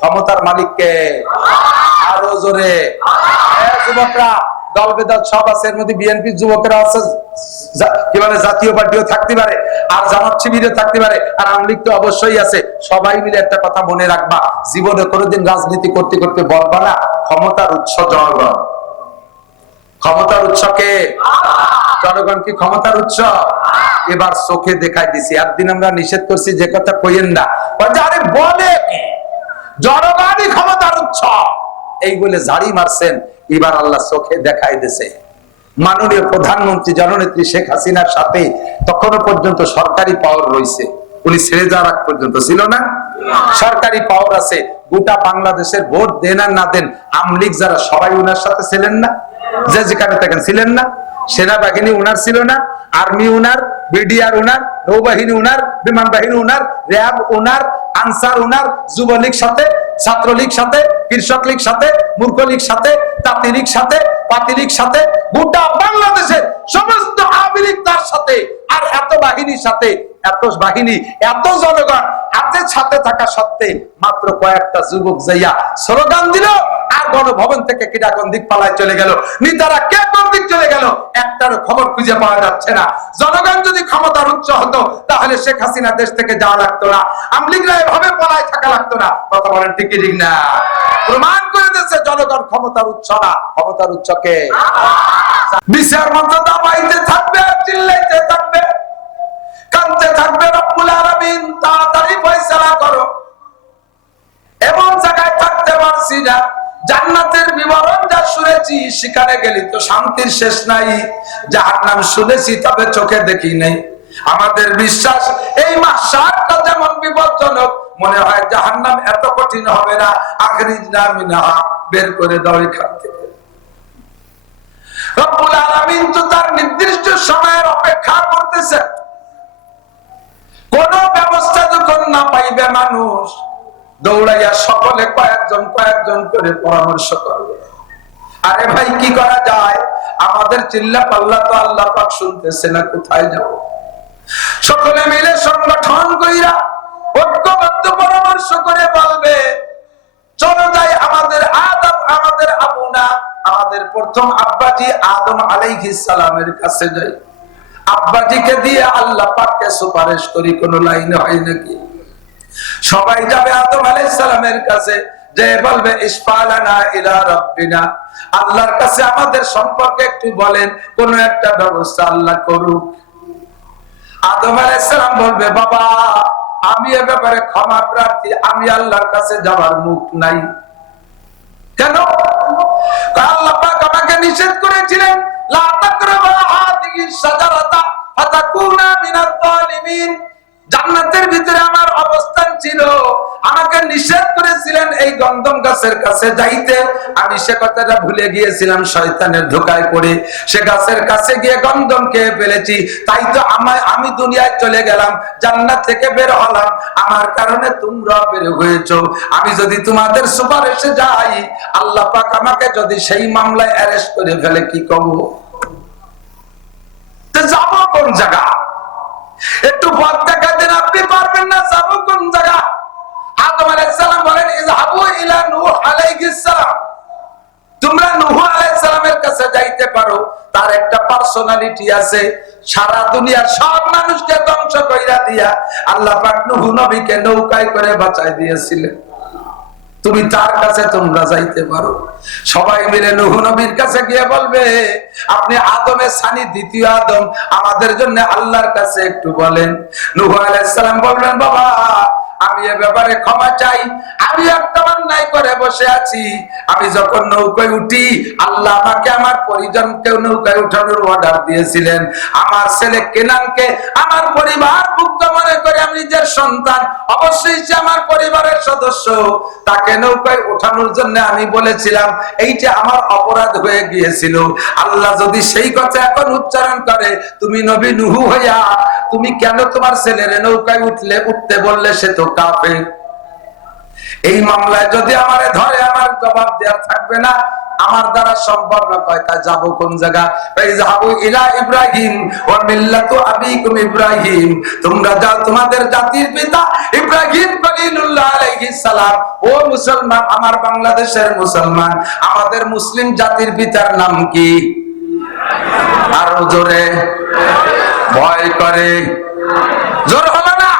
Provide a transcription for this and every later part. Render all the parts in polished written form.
ক্ষমতার মালিককে? আরো জোরে। যুবকরা, দল বেদল সব আছে, এর মধ্যে বিএনপি যুবকেরা আছে, কি বলে জাতীয় পার্টিও থাকতে পারে, আর জামাত শিবিরও থাকতে পারে, আর আওয়ামী লীগ তো অবশ্যই আছে। সবাই মিলে একটা কথা মনে রাখবা, জীবনে কোনোদিন রাজনীতি করতে করতে বলবা না ক্ষমতার উৎস জনগণ। ক্ষমতার উৎস কে? জনগণ কি ক্ষমতার উৎস? এবার চোখে দেখাই দিছি। একদিন আমরা নিষেধ করছি যে কথা কইেন না, আরে বলে কি জনগণই ক্ষমতার উৎস, এই বলে ঝাড়ি মারছেন। এবার আল্লাহ চোখে দেখাই দিছে। মাননীয় প্রধানমন্ত্রী জননেত্রী শেখ হাসিনার সাথে তখনও পর্যন্ত সরকারি পাওয়ার রয়েছে, উনি ছেড়ে যাওয়ার আগ পর্যন্ত ছিল না? সরকারি পাওয়ার আছে। গোটা বাংলাদেশের ভোট দেন আর না দেন, আওয়ামী লীগ যারা সবাই উনার সাথে ছিলেন না? যে যেখানে থাকেন ছিলেন না? সেনাবাহিনী উনার ছিল না? আর্মি উনার, বিডিআর উনার, নৌবাহিনী উনার, বিমান বাহিনী উনার, র্যাব উনার, আনসার উনার, যুবলীগ সাথে, ছাত্রলীগ সাথে, কৃষক লীগ সাথে, মূর্খ লীগ সাথে, তাঁতি লীগ সাথে, পাতি লীগ সাথে, গোটা বাংলাদেশের সমস্ত আওয়ামী লীগ তার সাথে। আর এত বাহিনীর সাথে, এত বাহিনী, এত জনগণ হাতে সাথে থাকা সত্ত্বে মাত্র কয়েকটা যুবক যাইয়া স্লোগান দিল, আর গণভবন থেকে কিরা কোন দিক পালায় চলে গেল, নেতারা কে কোন দিক চলে গেল, একটারও খবর খুঁজে পাওয়া যাচ্ছে না। জনগণ যদি ক্ষমতার উৎস হতো তাহলে শেখ হাসিনা দেশ থেকে যাওয়া লাগতো না, আওয়ামী লীগরা এভাবে পালায় থাকা লাগতো না। কথা বলেন ঠিক কি ঠিক না? প্রমাণ করে দিয়েছে জনগণ ক্ষমতার উৎস না। ক্ষমতার উৎস কে? বিচার মন্ত্র দাবাইতে থাকবে, চিল্লাইতে থাকবে, কাঁদতে থাকবে, রব্বুল আলামিন তাড়াতাড়ি ফয়সালা করো। এমন জায়গায় থাকতে পারছি না, জান্নাতের বিবরণ যা শুনেছি সেখানে গেলি তো শান্তির শেষ নাই, জাহান্নাম শুনেছি তবে চোখে দেখি নাই। আমাদের বিশ্বাস এই মাহশারটা যেমন বিপজ্জনক, মনে হয় জাহান্নাম এত কঠিন হবে না। আখরিজনা মিনহা, বের করে দাও এখান থেকে। রব্বুল আলামিন তো তার নির্দিষ্ট সময়ের অপেক্ষা করতেছে। কোন ব্যবস্থা যখন না পাইবে মানুষ, দৌড়াইয়া সকলে কয়েকজন কয়েকজন করে পরামর্শ করবে, আরে ভাই কি করা যায়? আমাদের চিল্লা পাল্লা তো আল্লাহ পাক শুনতেছে না, কোথায় যাব? সকলে মিলে সংগঠন কইরা ঐক্যবদ্ধ পরামর্শ করে বলবে, চলো যাই আমাদের আদম, আমাদের আবুনা, আমাদের প্রথম আব্বাজি আদম আলাইহিস সালামের কাছে যাই। আব্বাজিকে দিয়ে আল্লাহ পাককে সুপারিশ করি, কোন লাইন হয় নাকি? সবাই যাবে আদম আলাইহিস সালামের কাছে, যে বলবে ইসফালানা ইলা রাব্বিনা, আল্লাহর কাছে আমাদের সম্পর্কে একটু বলেন, কোন একটা ব্যবস্থা আল্লাহ করুক। আদম আলাইহিস সালাম বলবে, বাবা আমি এ ব্যাপারে ক্ষমা প্রার্থী, আমি আল্লাহর কাছে যাওয়ার মুখ নাই। কেন? আল্লাহ পাক আমাকে নিষেধ করেছিলেন, লা তাকরাবা হাযিহিস শাজারাতা ফাতাকুনা মিনাজ জালিমিন। জান্নাতের ভিতরে আমার অবস্থান ছিল, আমাকে নিষেধ করেছিলেন এই গন্ধম গাছের কাছে যাইতে। আমি সে কথাটা ভুলে গিয়েছিলাম, শয়তানের ধোঁকায় পড়ে সে গাছের কাছে গিয়ে গন্ধম খেয়ে ফেলেছি। তাই তো আমি দুনিয়ায় চলে গেলাম, জান্নাত থেকে বের হলাম, আমার কারণে তোমরা বের হয়েছো। আমি যদি তোমাদের সুপারিশে যাই, আল্লাহ পাক আমাকে যদি সেই মামলায় অ্যারেস্ট করে ফেলে, কি করব? তো যাবো কোন জায়গা? একটু পথ দেখা দেন, আপনি পারবেন না, যাবো কোন জায়গা? আদম আলাইহিস সালাম বলেন, ইযহাবু ইলা নূহ আলাইহিস সালাম, তোমরা নূহ আলাইহিস সালামের কাছে যাইতে পারো। তার একটা পার্সোনালিটি আছে, সারা দুনিয়ার সব মানুষকে ধ্বংস কইরা দিয়া আল্লাহ পাক নূহ নবীকে নৌকায় করে বাঁচাই দিয়েছিলেন। তুমি তার কাছে তোমরা যাইতে পারো। সবাই মিলে নূহ নবীর কাছে গিয়ে বলবে, আপনি আদমের সানি দ্বিতীয় আদম, আমাদের জন্য আল্লাহর কাছে একটু বলেন। নূহ আলাইহিস সালাম বললেন, বাবা আমি এ ব্যাপারে ক্ষমা চাই, আমি একটা অন্যায় করে বসে আছি। আমি যখন নৌকায় উঠি, আল্লাহ আমাকে আমার পরিজনকে নৌকায় উঠানোর অর্ডার দিয়েছিলেন। আমার ছেলে কেনানকে আমার পরিবার ভুক্ত মনে করে আমি নিজের সন্তান, অবশ্যই সে আমার পরিবারের সদস্য, তাকে নৌকায় ওঠানোর জন্য আমি বলেছিলাম, এইটা আমার অপরাধ হয়ে গিয়েছিল। আল্লাহ যদি সেই কথা এখন উচ্চারণ করে, তুমি নবী নূহ হইয়া তুমি কেন তোমার ছেলের নৌকায় উঠতে বললে? সে তো কাফের। এই মামলায় যদি আমারে ধরে, আমার জবাব দেওয়ার থাকবে না। আমার দ্বারা সম্ভব না, কয় তা যাবো কোন জায়গা? যাবো ইলা ইব্রাহিম ওয়া মিল্লাতু আবিকুম ইব্রাহিম, তোমরা যাও তোমাদের জাতির পিতা ইব্রাহিম খলিলুল্লাহ আলাইহিস সালাম। ও মুসলমান, আমার বাংলাদেশের মুসলমান, আমাদের মুসলিম জাতির পিতার নাম কি? আরো জোরে, ভয় করে, জোর হলো না?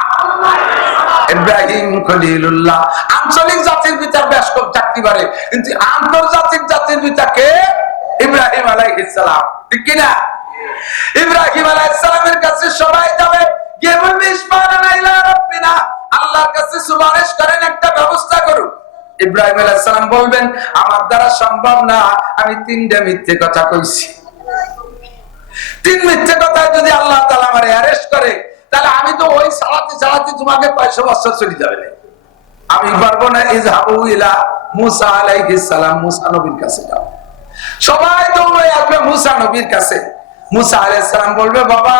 ইব্রাহিম খলিলুল্লাহ। আঞ্চলিক জাতির পিতার বেশ কম চাকরি পারে, কিন্তু আন্তর্জাতিক জাতির পিতা কে? ইব্রাহিম আলাইহিস সালাম, ঠিক কিনা? ইব্রাহিম আলাইহিস সালামের কাছে সবাই যাবে, গিয়ে বলবে ইসমাইল ইলা রাব্বিনা, আল্লাহর কাছে সুপারিশ করেন, একটা ব্যবস্থা করুন। ইব্রাহিম আলাইহিস সালাম বলবেন, আমার দ্বারা সম্ভব না, আমি তিনটা মিথ্যে কথা কইছি। তিন মিথ্যে কথায় যদি আল্লাহ তাআলা আমারে অ্যারেস্ট করে, তাহলে আমি তো ওই সালাতে সালাতে তোমাকে 500 বছর চলে যাবে না, আমি পারবো না। ইযহাবু ইলা মুসা আলাইহিস সালাম, মুসা নবীর কাছে যাও। সবাই দৌড়ে আসবে মুসা নবীর কাছে। মুসা আলাইহিস সালাম বলবে, বাবা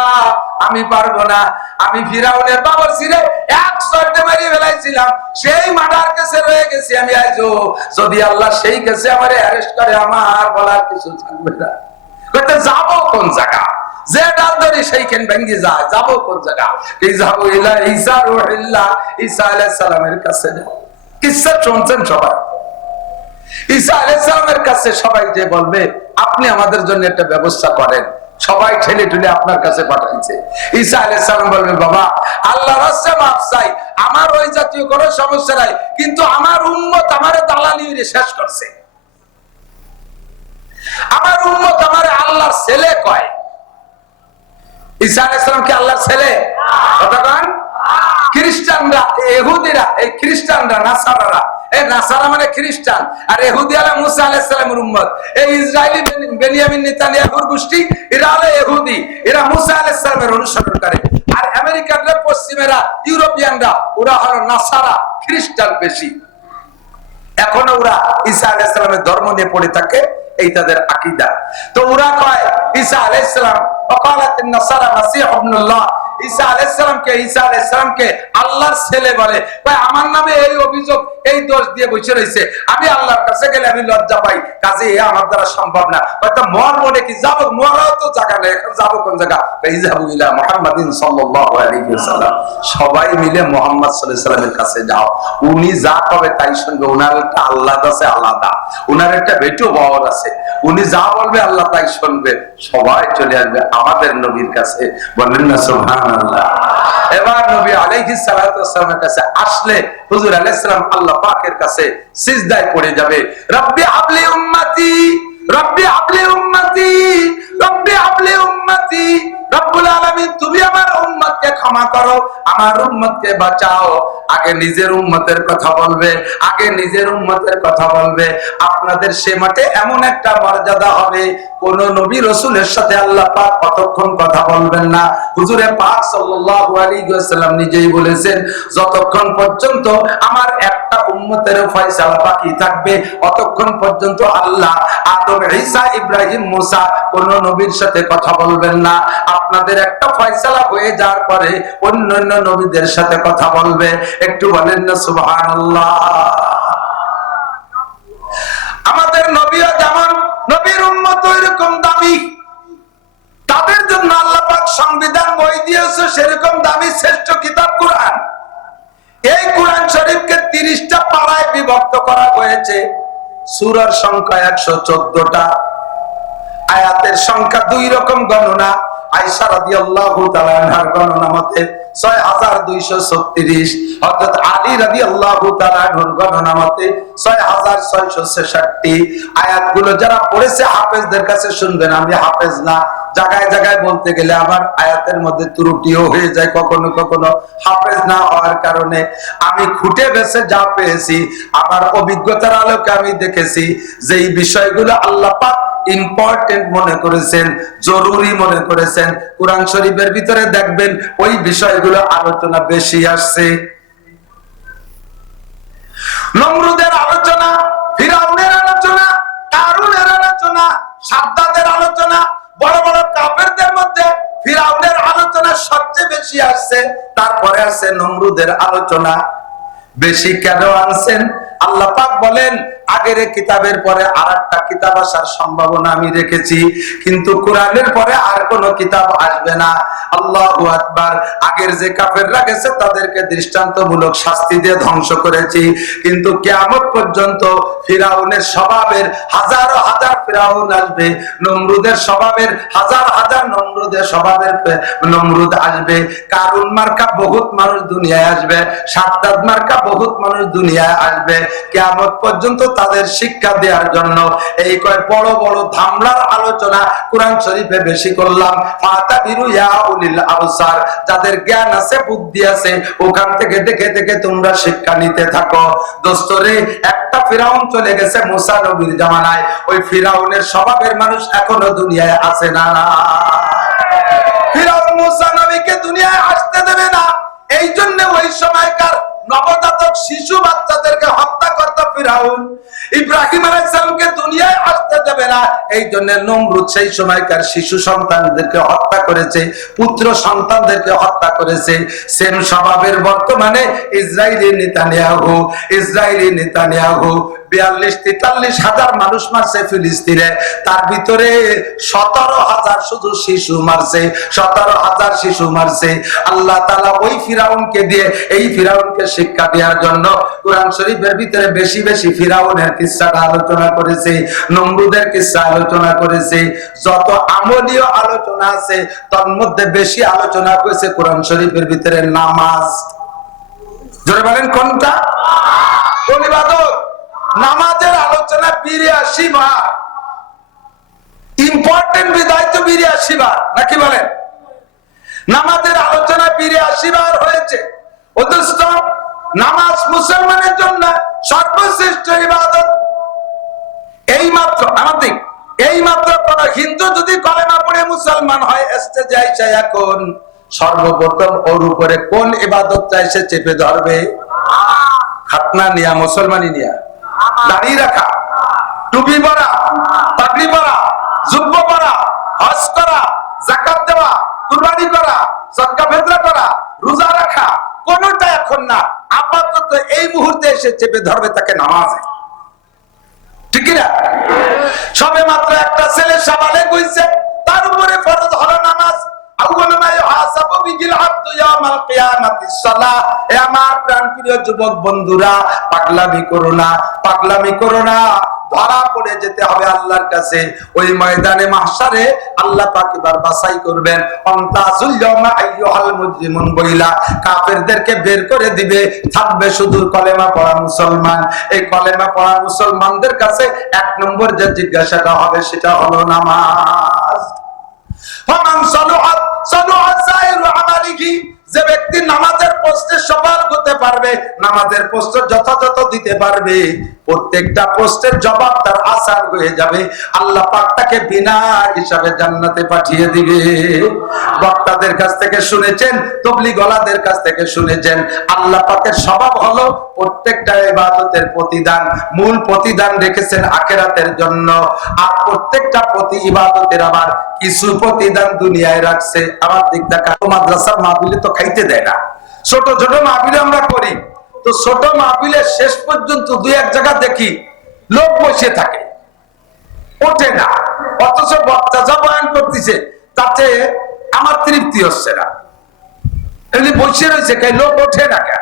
আমি পারবো না, আমি ফিরাউনের বাবার ছিরে এক শর্তে মারি ফেলাইছিলাম, সেই মার্ডার কেসে রয়ে গেছি আমি আজও। যদি আল্লাহ সেই কেসে আমারে অ্যারেস্ট করে, আমার বলার কিছু থাকবে না। কইতে যাবো কোন জায়গা? যে ডাল ধরি সেইখান ভেঙ্গে যায়, যাবো কোন জায়গা? এই যাবো ইলা ঈসা রূহুল্লাহ, ঈসা আলাইহিস সালামের কাছে যাও। কিসসা শুনছেন সবাই? ঈসা আলাইহিস সালামের কাছে সবাই যে বলবে, আপনি আমাদের জন্য একটা ব্যবস্থা করেন। সবাই ঠেলে ঠেলে আপনার কাছে পাঠাইছে। ঈসা আলাইহিস সালাম বলবে, বাবা আল্লাহর রাস্তায় মাফ চাই, আমার ওই জাতীয় কোনো সমস্যা নাই, কিন্তু আমার উম্মত আমারে দালালি শেষ করছে। আমার উম্মত আমারে আল্লাহর ছেলে কয়। ঈসা আলাইহিস সালাম কি আল্লাহর ছেলে? কথা বলেন। খ্রিস্টানরা, ইহুদিরা, এই খ্রিস্টানরা, নাসারারা, এই নাসারা মানে খ্রিস্টান, আর ইহুদি হলো মুসা আলাইহিস সালামের উম্মত। এই ইসরায়েলি বেনিয়ামিন নেতানিয়াহুর গোষ্ঠী, এরা হলো ইহুদি, এরা মুসা আলাইহিস সালামের অনুসরণ করে। আর আমেরিকানরা, পশ্চিমেরা, ইউরোপিয়ানরা, ওরা হলো নাসারা, খ্রিস্টান বেশি। এখনো ওরা ঈসা আলাইহিস সালামের ধর্ম নিয়ে পড়ে থাকে, এই তাদের আকীদা। তো ওরা কয় ঈসা আলাইহিস সালাম, ওয়াকালাতিন নাসারা মাসীহ ইবনুল্লাহ, ঈসা আলাইহিস সালামকে আল্লাহর ছেলে বলে। ভাই আমার নামে এই অভিযোগ, এই দোষ দিয়ে বসে রয়েছে, আমি আল্লাহর কাছে গেলে আমি লজ্জা পাই, কাজে এ আমার দ্বারা সম্ভব না। হয়তো মর মনে কি যাবো, মরাও তো জায়গা নেই, এখন যাবো কোন জায়গা? ইযহাবু ইলা মুহাম্মাদিন সাল্লাল্লাহু আলাইহি ওয়াসাল্লাম, সবাই মিলে মুহাম্মদ সাল্লাল্লাহু আলাইহি ওয়াসাল্লামের কাছে যাও। উনি যা কবে তাই শুনবে, উনার একটা আল্লাহ আছে আলাদা, উনার একটা ভেটো পাওয়ার আছে, উনি যা বলবে আল্লাহ তাই শুনবে। সবাই চলে আসবে আমাদের নবীর কাছে, বলেন না সুবহানাল্লাহ। এবার নবী আলাইহিস সালাতু ওয়াস সালামের কাছে আসলে হুজুর আলাইহিস সালাম আল্লাহ পাকের কাছে সিজদায় পড়ে যাবে, রব্বি হাবলি উম্মতি, রব্বি হাবলি উম্মতি, রব্বি হাবলি উম্মতি। রব্বুল আলামিন তুমি আমার উম্মতকে ক্ষমা করো, আমার উম্মতকে বাঁচাও। আগে নিজের উম্মতের কথা বলবে, আগে নিজের উম্মতের কথা বলবে। আপনাদের সে মাঠে এমন একটা মর্যাদা হবে, কোন নবী রাসূলের সাথে আল্লাহ পাক কতক্ষণ কথা বলবেন না। হুজুরে পাক সাল্লাল্লাহু আলাইহি ওয়াসাল্লাম নিজেই বলেছেন, যতক্ষণ পর্যন্ত আমার একটা উম্মতের ফয়সালা বাকি থাকবে, অতক্ষণ পর্যন্ত আল্লাহ আদম, ঈসা, ইব্রাহিম, মুসা কোন নবীর সাথে কথা বলবেন না। আপনাদের একটা ফয়সালা হয়ে যাওয়ার পরে অন্যান্য নবীদের সাথে কথা বলবে। একটু বলেন না সুবহানাল্লাহ। আমাদের নবীও যেমন নবীর উম্মত এরকম দামি, তাদের জন্য আল্লাহ পাক সংবিধান বই দিয়েছে, সেরকম দামি শ্রেষ্ঠ কিতাব কুরআন। এই কুরআন শরীফকে 30টা পাড়ায় বিভক্ত করা হয়েছে। সূরার সংখ্যা 114টা, আয়াতের সংখ্যা 2 রকম গণনা। আয়েশা রাদিয়াল্লাহু তাআলা আনহার গণনা মতে 6236, হযরত আলী রাদিয়াল্লাহু তাআলা আনহুর গণনা মতে 6666। আয়াতগুলো যারা পড়েছে হাফেজদের কাছে শুনবেন, আমি হাফেজ না, জায়গায় জায়গায় বলতে গেলে আবার আয়াতের মধ্যে ত্রুটিও হয়ে যায় কখনো কখনো, হাফেজ না হওয়ার কারণে। আমি খুঁটে বেছে যা পেয়েছি, আমার অভিজ্ঞতার আলোকে আমি দেখেছি যে এই বিষয়গুলো আল্লাহ পাক ইম্পর্টেন্ট মনে করেছেন, জরুরি মনে করেছেন। কুরআন শরীফের ভিতরে দেখবেন ওই বিষয়গুলো আলোচনা বেশি আসছে। নমরুদের আলোচনা, ফিরাউনের আলোচনা, কারুনের আলোচনা, সাদ্দাদের আলোচনা, বড় বড় কাফেরদের মধ্যে ফিরাউনের আলোচনা সবচেয়ে বেশি আসছে। তারপরে আসছে নমরুদের আলোচনা। বেশি কেন আনছেন? আল্লাহ পাক বলেন আগের কিতাবের পরে আরেকটা কিতাব আসার সম্ভাবনা আমি রেখেছি, কিন্তু কোরআনের পরে আর কোনো কিতাব আসবে না। আল্লাহু আকবার। আগের যে কাফেররা গেছে তাদেরকে দৃষ্টান্তমূলক শাস্তি দিয়ে ধ্বংস করেছি, কিন্তু কিয়ামত পর্যন্ত ফিরাউনের স্বভাবের হাজারো হাজার ফিরাউন আসবে, নমরুদের স্বভাবের হাজার হাজার নমরুদের স্বভাবের নমরুদ আসবে, কারুন মার্কা বহুত মানুষ দুনিয়ায় আসবে, সাদ্দাদ মার্কা বহুত মানুষ দুনিয়ায় আসবে। কিয়ামত পর্যন্ত তাদের শিক্ষা দেওয়ার জন্য এই কয় বড় বড় ধামলার আলোচনা কোরআন শরীফে বেশি করলাম। ফাতাবিরু ইয়া উলিল আবসার, যাদের জ্ঞান আছে বুদ্ধি আছে ওখান থেকে দেখে দেখে তোমরা শিক্ষা নিতে থাকো। দোস্তরে একটা ফিরাউন চলে গেছে মুসা নবীর জামানায়, ওই ফিরাউনের স্বভাবের মানুষ এখনো দুনিয়ায় আছে না? ফিরাউন মুসা নবীকে দুনিয়ায় আসতে দেবে না, এই জন্য ওই সময়কার নবজাতক শিশু বাচ্চাদেরকে হত্যা করত ফিরাউন। ইব্রাহিম আলাইহিস সালামকে দুনিয়ায় আসতে দেবে না, এই জন্য নমরুদ সেই সময়কার শিশু সন্তানদেরকে হত্যা করেছে, পুত্র সন্তানদেরকে হত্যা করেছে। সেম স্বভাবের বর্তমানে ইসরায়েলি নেতানিয়াহু 42-43 হাজার মানুষ মারছে ফিলিস্তিনে, তার ভিতরে 17,000 শুধু শিশু মারছে, 17,000 শিশু মারছে। আল্লাহ তাআলা ওই ফিরাউনকে দিয়ে এই ফিরাউনকে শিক্ষা দেওয়ার জন্য কোরআন শরীফের ভিতরে বেশি বেশি ফিরাউনের কিসসাটা আলোচনা করেছে, নমরুদের কিসসা আলোচনা করেছে। যত আমলীয় আলোচনা আছে তার মধ্যে বেশি আলোচনা করেছে কোরআন শরীফের ভিতরে নামাজ। জোরে বলেন কোনটা? কোন ইবাদত? নামাজের আলোচনা 82 বার, ইম্পর্টেন্ট বিধায় তো 82 বার, নাকি বলেন? নামাজের আলোচনা 82 বার হয়েছে। অথচ নামাজ মুসলমানের জন্য সর্বশ্রেষ্ঠ ইবাদত। এইমাত্র কোন হিন্দু যদি কলেমা পড়ে মুসলমান হয়, স্টেজে আইসা এখন সর্বপ্রথম ওর উপরে কোন ইবাদতটা এসে চেপে ধরবে? খাতনা নিয়া, মুসলমানি নিয়া, দাড়ি রাখা, টুপি পরা, পাগড়ি পরা, জুব্ব পরা, হজ করা, যাকাত দেওয়া, কুরবানি করা, সদকা ফিতরা করা, রোজা রাখা, কোনটা এখন না। আপাতত এই মুহূর্তে এসে চেপে ধরবে তাকে নামাজে, ঠিক না? সবে মাত্র একটা ছেলে সাবালে কইছে, তার উপরে ফরজ হলো নামাজ। আউয়ালু মা ইউহাসাবু বিহিল আবদু ইয়াউমাল কিয়ামাতিস সালাহ। এ আমার প্রাণপ্রিয় যুবক বন্ধুরা, পাগলামি করো না, পাগলামি করো না। ধরা পড়ে যেতে হবে আল্লাহর কাছে। ওই ময়দানে মাহশারে আল্লাহ পাক এবার বাছাই করবেন। অন্তাজুল ইয়াউমা আইয়ুহাল মুজরিমুন বইলা কাফেরদেরকে বের করে দিবে, থাকবে শুধু কলেমা পড়া মুসলমান। এই কলেমা পড়া মুসলমানদের কাছে এক নম্বর যে জিজ্ঞাসাটা হবে সেটা হলো নামাজ। ফামান সালুহাত সালুহাত সাইরু আমালিহি, যে ব্যক্তি নামাজের প্রশ্নে সফল হতে পারবে, নামাজের প্রশ্ন যথাযথ দিতে পারবে, প্রত্যেকটা প্রশ্নের জবাব তার আসার হয়ে যাবে। আল্লাহ পাক তাকে বিনা হিসাবে জান্নাতে পাঠিয়ে দিবে। বক্তাদের কাছ থেকে শুনেছেন, তবলিগওয়ালাদের কাছ থেকে শুনেছেন, আল্লাহ পাকের স্বভাব হলো প্রত্যেকটা ইবাদতের প্রতিদান, মূল প্রতিদান রেখেছেন আখিরাতের জন্য। আর প্রত্যেকটা প্রতি ইবাদতের আবার কিছু প্রতিদান দুনিয়ায় রাখছে। আমার দিক দেখা, মাদ্রাসার মাহফিলে তো খাইতে দেয় না। ছোট ছোট মাহফিলে আমরা করি, তো ছোট মাহফিলের শেষ পর্যন্ত দুই এক জায়গা দেখি লোক বসে থাকে, ওঠে না। অথচ বক্তা যা বয়ান করতেছে তাতে আমার তৃপ্তি হচ্ছে না। এমনি বসে রয়েছে, লোক ওঠে না কেন?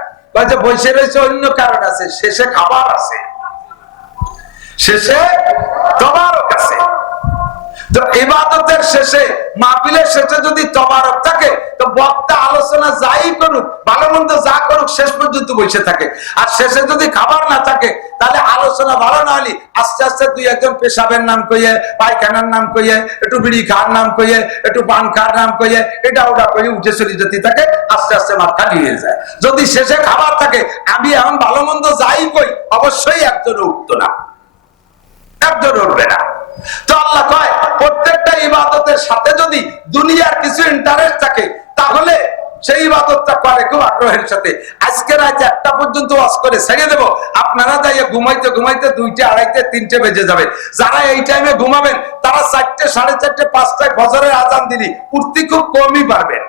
বসে রয়েছে অন্য কারণ আছে, শেষে খাবার আছে, শেষে তবারক আছে। তো ইবাদতের শেষে, মাহফিলের শেষে যদি তবারক থাকে, তো বক্তা আলোচনা যাই করুক, ভালো মন্দ যা করুক, শেষ পর্যন্ত বসে থাকে। আর শেষে যদি খাবার না থাকে, তাহলে আলোচনা ভালো না হলে আস্তে আস্তে দুই একজন পেশাবের নাম কইয়ে, পায়খানার নাম কইয়ে, একটু বিড়ি খাওয়ার নাম কইয়ে, একটু পান খাওয়ার নাম কইয়ে, এটা ওটা কইয়ে উঠে চলে যেতে থাকে, আস্তে আস্তে মাঠ খালি হয়ে যায়। যদি শেষে খাবার থাকে, আমি এখন ভালো মন্দ যাই কই, অবশ্যই একজন উঠতো না, একজন উঠবে না। তো আল্লাহ কয় প্রত্যেকটা ইবাদতের সাথে যদি দুনিয়ার কিছু ইন্টারেস্ট থাকে, তাহলে সেই ইবাদতটা করে খুব আগ্রহের সাথে। আজকে রাত 1টা পর্যন্ত ওয়াজ করে ছেড়ে দেবো, আপনারা যাইয়া ঘুমাইতে ঘুমাইতে 2টা, 2:30, 3টে বেজে যাবে। যারা এই টাইমে ঘুমাবেন তারা 4টে, 4:30, 5টায় ফজরের আজান দিলি উঠতে খুব কমই পারবেন।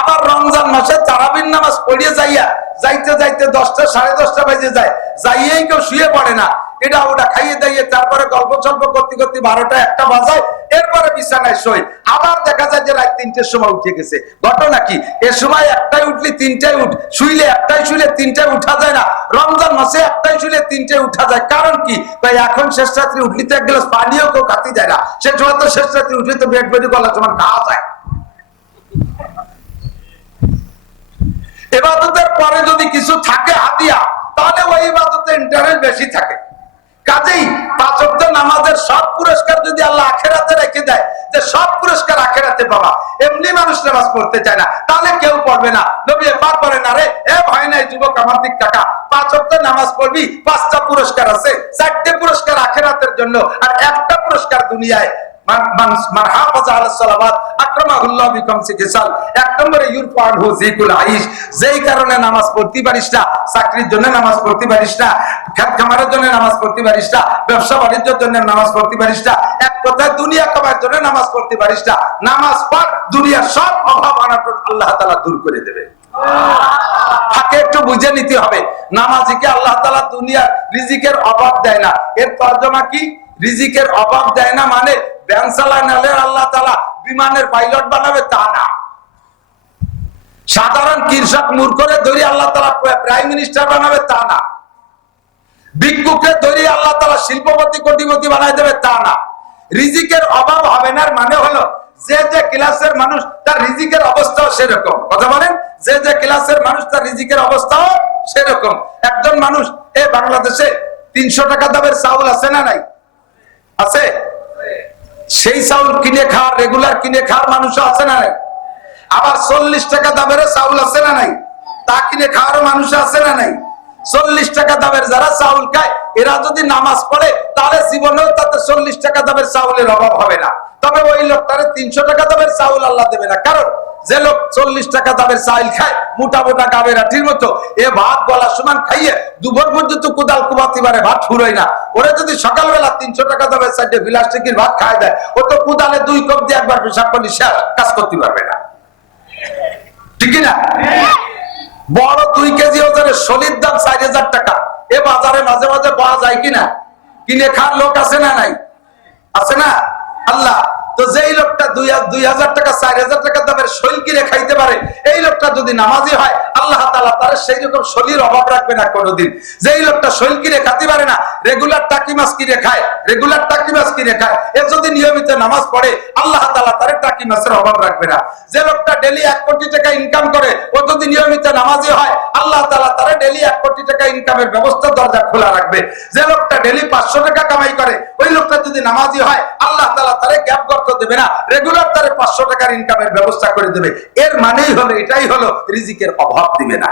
আবার রমজান রমজান মাসে তারাবির নামাজ পড়িয়ে যাইতে যাইতে 10টা 10:30 বেজে যায়, যাইয়েই কেউ শুয়ে পড়ে না, এটা ওটা খাইয়ে দাইয়ে তারপরে গল্প সল্প করতে করতে 12টা 1টা বাজায়, এরপরে বিছানায় শোয়। আবার দেখা যায় যে রাত 3টের সময় উঠে গেছে। ঘটনা কি? এ সময় 1টায় উঠলে 3টায় শুইলে 1টায় শুইলে 3টায় উঠা যায় না, রমজান মাসে 1টায় শুইলে 3টায় উঠা যায়। কারণ কি? ভাই এখন শেষ রাত্রি উঠলি তো এক গ্লাস পানিও কেউ খাতে যায় না, সে সময় তো শেষ রাত্রি উঠলে তো পেট বেড়ে গলা তোমার খাওয়া যায়। ইবাদতের পরে যদি কিছু থাকে হাতিয়া, তাহলে ওই ইবাদতে ইন্টারেস্ট বেশি থাকে। কাজেই 5 ওয়াক্ত নামাজের সব পুরস্কার যদি আল্লাহ আখিরাতে রেখে দেয়, যে সব পুরস্কার আখিরাতে পাবা, এমনি মানুষ নামাজ পড়তে চায় না, তাহলে কেউ পড়বে না। নবী পাক বলেন, আরে এ ভয় নাই যুবক, আমার দিক টাকা 5 ওয়াক্ত নামাজ পড়বি, 5টা পুরস্কার আছে, 4টে পুরস্কার আখিরাতের জন্য আর 1টা পুরস্কার দুনিয়ায়। যেই কারণে নামাজ পড়তে পারিস না, চাকরির জন্য নামাজ পড়তে পারিস না, খেত খামারের জন্য নামাজ পড়তে পারিস না, ব্যবসা বাণিজ্যের জন্য নামাজ পড়তে পারিস না, এক কথায় দুনিয়া কামার জন্য নামাজ পড়তে পারিস না, নামাজ পড়, দুনিয়ার সব অভাব অনাটন আল্লাহ তাআলা দূর করে দেবে। তাকে একটু বুঝে নিতে হবে, নামাজিকে আল্লাহ তাআলা দুনিয়ার রিজিকের অভাব দেয় না। এর তর্জমা কি? রিজিকের অভাব দেয় না মানে ব্যান চালালে আল্লাহ তাআলা বিমানের পাইলট বানাবে তা না। সাধারণ কৃষক মূর্খরে ধরে আল্লাহ তাআলা প্রাইম মিনিস্টার বানাবে তা না। ভিক্ষুককে ধরে আল্লাহ তাআলা শিল্পপতি কোটিপতি বানাই দেবে তা না। রিজিকের অভাব হবে না মানে হলো যে যে ক্লাসের মানুষ তার রিজিকের অবস্থাও সেরকম। কথা বলেন, যে যে ক্লাসের মানুষ তার রিজিকের অবস্থাও সেরকম। একজন মানুষ এই বাংলাদেশে 300 টাকা দামের চাউল আছে না নাই? আছে। সেই চাউল কিনে খাওয়ার, রেগুলার কিনে খাওয়ার মানুষ আছে না নাই? আবার 40 টাকা দামের চাউল আছে না নাই? তা কিনে খাওয়ার মানুষ আছে না নাই? 40 টাকা দামের যারা চাউল খায়, এরা যদি নামাজ পড়ে তাহলে জীবনেও তাতে 40 টাকা দামের চাউলের অভাব হবে না। তবে ওই লোকটারে 300 টাকা দামের চাউল আল্লাহ দেবে না। কারণ যে লোক 40 টাকা দামের চাউল খায়, মোটা মোটা গাবের আঠির মতো, এ ভাত গলা সমান খাইয়ে দুপুর পর্যন্ত কোদাল কুবাতে পারে, ভাত ফুরোয় না। ওরা যদি সকালবেলা 300 টাকা দামের চাইতে প্লাস্টিকের ভাত খায় দেয়, ও তো কোদালে 2 কাপ দিয়ে একবার পেশাব করলে সে কাজ করতে পারবে না, ঠিক না? বড় 2 কেজি ওজনের সলির দাম 4000 টাকা। এ বাজারে মাঝে মাঝে পাওয়া যায় কিনা? কিনে খাওয়ার লোক আছে না নাই? আছে না? আল্লাহ তো যেই লোকটা 2000 টাকা 4000 টাকা দামের শৈল কিনে খাইতে পারে, এই লোকটা যদি নামাজি হয়, আল্লাহ তাআলা তার সেই রকম শরীর অভাব রাখবে না কোনোদিন। যেই লোকটা শৈল কিনে খেতে পারে না, রেগুলার টাকি মাছ কিনে খায়, এ যদি নিয়মিত নামাজ পড়ে, আল্লাহ তাআলা তার টাকি মাছের অভাব রাখবে না। যে লোকটা ডেইলি 1 কোটি টাকা ইনকাম করে, ও যদি নিয়মিত নামাজি হয়, আল্লাহ তাআলা তার ডেইলি 1 কোটি টাকা ইনকামের ব্যবস্থা দরজা খোলা রাখবে। যে লোকটা ডেইলি 500 টাকা কামাই করে, ওই লোকটা যদি নামাজি হয়, আল্লাহ তাআলা তারে গ্যাপ গর্ত দেবে না, রেগুলার তারে 500 টাকার ইনকামের ব্যবস্থা করে দেবে। এর মানেই হলো, এটাই হলো রিজিকের অভাব দিবে না।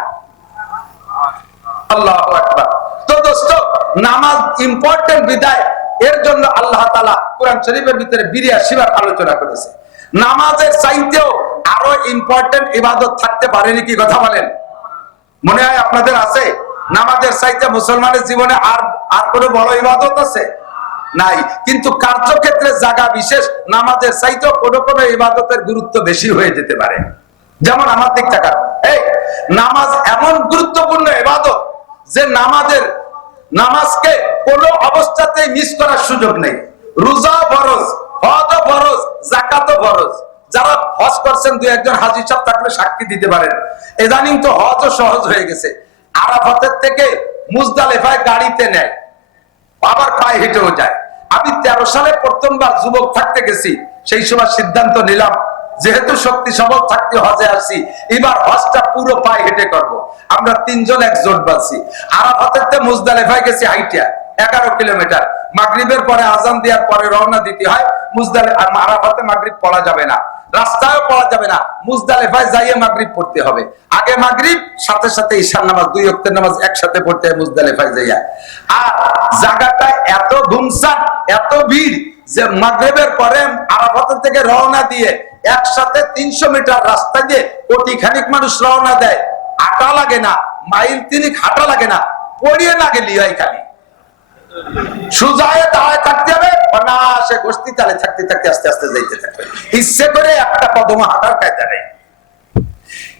আল্লাহু আকবার। তো দোস্ত, নামাজ ইম্পর্টেন্ট বিদায়, এর জন্য আল্লাহ তাআলা কোরআন শরীফের ভিতরে 82 বার আলোচনা করেছে। নামাজের চাইতেও আরো ইম্পর্টেন্ট ইবাদত থাকতে পারে নাকি? কথা বলেন, মনে হয় আপনাদের আছে? নামাজের চাইতে মুসলমানের জীবনে আর কোনো বড় ইবাদত আছে? নাই। কিন্তু কার্যক্ষেত্রে জায়গা বিশেষ নামাজের চাইতেও কোন কোন ইবাদতের গুরুত্ব বেশি হয়ে যেতে পারে। যেমন আমার দিক টাকা, এই নামাজ এমন গুরুত্বপূর্ণ ইবাদত যে নামাজকে কোনো অবস্থাতেই মিস করার সুযোগ নেই। রোজা ফরজ, হজ ফরজ, যাকাত ফরজ। যারা হজ করছেন, 2-1 হাজী সাহেব থাকলে সাক্ষী দিতে পারেন, ইদানিং তো হজও সহজ হয়ে গেছে। আরাফাতের থেকে মুজদালিফায় গাড়িতে নেয়, আবার পায়ে হেঁটেও যায়। আমি 13 সালে প্রথমবার যুবক থাকতে গেছি, সেই সময় সিদ্ধান্ত নিলাম যেহেতু শক্তি সবল থাকতে হজে আসছি, এবার হজটা পুরো পায়ে হেঁটে করব। আমরা 3 জন এক জোট বাঁধছি। আরাফাতে মুজদালিফায় গেছি হাইটা 11 কিলোমিটার। মাগরিবের পরে আজান দেওয়ার পরে রওনা দিতে হয়। আরাফাতে মাগরিব পড়া যাবে না, রাস্তায়ও পড়া যাবে না, মুজদালিফায় যাইয়ে মাগরিব পড়তে হবে। আগে মাগরিব, সাথে সাথে ঈশার নামাজ, 2 ওয়াক্তের নামাজ একসাথে পড়তে হয় মুজদালিফায় যাইয়া। আর জায়গাটা এত ঘুমসান, এত ভিড় যে মাগরিবের পরে আরাফাত থেকে রওনা দিয়ে একসাথে 300 মিটার রাস্তা দিয়ে কোটি খানিক মানুষ রওনা দেয়। হাঁটা লাগে না, মাইল 3 হাঁটা লাগে না, পড়িয়ে না গেলি হয় খালি সুজায় দাঁড়ায় থাকতে হবে, অনায়াসে গোষ্ঠী তালে থাকতে থাকতে আস্তে আস্তে যাইতে থাকবে। ইচ্ছে করে একটা কদম হাঁটার কায়দা নেই।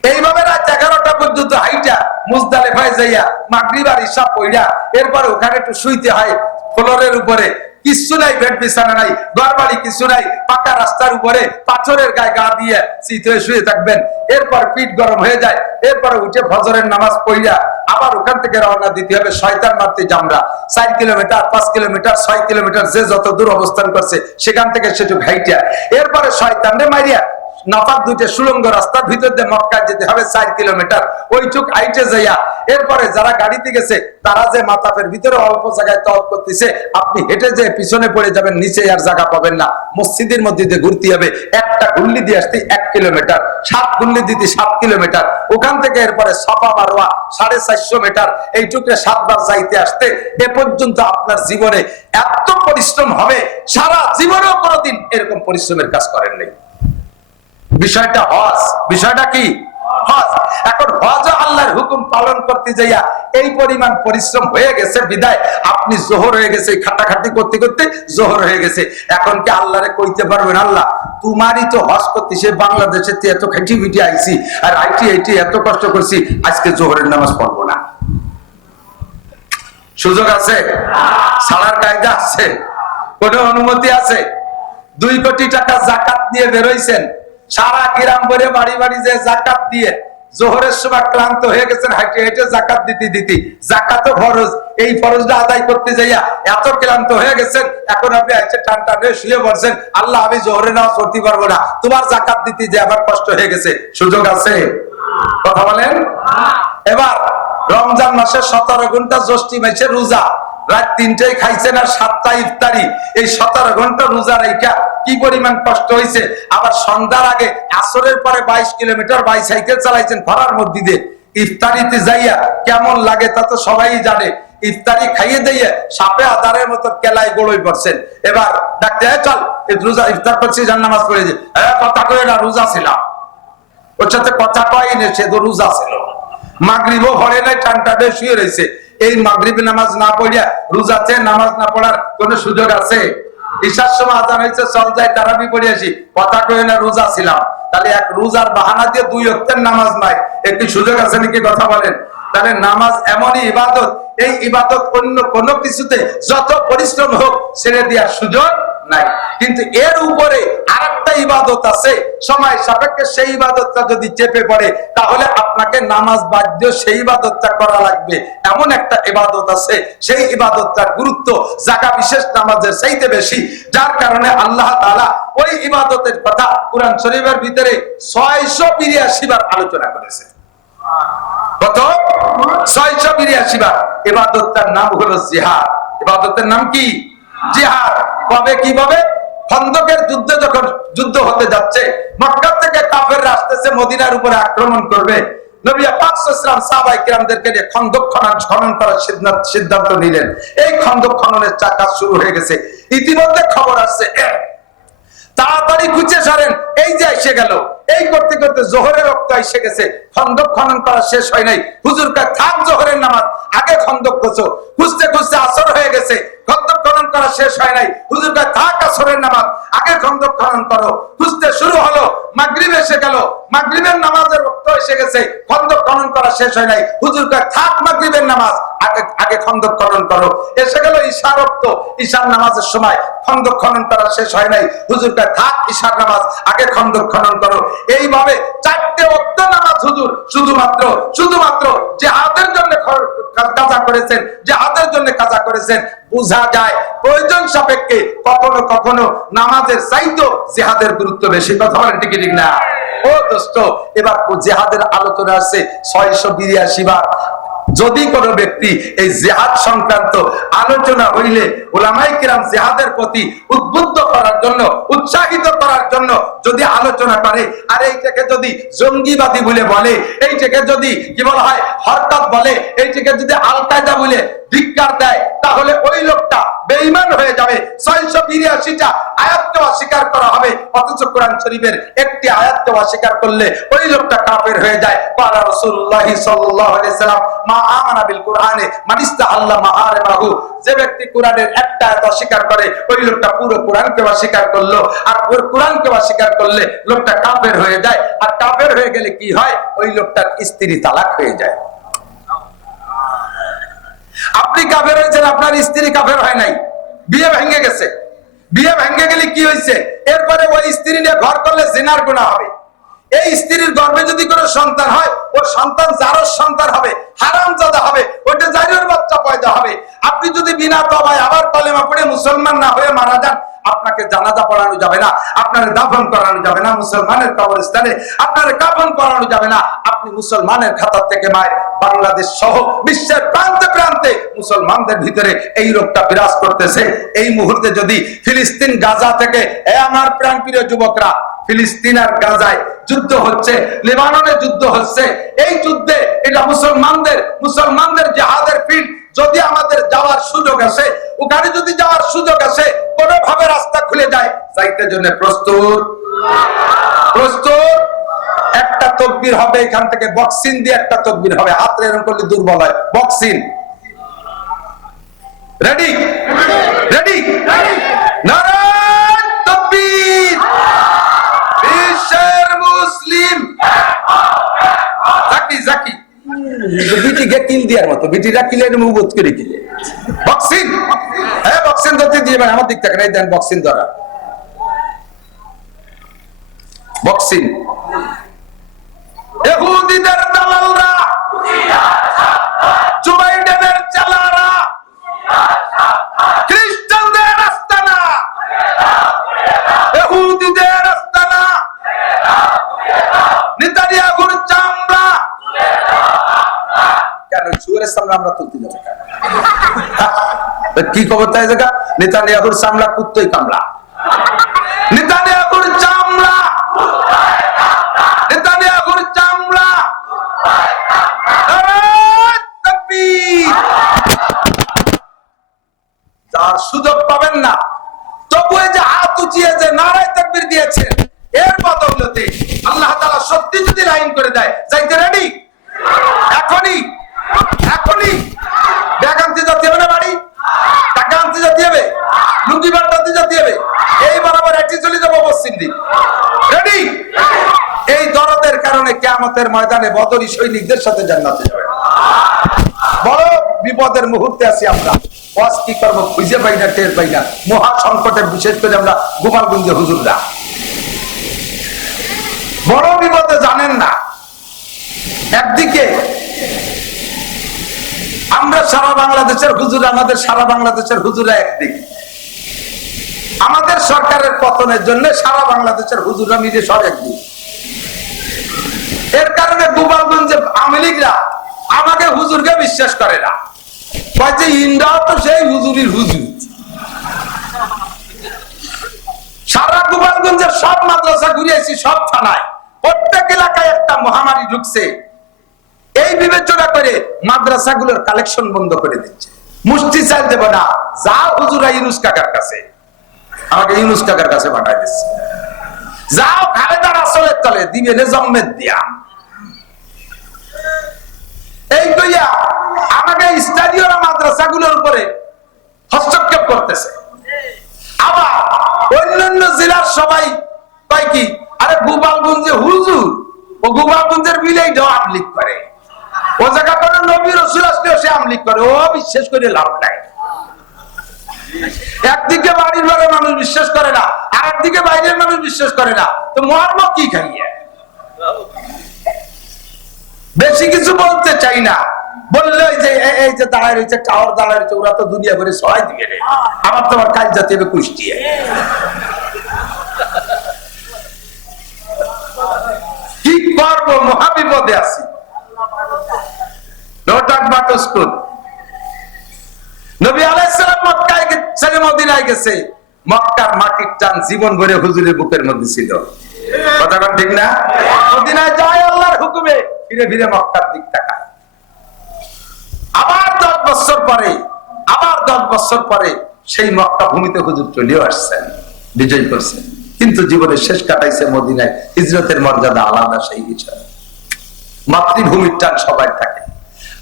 এইভাবে রাত 11টা পর্যন্ত হাইটা মুজদালিফায় যাইয়া মাগরিব আর ইশা পড়া এরপর ওখানে একটু শুইতে হয় ফ্লোরের উপরে। কিছু নাই, বেড বিছানা নাই, ঘর বাড়ি কিছু নাই, পাকা রাস্তার উপরে পাথরের গায়ে গা দিয়ে শীত হয়ে শুয়ে থাকবেন। এরপর পিঠ গরম হয়ে যায়, এরপরে উঠে ফজরের নামাজ পড়িয়া আবার ওখান থেকে রওনা দিতে হবে শয়তান মারতে জামরা। 4 কিলোমিটার, 5 কিলোমিটার, 6 কিলোমিটার যে যত দূর অবস্থান করছে সেখান থেকে সেটুক হাইটা এরপরে শয়তানরে মারিয়া নাপাক দুইটা সুড়ঙ্গ রাস্তার ভিতর দিয়ে মক্কায় যেতে হবে 4 কিলোমিটার। ওইটুক আইটে যাইয়া এরপরে যারা গাড়িতে গেছে তারা যে মাতাফের ভিতরে অল্প জায়গায় তওয়াফ করতেছে, আপনি হেঁটে যে পিছনে পড়ে যাবেন, নিচে আর জায়গা পাবেন না। মসজিদের মধ্যে দিয়ে ঘুরতে হবে, একটা গুল্লি দিয়ে আসতে 1 কিলোমিটার, 7 গুল্লি দিতে 7 কিলোমিটার, ওখান থেকে এরপরে সাফা মারওয়া 450 মিটার, এইটুকু 7 বার যাইতে আসতে এ পর্যন্ত আপনার জীবনে এত পরিশ্রম হবে, সারা জীবনেও কোনোদিন এরকম পরিশ্রমের কাজ করেন নাই। বিষয়টা হজ, বিষয়টা কি হজ। এখন হজ আল্লাহর হুকুম পালন করতে যাইয়া এই পরিমাণ পরিশ্রম হয়ে গেছে বিদায় আপনি জোহর হয়ে গেছে, খাটাখাটি করতে করতে জোহর হয়ে গেছে। এখন কি আল্লাহরে কইতে পারবেন, আল্লাহ তোমারই তো হজ করতে, সে বাংলাদেশে এত খাটি পিটি আইছি আর আইটি এত কষ্ট করছি, আজকে জোহরের নামাজ পড়বো না? সুযোগ আছে? সালার কায়দা আছে? কোন অনুমতি আছে? 2 কোটি টাকা জাকাত দিয়ে বেরোইছেন, সারা গ্রাম ভরে বাড়ি বাড়ি যে জাকাত দিয়ে জোহরের সময় ক্লান্ত হয়ে গেছেন, হাইটে হেঁটে জাকাত দিতে দিতে। জাকাতও ফরজ, এই ফরজটা আদায় করতে যাইয়া এত ক্লান্ত হয়ে গেছেন, এখন আপনি এসে টান টান হয়ে শুয়ে পড়ছেন, আল্লাহ আমি জোহরে নামাজ পড়তে পারবো না, তোমার জাকাত দিতে যে আবার কষ্ট হয়ে গেছে। সুযোগ আছে? কথা বলেন। এবার রমজান মাসে 17 ঘন্টা জ্যৈষ্ঠী মাসে রোজা, রাত 3টায় খাইছেন আর 7টা ইফতারি, এই 17 ঘন্টা রোজা রাইখা কি পরিমাণ কষ্ট হয়েছে। আবার সন্ধ্যার আগে আসরের পরে 22 কিলোমিটার বাইসাইকেল চালাইছেন খরার মধ্যে দিয়ে, ইফতারিতে যাইয়া কেমন লাগে তা তো সবাই জানে। ইফতারি খাইয়ে দিয়ে সাপে আদারের মতো কেলায় গোড়ই পড়ছেন। এবার ডাকতে চল রোজা ইফতার করছি, জান নামাজ পড়ে যে কথা কয়ে না, রোজা ছিলাম। ওর সাথে কথা কয়নি, সে তো রোজা ছিল। মাগরিবও ঘরে নাই, টান টানে শুয়ে রয়েছে। এই মাগরিবে নামাজ না পড়িয়া রোজাতে নামাজ না পড়ার কোন সুযোগ আছে? ঈশার সময় আজান হয়েছে, চল যাই তারাবি পড়ে আসি, কথা কয়ে না, রোজা ছিলাম। তাহলে এক রোজার বাহানা দিয়ে 2 ওয়াক্তের নামাজ নাই, একটি সুযোগ আছে নাকি? কথা বলেন। তাহলে নামাজ এমনই ইবাদত, এই ইবাদত অন্য কোন কিছুতে যত পরিশ্রম হোক ছেড়ে দেওয়ার সুযোগ নাই। কিন্তু এর উপরে আরেকটা ইবাদত আছে, সময় সাপেক্ষে সেই ইবাদতটা যদি চেপে পড়ে তাহলে আপনাকে নামাজ বাদ দিয়ে সেই ইবাদতটা করা লাগবে। এমন একটা ইবাদত আছে, সেই ইবাদতটার গুরুত্ব জায়গা বিশেষ নামাজের চাইতে বেশি, যার কারণে আল্লাহ তাআলা ওই ইবাদতের কথা কুরআন শরীফের ভিতরে 682 বার আলোচনা করেছে। কত? 682 বার। ইবাদতটার নাম হলো জিহাদ। ইবাদতের নাম কি? জিহাদ। কবে কিভাবে? খন্দকের যুদ্ধে যখন যুদ্ধ হতে যাচ্ছে, মক্কা থেকে কাফেররা আসতেছে মদিনার উপরে আক্রমণ করবে, নবী পাক সাল্লাল্লাহু আলাইহি ওয়াসাল্লাম সাহাবায়ে কেরামদেরকে নিয়ে খন্দক খনন করার সিদ্ধান্ত নিলেন। এই খন্দক খননের কাজ শুরু হয়ে গেছে। ইতিমধ্যে খবর আসছে, তাড়াতাড়ি খুঁজে সারেন, এই যে এসে গেল। এই করতে করতে জোহরের রক্ত এসে গেছে, খন্দক খনন করা শেষ হয় নাই। হুজুর কা থাক জোহরের নামাজ, আগে খন্দক খুঁজো। খুঁজতে খুঁজতে আসর হয়ে গেছে, খন্দক খনন করা শেষ হয় নাই। হুজুর কা থাক আসরের নামাজ, আগে খন্দক খনন করো। খুঁজতে শুরু হলো, মাগরিব এসে গেল, মাগরিবের নামাজের রক্ত এসে গেছে, খন্দক খনন করা শেষ হয় নাই। হুজুর কা থাক মাগরিবের নামাজ, আগে খন্দক খনন করো। এসে গেল ঈশার রক্ত, ঈশার নামাজের সময়, খন্দক খনন করা শেষ হয় নাই। হুজুর কা থাক ঈশার নামাজ, আগে খন্দক খনন করো। এইভাবে 4টে ওয়াক্ত নামাজ হুজুর শুধুমাত্র জিহাদের জন্য কাজা করেছেন, জিহাদের জন্য কাজা করেছেন। বোঝা যায় প্রয়োজন সাপেক্ষে কখনো কখনো নামাজের চাইতে জিহাদের গুরুত্ব বেশি। কথা বলেন ঠিক ঠিক না? ও দোস্ত, এবার জিহাদের আলোচনা আছে 682 বার। যদি কোন ব্যক্তি এই জিহাদ সংক্রান্ত আলোচনা হইলে উলামায়ে কিরাম জিহাদের প্রতি উদ্বুদ্ধ করার জন্য, উৎসাহিত করার জন্য যদি আলোচনা করে, আর এইটাকে যদি জঙ্গিবাদী বলে, এইটাকে যদি কি বলা হয় হরকত বলে, এইটাকে যদি আল কায়দা বলে ধিক্কার দেয়, তাহলে ওই লোকটা বেঈমান হয়ে যাবে। 682টা আয়াতকে অস্বীকার করা হবে, অথচ কোরআন শরীফের একটি আয়াতকে অস্বীকার করলে ওই লোকটা কাফের হয়ে যায়। ক্বালা রাসূলুল্লাহ সাল্লাল্লাহু আলাইহি সাল্লাম মা আমানা বিল কুরআনে মান ইস্তাহাল্লা মাহারিমাহু, যে ব্যক্তি কোরআনের একটা আয়াত অস্বীকার করে ওই লোকটা পুরো কোরআনকে অস্বীকার করলো, আর পুরো কোরআনকে অস্বীকার করলে লোকটা কাফের হয়ে যায়। আর কাফের হয়ে গেলে কি হয়? ওই লোকটার স্ত্রী তালাক হয়ে যায়। আপনি কাফের হয়েছেন, আপনার স্ত্রী কাফের হয় নাই, বিয়ে ভেঙে গেছে। বিয়ে ভেঙে গেলে কি হয়েছে? এরপরে ওই স্ত্রী নিয়ে ঘর করলে জিনার গুনাহ হবে। এই স্ত্রীর গর্ভে যদি কোনো সন্তান হয়, ও সন্তান জারজ সন্তান হবে, হারামজাদা হবে, ওটা জারির বাচ্চা পয়দা হবে। আপনি যদি বিনা তওবায় আবার কলেমা পড়ে মুসলমান না হয়ে মারা যান, আপনাকে জানাজা পড়ানো যাবে না, আপনার দাফন করানো যাবে না মুসলমানের কবরস্থানে, আপনার কাফন করানো যাবে না। আপনি মুসলমানের খাতা থেকে মায়ের বাংলাদেশ সহ বিশ্বের প্রান্তে প্রান্তে মুসলমানদের ভিতরে এই রোগটা বিরাজ করতেছে। এই মুহূর্তে যদি ফিলিস্তিন গাজা থেকে, আমার প্রাণপ্রিয় যুবকরা, ফিলিস্তিন আর গাজায় যুদ্ধ হচ্ছে, লেবাননে যুদ্ধ হচ্ছে, এই যুদ্ধে এটা মুসলমানদের জিহাদের ফিল্ড। যদি আমাদের যাওয়ার সুযোগ আসে, ওখানে যদি যাওয়ার সুযোগ আসে, কোনোভাবে রাস্তা খুলে যায়, যাইতে জন্য প্রস্তুত? একটা তাকবীর হবে, এখান থেকে বক্সিং দিয়ে একটা তাকবীর হবে, হাত এরকম করলে দুর্বল হয়। Boxing ready? নারায়ে তাকবীর! বিশ্বের মুসলিম জাকি বিটিকে কিল দেওয়ার মতো, বিটিরা কিলের মুভত করে কিলে বক্সিং। হ্যাঁ, বক্সিং ধরতে দিয়ে আমার দিক থেকে দেন, বক্সিং ধরা, বক্সিং। ইহুদিদের দালালরা, জো বাইডেনের চালারা, খ্রিস্টানদের আস্তানা, ইহুদিদের আস্তানা, নেতানিয়াহুর চামড়া। কেন সুরের সামনে আমরা তুলতে যাবো? কি খবর? তাই জায়গা নেতানিয়াহুর চামড়া কুত্তই কামড়া, নেতানিয়াহুর চামড়া, নেতানিয়াহুর চামড়া। যার সুযোগ পাবেন না, তবু এই যে হাত উঁচিয়ে যে নারায়ে তাকবীর দিয়েছেন, এর বদৌলতে আল্লাহ তাআলা সত্যি যদি লাইন করে দেয়, যাইতে রেডি? এখনই ব্যাগ আনতে যেতে হবে না, বাড়ি টাকা আনতে যেতে হবে, লুঙ্গি বাড়তে যেতে হবে, এই বরাবর এটি চলে যাবো মসজিদে। রেডি? এই দরদের কারণে কিয়ামতের ময়দানে বদরি সৈনিকদের সাথে জান্নাতে যাবে। বড় বিপদের মুহূর্তে আছি আমরা, ওয়াজ কি করবো খুঁজে পাই না, টের পাই না। মহা সংকটে, বিশেষ করে আমরা গোপালগঞ্জে হুজুররা বড় বিপদে, জানেন না। একদিকে আমরা সারা বাংলাদেশের হুজুর, আমাদের সারা বাংলাদেশের হুজুরা একদিকে, আমাদের সরকারের পতনের জন্য সারা বাংলাদেশের হুজুরা মিলে সব একদিকে। এর কারণে গোপালগঞ্জে আওয়ামী লীগরা আমাকে হুজুরকে বিশ্বাস করে না, কয় যে ইন্দ্রাও তো সেই হুজুরির হুজুর। সারা গোপালগঞ্জের সব মাদ্রাসা ঘুরিয়েছি, সব থানায়, প্রত্যেক এলাকায় একটা মহামারী ঢুকছে। এই বিবেচনা করে মাদ্রাসাগুলোর কালেকশন বন্ধ করে দিচ্ছে। মুষ্টি চাল দেব না, যা হুজুরা ইউনুস কাকার কাছে, আমাকে ইউনুস কাকার কাছে পাঠাই দিচ্ছে। যাও খালেদার আসলের তলে দিবে জম্মেদ দিয়া। এই কইয়া আমাকে স্টাডিয়াম মাদ্রাসাগুলোর উপরে হস্তক্ষেপ করতেছে। আবার অন্যান্য জেলার সবাই কয় কি, আরে গোপালগঞ্জে হুজুর, ও গোপালগঞ্জের বিলেই আমলিক করে, ও জায়গা করে নবী রাসূল আসলেও সে আমলিক করে, ও বিশ্বাস করে লাভ নাই। একদিকে বাড়ির ঘরে মানুষ বিশ্বাস করে না, আর একদিকে বাইরের মানুষ বিশ্বাস করে না, তো মর্ম কি খাইয়ে? বেশি কিছু বলতে চাই না, বললে এই যে দাঁড়ায় রয়েছে, টাওয়ার দাঁড়ায় রয়েছে, ওরা তো দুনিয়া করে সবাই দিবে, আমার তোমার কাজ জাতি হবে কুষ্টিয়ে। কি করবো, মহাবিপদে আছি। নবী আলাইহিস সালাম মক্কায় ছেড়ে মদিনায় গেছে, মক্কার মাটির টান জীবন ভরে হুজুরের বুকের মধ্যে ছিল। কথা ঠিক না? মদিনায় যায় আল্লাহর হুকুমে, ফিরে ফিরে মক্কার দিক তাকায়। আবার 10 বছর পরে আবার 10 বছর পরে সেই মক্কা ভূমিতে হুজুর চলেও আসছেন, বিজয় করছেন, কিন্তু জীবনের শেষ কাটাইছে মদিনায়। হিজরতের মর্যাদা আলাদা সেই বিষয়। মাতৃভূমির টান সবাই থাকে।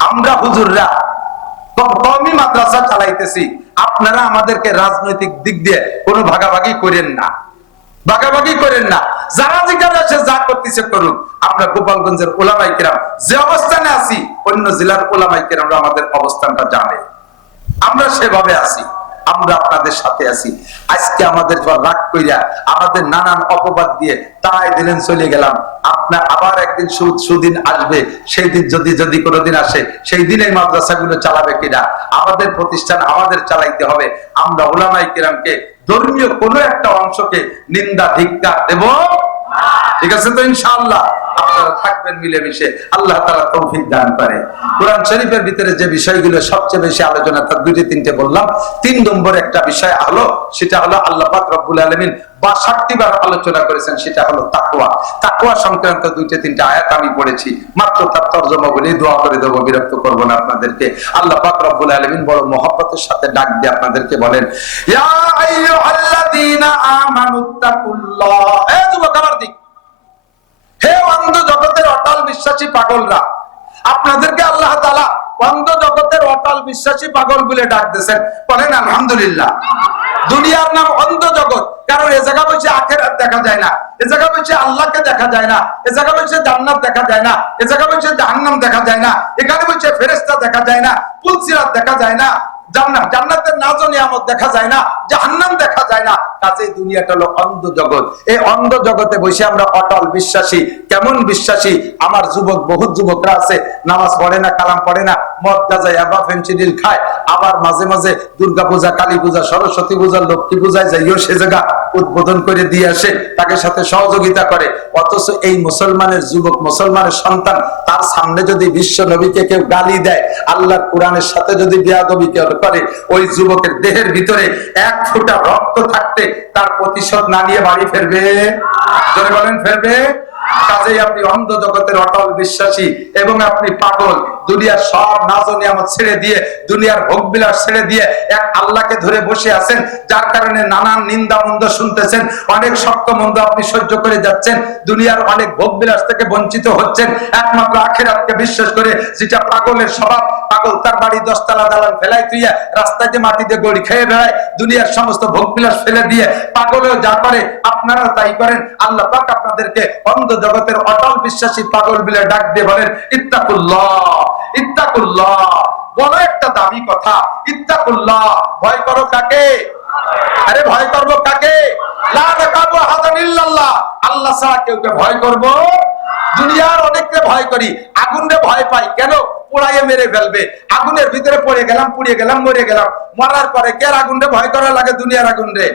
আমরা হুজুররা কওমি মাদ্রাসা চালাইতেছি, আপনারা আমাদেরকে রাজনৈতিক দিক দিয়ে কোনো ভাগাভাগি করেন না, ভাগাভাগি করেন না। যারা যেখানে আছে যা করতেছে করুক। আমরা গোপালগঞ্জের ওলামায়ে কেরাম যে অবস্থানে আছি, অন্য জেলার ওলামায়ে কেরামরা আমাদের অবস্থানটা জানে, আমরা সেভাবে আছি, আমরা আপনাদের সাথে আছি। আজকে আমাদের রাগ কইরা আমাদের নানান অপবাদ দিয়ে তাই দিলেন, চলে গেলাম। আপনার আবার একদিন সুদিন আসবে, সেই দিন যদি কোনোদিন আসে, সেই দিন এই মাদ্রাসাগুলো চালাবে কিনা, আমাদের প্রতিষ্ঠান আমাদের চালাইতে হবে। আমরা উলামায়ে কেরামকে ধর্মীয় কোন একটা অংশকে নিন্দা ধিক্কার দেব, ঠিক আছে তো? ইনশাআল্লাহ আপনারা থাকবেন মিলেমিশে, আল্লাহ তাআলা তৌফিক দান করে। কোরআন শরীফের ভিতরে যে বিষয়গুলো সবচেয়ে বেশি আলোচনা, তার 2-3টে বললাম। 3 নম্বর একটা বিষয় হলো, সেটা হলো আল্লাহ পাক রব্বুল আলামিন 62 বার আলোচনা করেছেন, সেটা হলো তাকওয়া। তাকওয়া সংক্রান্ত 2-3টে আয়াত আমি পড়েছি, মাত্র তার তরজমা বলে দোয়া করে দেব, বিরক্ত করব না আপনাদেরকে। আল্লাহ পাক রব্বুল আলামিন বড় মহব্বতের সাথে ডাক দিয়ে আপনাদেরকে বলেন, ইয়া আইয়ুহাল্লাযীনা আমানুত্তাকুল্লাহ। এ যুবক আমার দিক, হে অন্ধ জগতের অটল বিশ্বাসী পাগলরা, আপনাদেরকে আল্লাহ তাআলা অন্ধ জগতের অটল বিশ্বাসী পাগল বলে ডাক দিয়েছেন। বলেন আলহামদুলিল্লাহ। দুনিয়ার নাম অন্ধ জগৎ, কারণ এ জায়গা বসে আখিরাত দেখা যায় না, এ জায়গা বসে আল্লাহকে দেখা যায় না, এ জায়গা বসে জান্নাত দেখা যায় না, এ জায়গা বসে জাহান্নাম দেখা যায় না, এখানে বসে ফেরেশতা দেখা যায় না, পুলসিরাত দেখা যায় না, জান্নাতের নাজ নিয়ামত দেখা যায় না, জাহান্নাম দেখা যায় না। কাজেই দুনিয়াটা হলো অন্ধ জগৎ। এই অন্ধ জগতে বসে আমরা অটল বিশ্বাসী। কেমন বিশ্বাসী? আমার যুবক, বহুত যুবকরা আছে, নামাজ পড়ে না, কালাম পড়ে না, মদ গাঁজা ইয়াবা ফেনসিডিল খায়, আবার মাঝে মাঝে দুর্গা পূজা, কালী পূজা, সরস্বতী পূজা, লক্ষ্মী পূজায় যাইও সে জায়গা উদ্বোধন করে দিয়ে আসে, তাকে সাথে সহযোগিতা করে। অথচ এই মুসলমানের যুবক, মুসলমানের সন্তান, তার সামনে যদি বিশ্ব নবীকে কেউ গালি দেয়, আল্লাহর কোরআনের সাথে যদি বেয়াদবি করে, ওই যুবকের দেহের ভিতরে 1 ফোঁটা রক্ত থাকতে তার প্রতিশোধ না নিয়ে বাড়ি ফেরবে? জোরে বলেন, ফেরবে? কাজেই আপনি অন্ধ জগতের অটল বিশ্বাসী এবং আপনি পাগল। দুনিয়ার সব নাজ নিয়ামত ছেড়ে দিয়ে, দুনিয়ার ভোগ বিলাস ছেড়ে দিয়ে এক আল্লাহকে ধরে বসে আছেন, যার কারণে নানান নিন্দা মন্দ শুনতেছেন, অনেক শক্ত মন্দ আপনি সহ্য করে যাচ্ছেন, দুনিয়ার অনেক ভোগ বিলাস থেকে বঞ্চিত হচ্ছেন, একমাত্র আখিরাতকে বিশ্বাস করে। যেটা পাগলের স্বভাব, পাগল তার বাড়ি 10 তলা দালান ফেলাই তুইয়া রাস্তায় যে মাটিতে গড়ি খেয়ে বেড়ায়, দুনিয়ার সমস্ত ভোগ বিলাস ফেলে দিয়ে পাগলেও যা করে, আপনারাও তাই করেন। আল্লাহ পাক আপনাদেরকে অন্ধ জগতের অটল বিশ্বাসী পাগল বলে ডাক দিয়ে বলেন, ইত্তাকুল্লাহ, ইত্তাকুল্লাহ। বড় একটা দামি কথা, ইত্তাকুল্লাহ। ভয় করো কাকে? আরে ভয় করবো কাকে? লা নাকাবু আহাদান ইল্লাল্লাহ। আল্লাহ ছাড়া কেউকে ভয় করব? দুনিয়ার অনেককে ভয় করি, আগুনরে ভয় পাই। কেন? পোড়াইয়ে মেরে ফেলবে। আগুনের ভিতরে পড়ে গেলাম, পুড়িয়ে গেলাম, মরে গেলাম। মরার পরে কে আগুনরে ভয় করা লাগে? দুনিয়ার আগুনরে।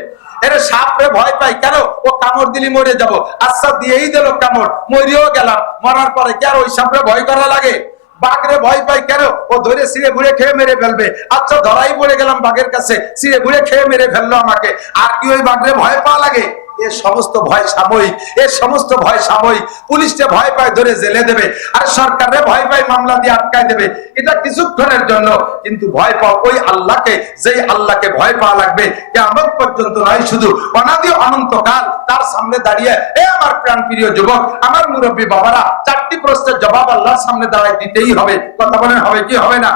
এর সাপরে ভয় পাই, কেন? ও কামড় দিলি মরে যাব, আচ্ছা দিয়েই দিল কামড়, মরিও গেলাম। মরার পরে কে আর ওই সাপরে ভয় করা লাগে? বাঘরে ভয় পাই, কেন? ও ধরে ছিঁড়ে ঘুরে খেয়ে মেরে ফেলবে, আচ্ছা ধরাই পড়ে গেলাম বাঘের কাছে, ছিঁড়ে ঘুরে খেয়ে মেরে ফেললো আমাকে, আর কি ওই বাঘরে ভয় পাওয়া লাগে? এ সমস্ত ভয় সাময়িক, এ সমস্ত ভয় সাময়িক। পুলিশকে ভয় পায়, ধরে জেলে দেবে, আর সরকারে ভয় পায়, মামলা দিয়ে আটকায় দেবে, এটা কিছুক্ষণের জন্য। কিন্তু ভয় পাও ওই আল্লাহকে, যেই আল্লাহকে ভয় পাওয়া লাগবে কিয়ামত পর্যন্ত নয়, শুধু অনাদি অনন্তকাল। তার সামনে দাঁড়িয়ে, এ আমার প্রাণ প্রিয় যুবক, আমার মুরব্বী বাবারা, 4টি প্রশ্নের জবাব আল্লাহর সামনে দাঁড়ায় দিতেই হবে। কথা বলেন, হবে কি হবে না?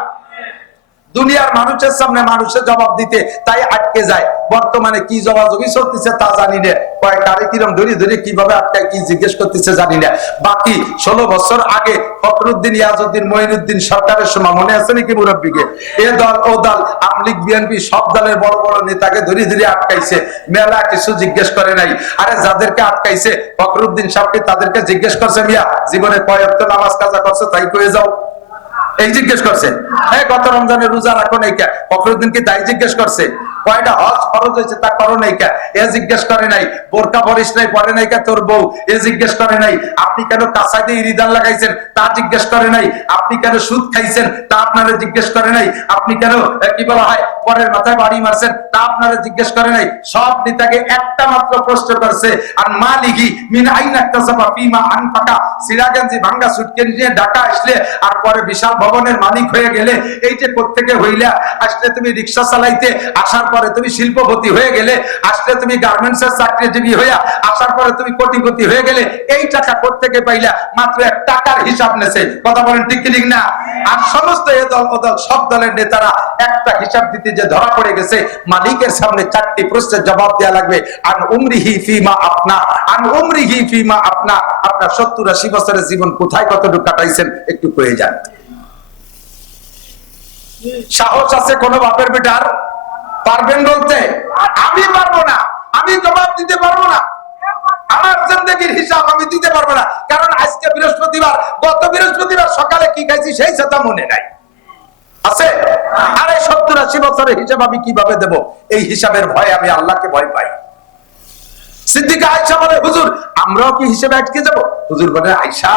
দুনিয়ার মানুষের সামনে মানুষের জবাব দিতে তাই আটকে যায়। বর্তমানে কি জবাজবি চলতেছে তা জানি না, কয় কারে কিরম ধরে ধরে কিভাবে আটকায় কি জিজ্ঞেস করতেছে জানি না। বাকি 16 বছর আগে ফখরুদ্দিন, ইয়াজউদ্দিন, মঈনুদ্দিন সরকারের সময় মনে আছে নাকি মুরব্বীকে? এ দল ও দল, আমলিগ, বিএনপি সব দলের বড় বড় নেতাকে ধরে ধরে আটকাইছে, মেলা কিছু জিজ্ঞেস করে নাই। আরে যাদেরকে আটকাইছে ফখরুদ্দিন সাহেবকে, তাদেরকে জিজ্ঞেস করছে, মিয়া জীবনে কয় ওয়াক্ত নামাজ কাজা করছে তাই কয়ে যাও, এই জিজ্ঞেস করছে। গত রমজানের রোজা রাখো নাই কে? ফখরুদ্দিন কি তাই জিজ্ঞেস করছে? কয়টা হজ খরচ হয়েছে তা করো নাই কা, এ জিজ্ঞেস করে নাই। বোরকা পরিস নাই, পরে নাই কা তোর বউ, এ জিজ্ঞেস করে নাই। আপনি কেন কাঁচা দিয়ে ইরিদান লাগাইছেন তা জিজ্ঞেস করে নাই। আপনি কেন সুদ খাইছেন তা আপনারা জিজ্ঞেস করে নাই। আপনি কেন কি বলা হয় পরের মাথায় বাড়ি মারছেন তা আপনারা জিজ্ঞেস করে নাই। সব নেতাকে একটা মাত্র প্রশ্ন করছে, আর মালিকি মিন আইনা ইকতাসাবা ফিমা আনফাকা। সিরাজগঞ্জে ভাঙ্গা সুটকেস নিয়ে ঢাকা আসলে আর পরে বিশাল ভবনের মালিক হয়ে গেলে, এই যে কোত্থেকে হইলা, আসলে তুমি রিকশা চালাইতে, আসার পরে তুমি শিল্পপতি হয়ে গেলে, আসলে তুমি গার্মেন্টসের চাকরিজীবী হইয়া, আসার পরে তুমি কোটিপতি হয়ে গেলে, এই টাকা কোত্থেকে পাইলা? মাত্র এক টাকার হিসাব নেছে। কথা বলেন ঠিক কি ঠিক না? আর সমস্ত এ দল ও দল সব দলের নেতারা একটা হিসাব দিতে যে ধরা পড়ে গেছে, মালিকের সামনে 4টি প্রশ্নের জবাব দেয়া লাগবে। আন উমরিহি ফিমা আপনা, আন উমরিহি ফিমা আপনা। আপনার 70-80 বছরের জীবন কোথায় কতটুকু কাটাইছেন একটু কয়ে যান। সাহস আছে কোন বাপের বেটার? পারবেন বলতে? আমি পারবো না, আমি জবাব দিতে পারবো না। আমার জিন্দেগির হিসাব আমি দিতে পারবো না, কারণ আজকে বৃহস্পতিবার, গত বৃহস্পতিবার সকালে কি খাইছি সেই কথা মনে নাই। আছে? আরে 70-80 বছরের হিসাব আমি কিভাবে দেব? এই হিসাবের ভয়ে আমি আল্লাহকে ভয় পাই। সিদ্দিকা আয়েশা বলে, হুজুর আমরাও কি হিসেবে আটকে যাব? হুজুর বলে, আয়েশা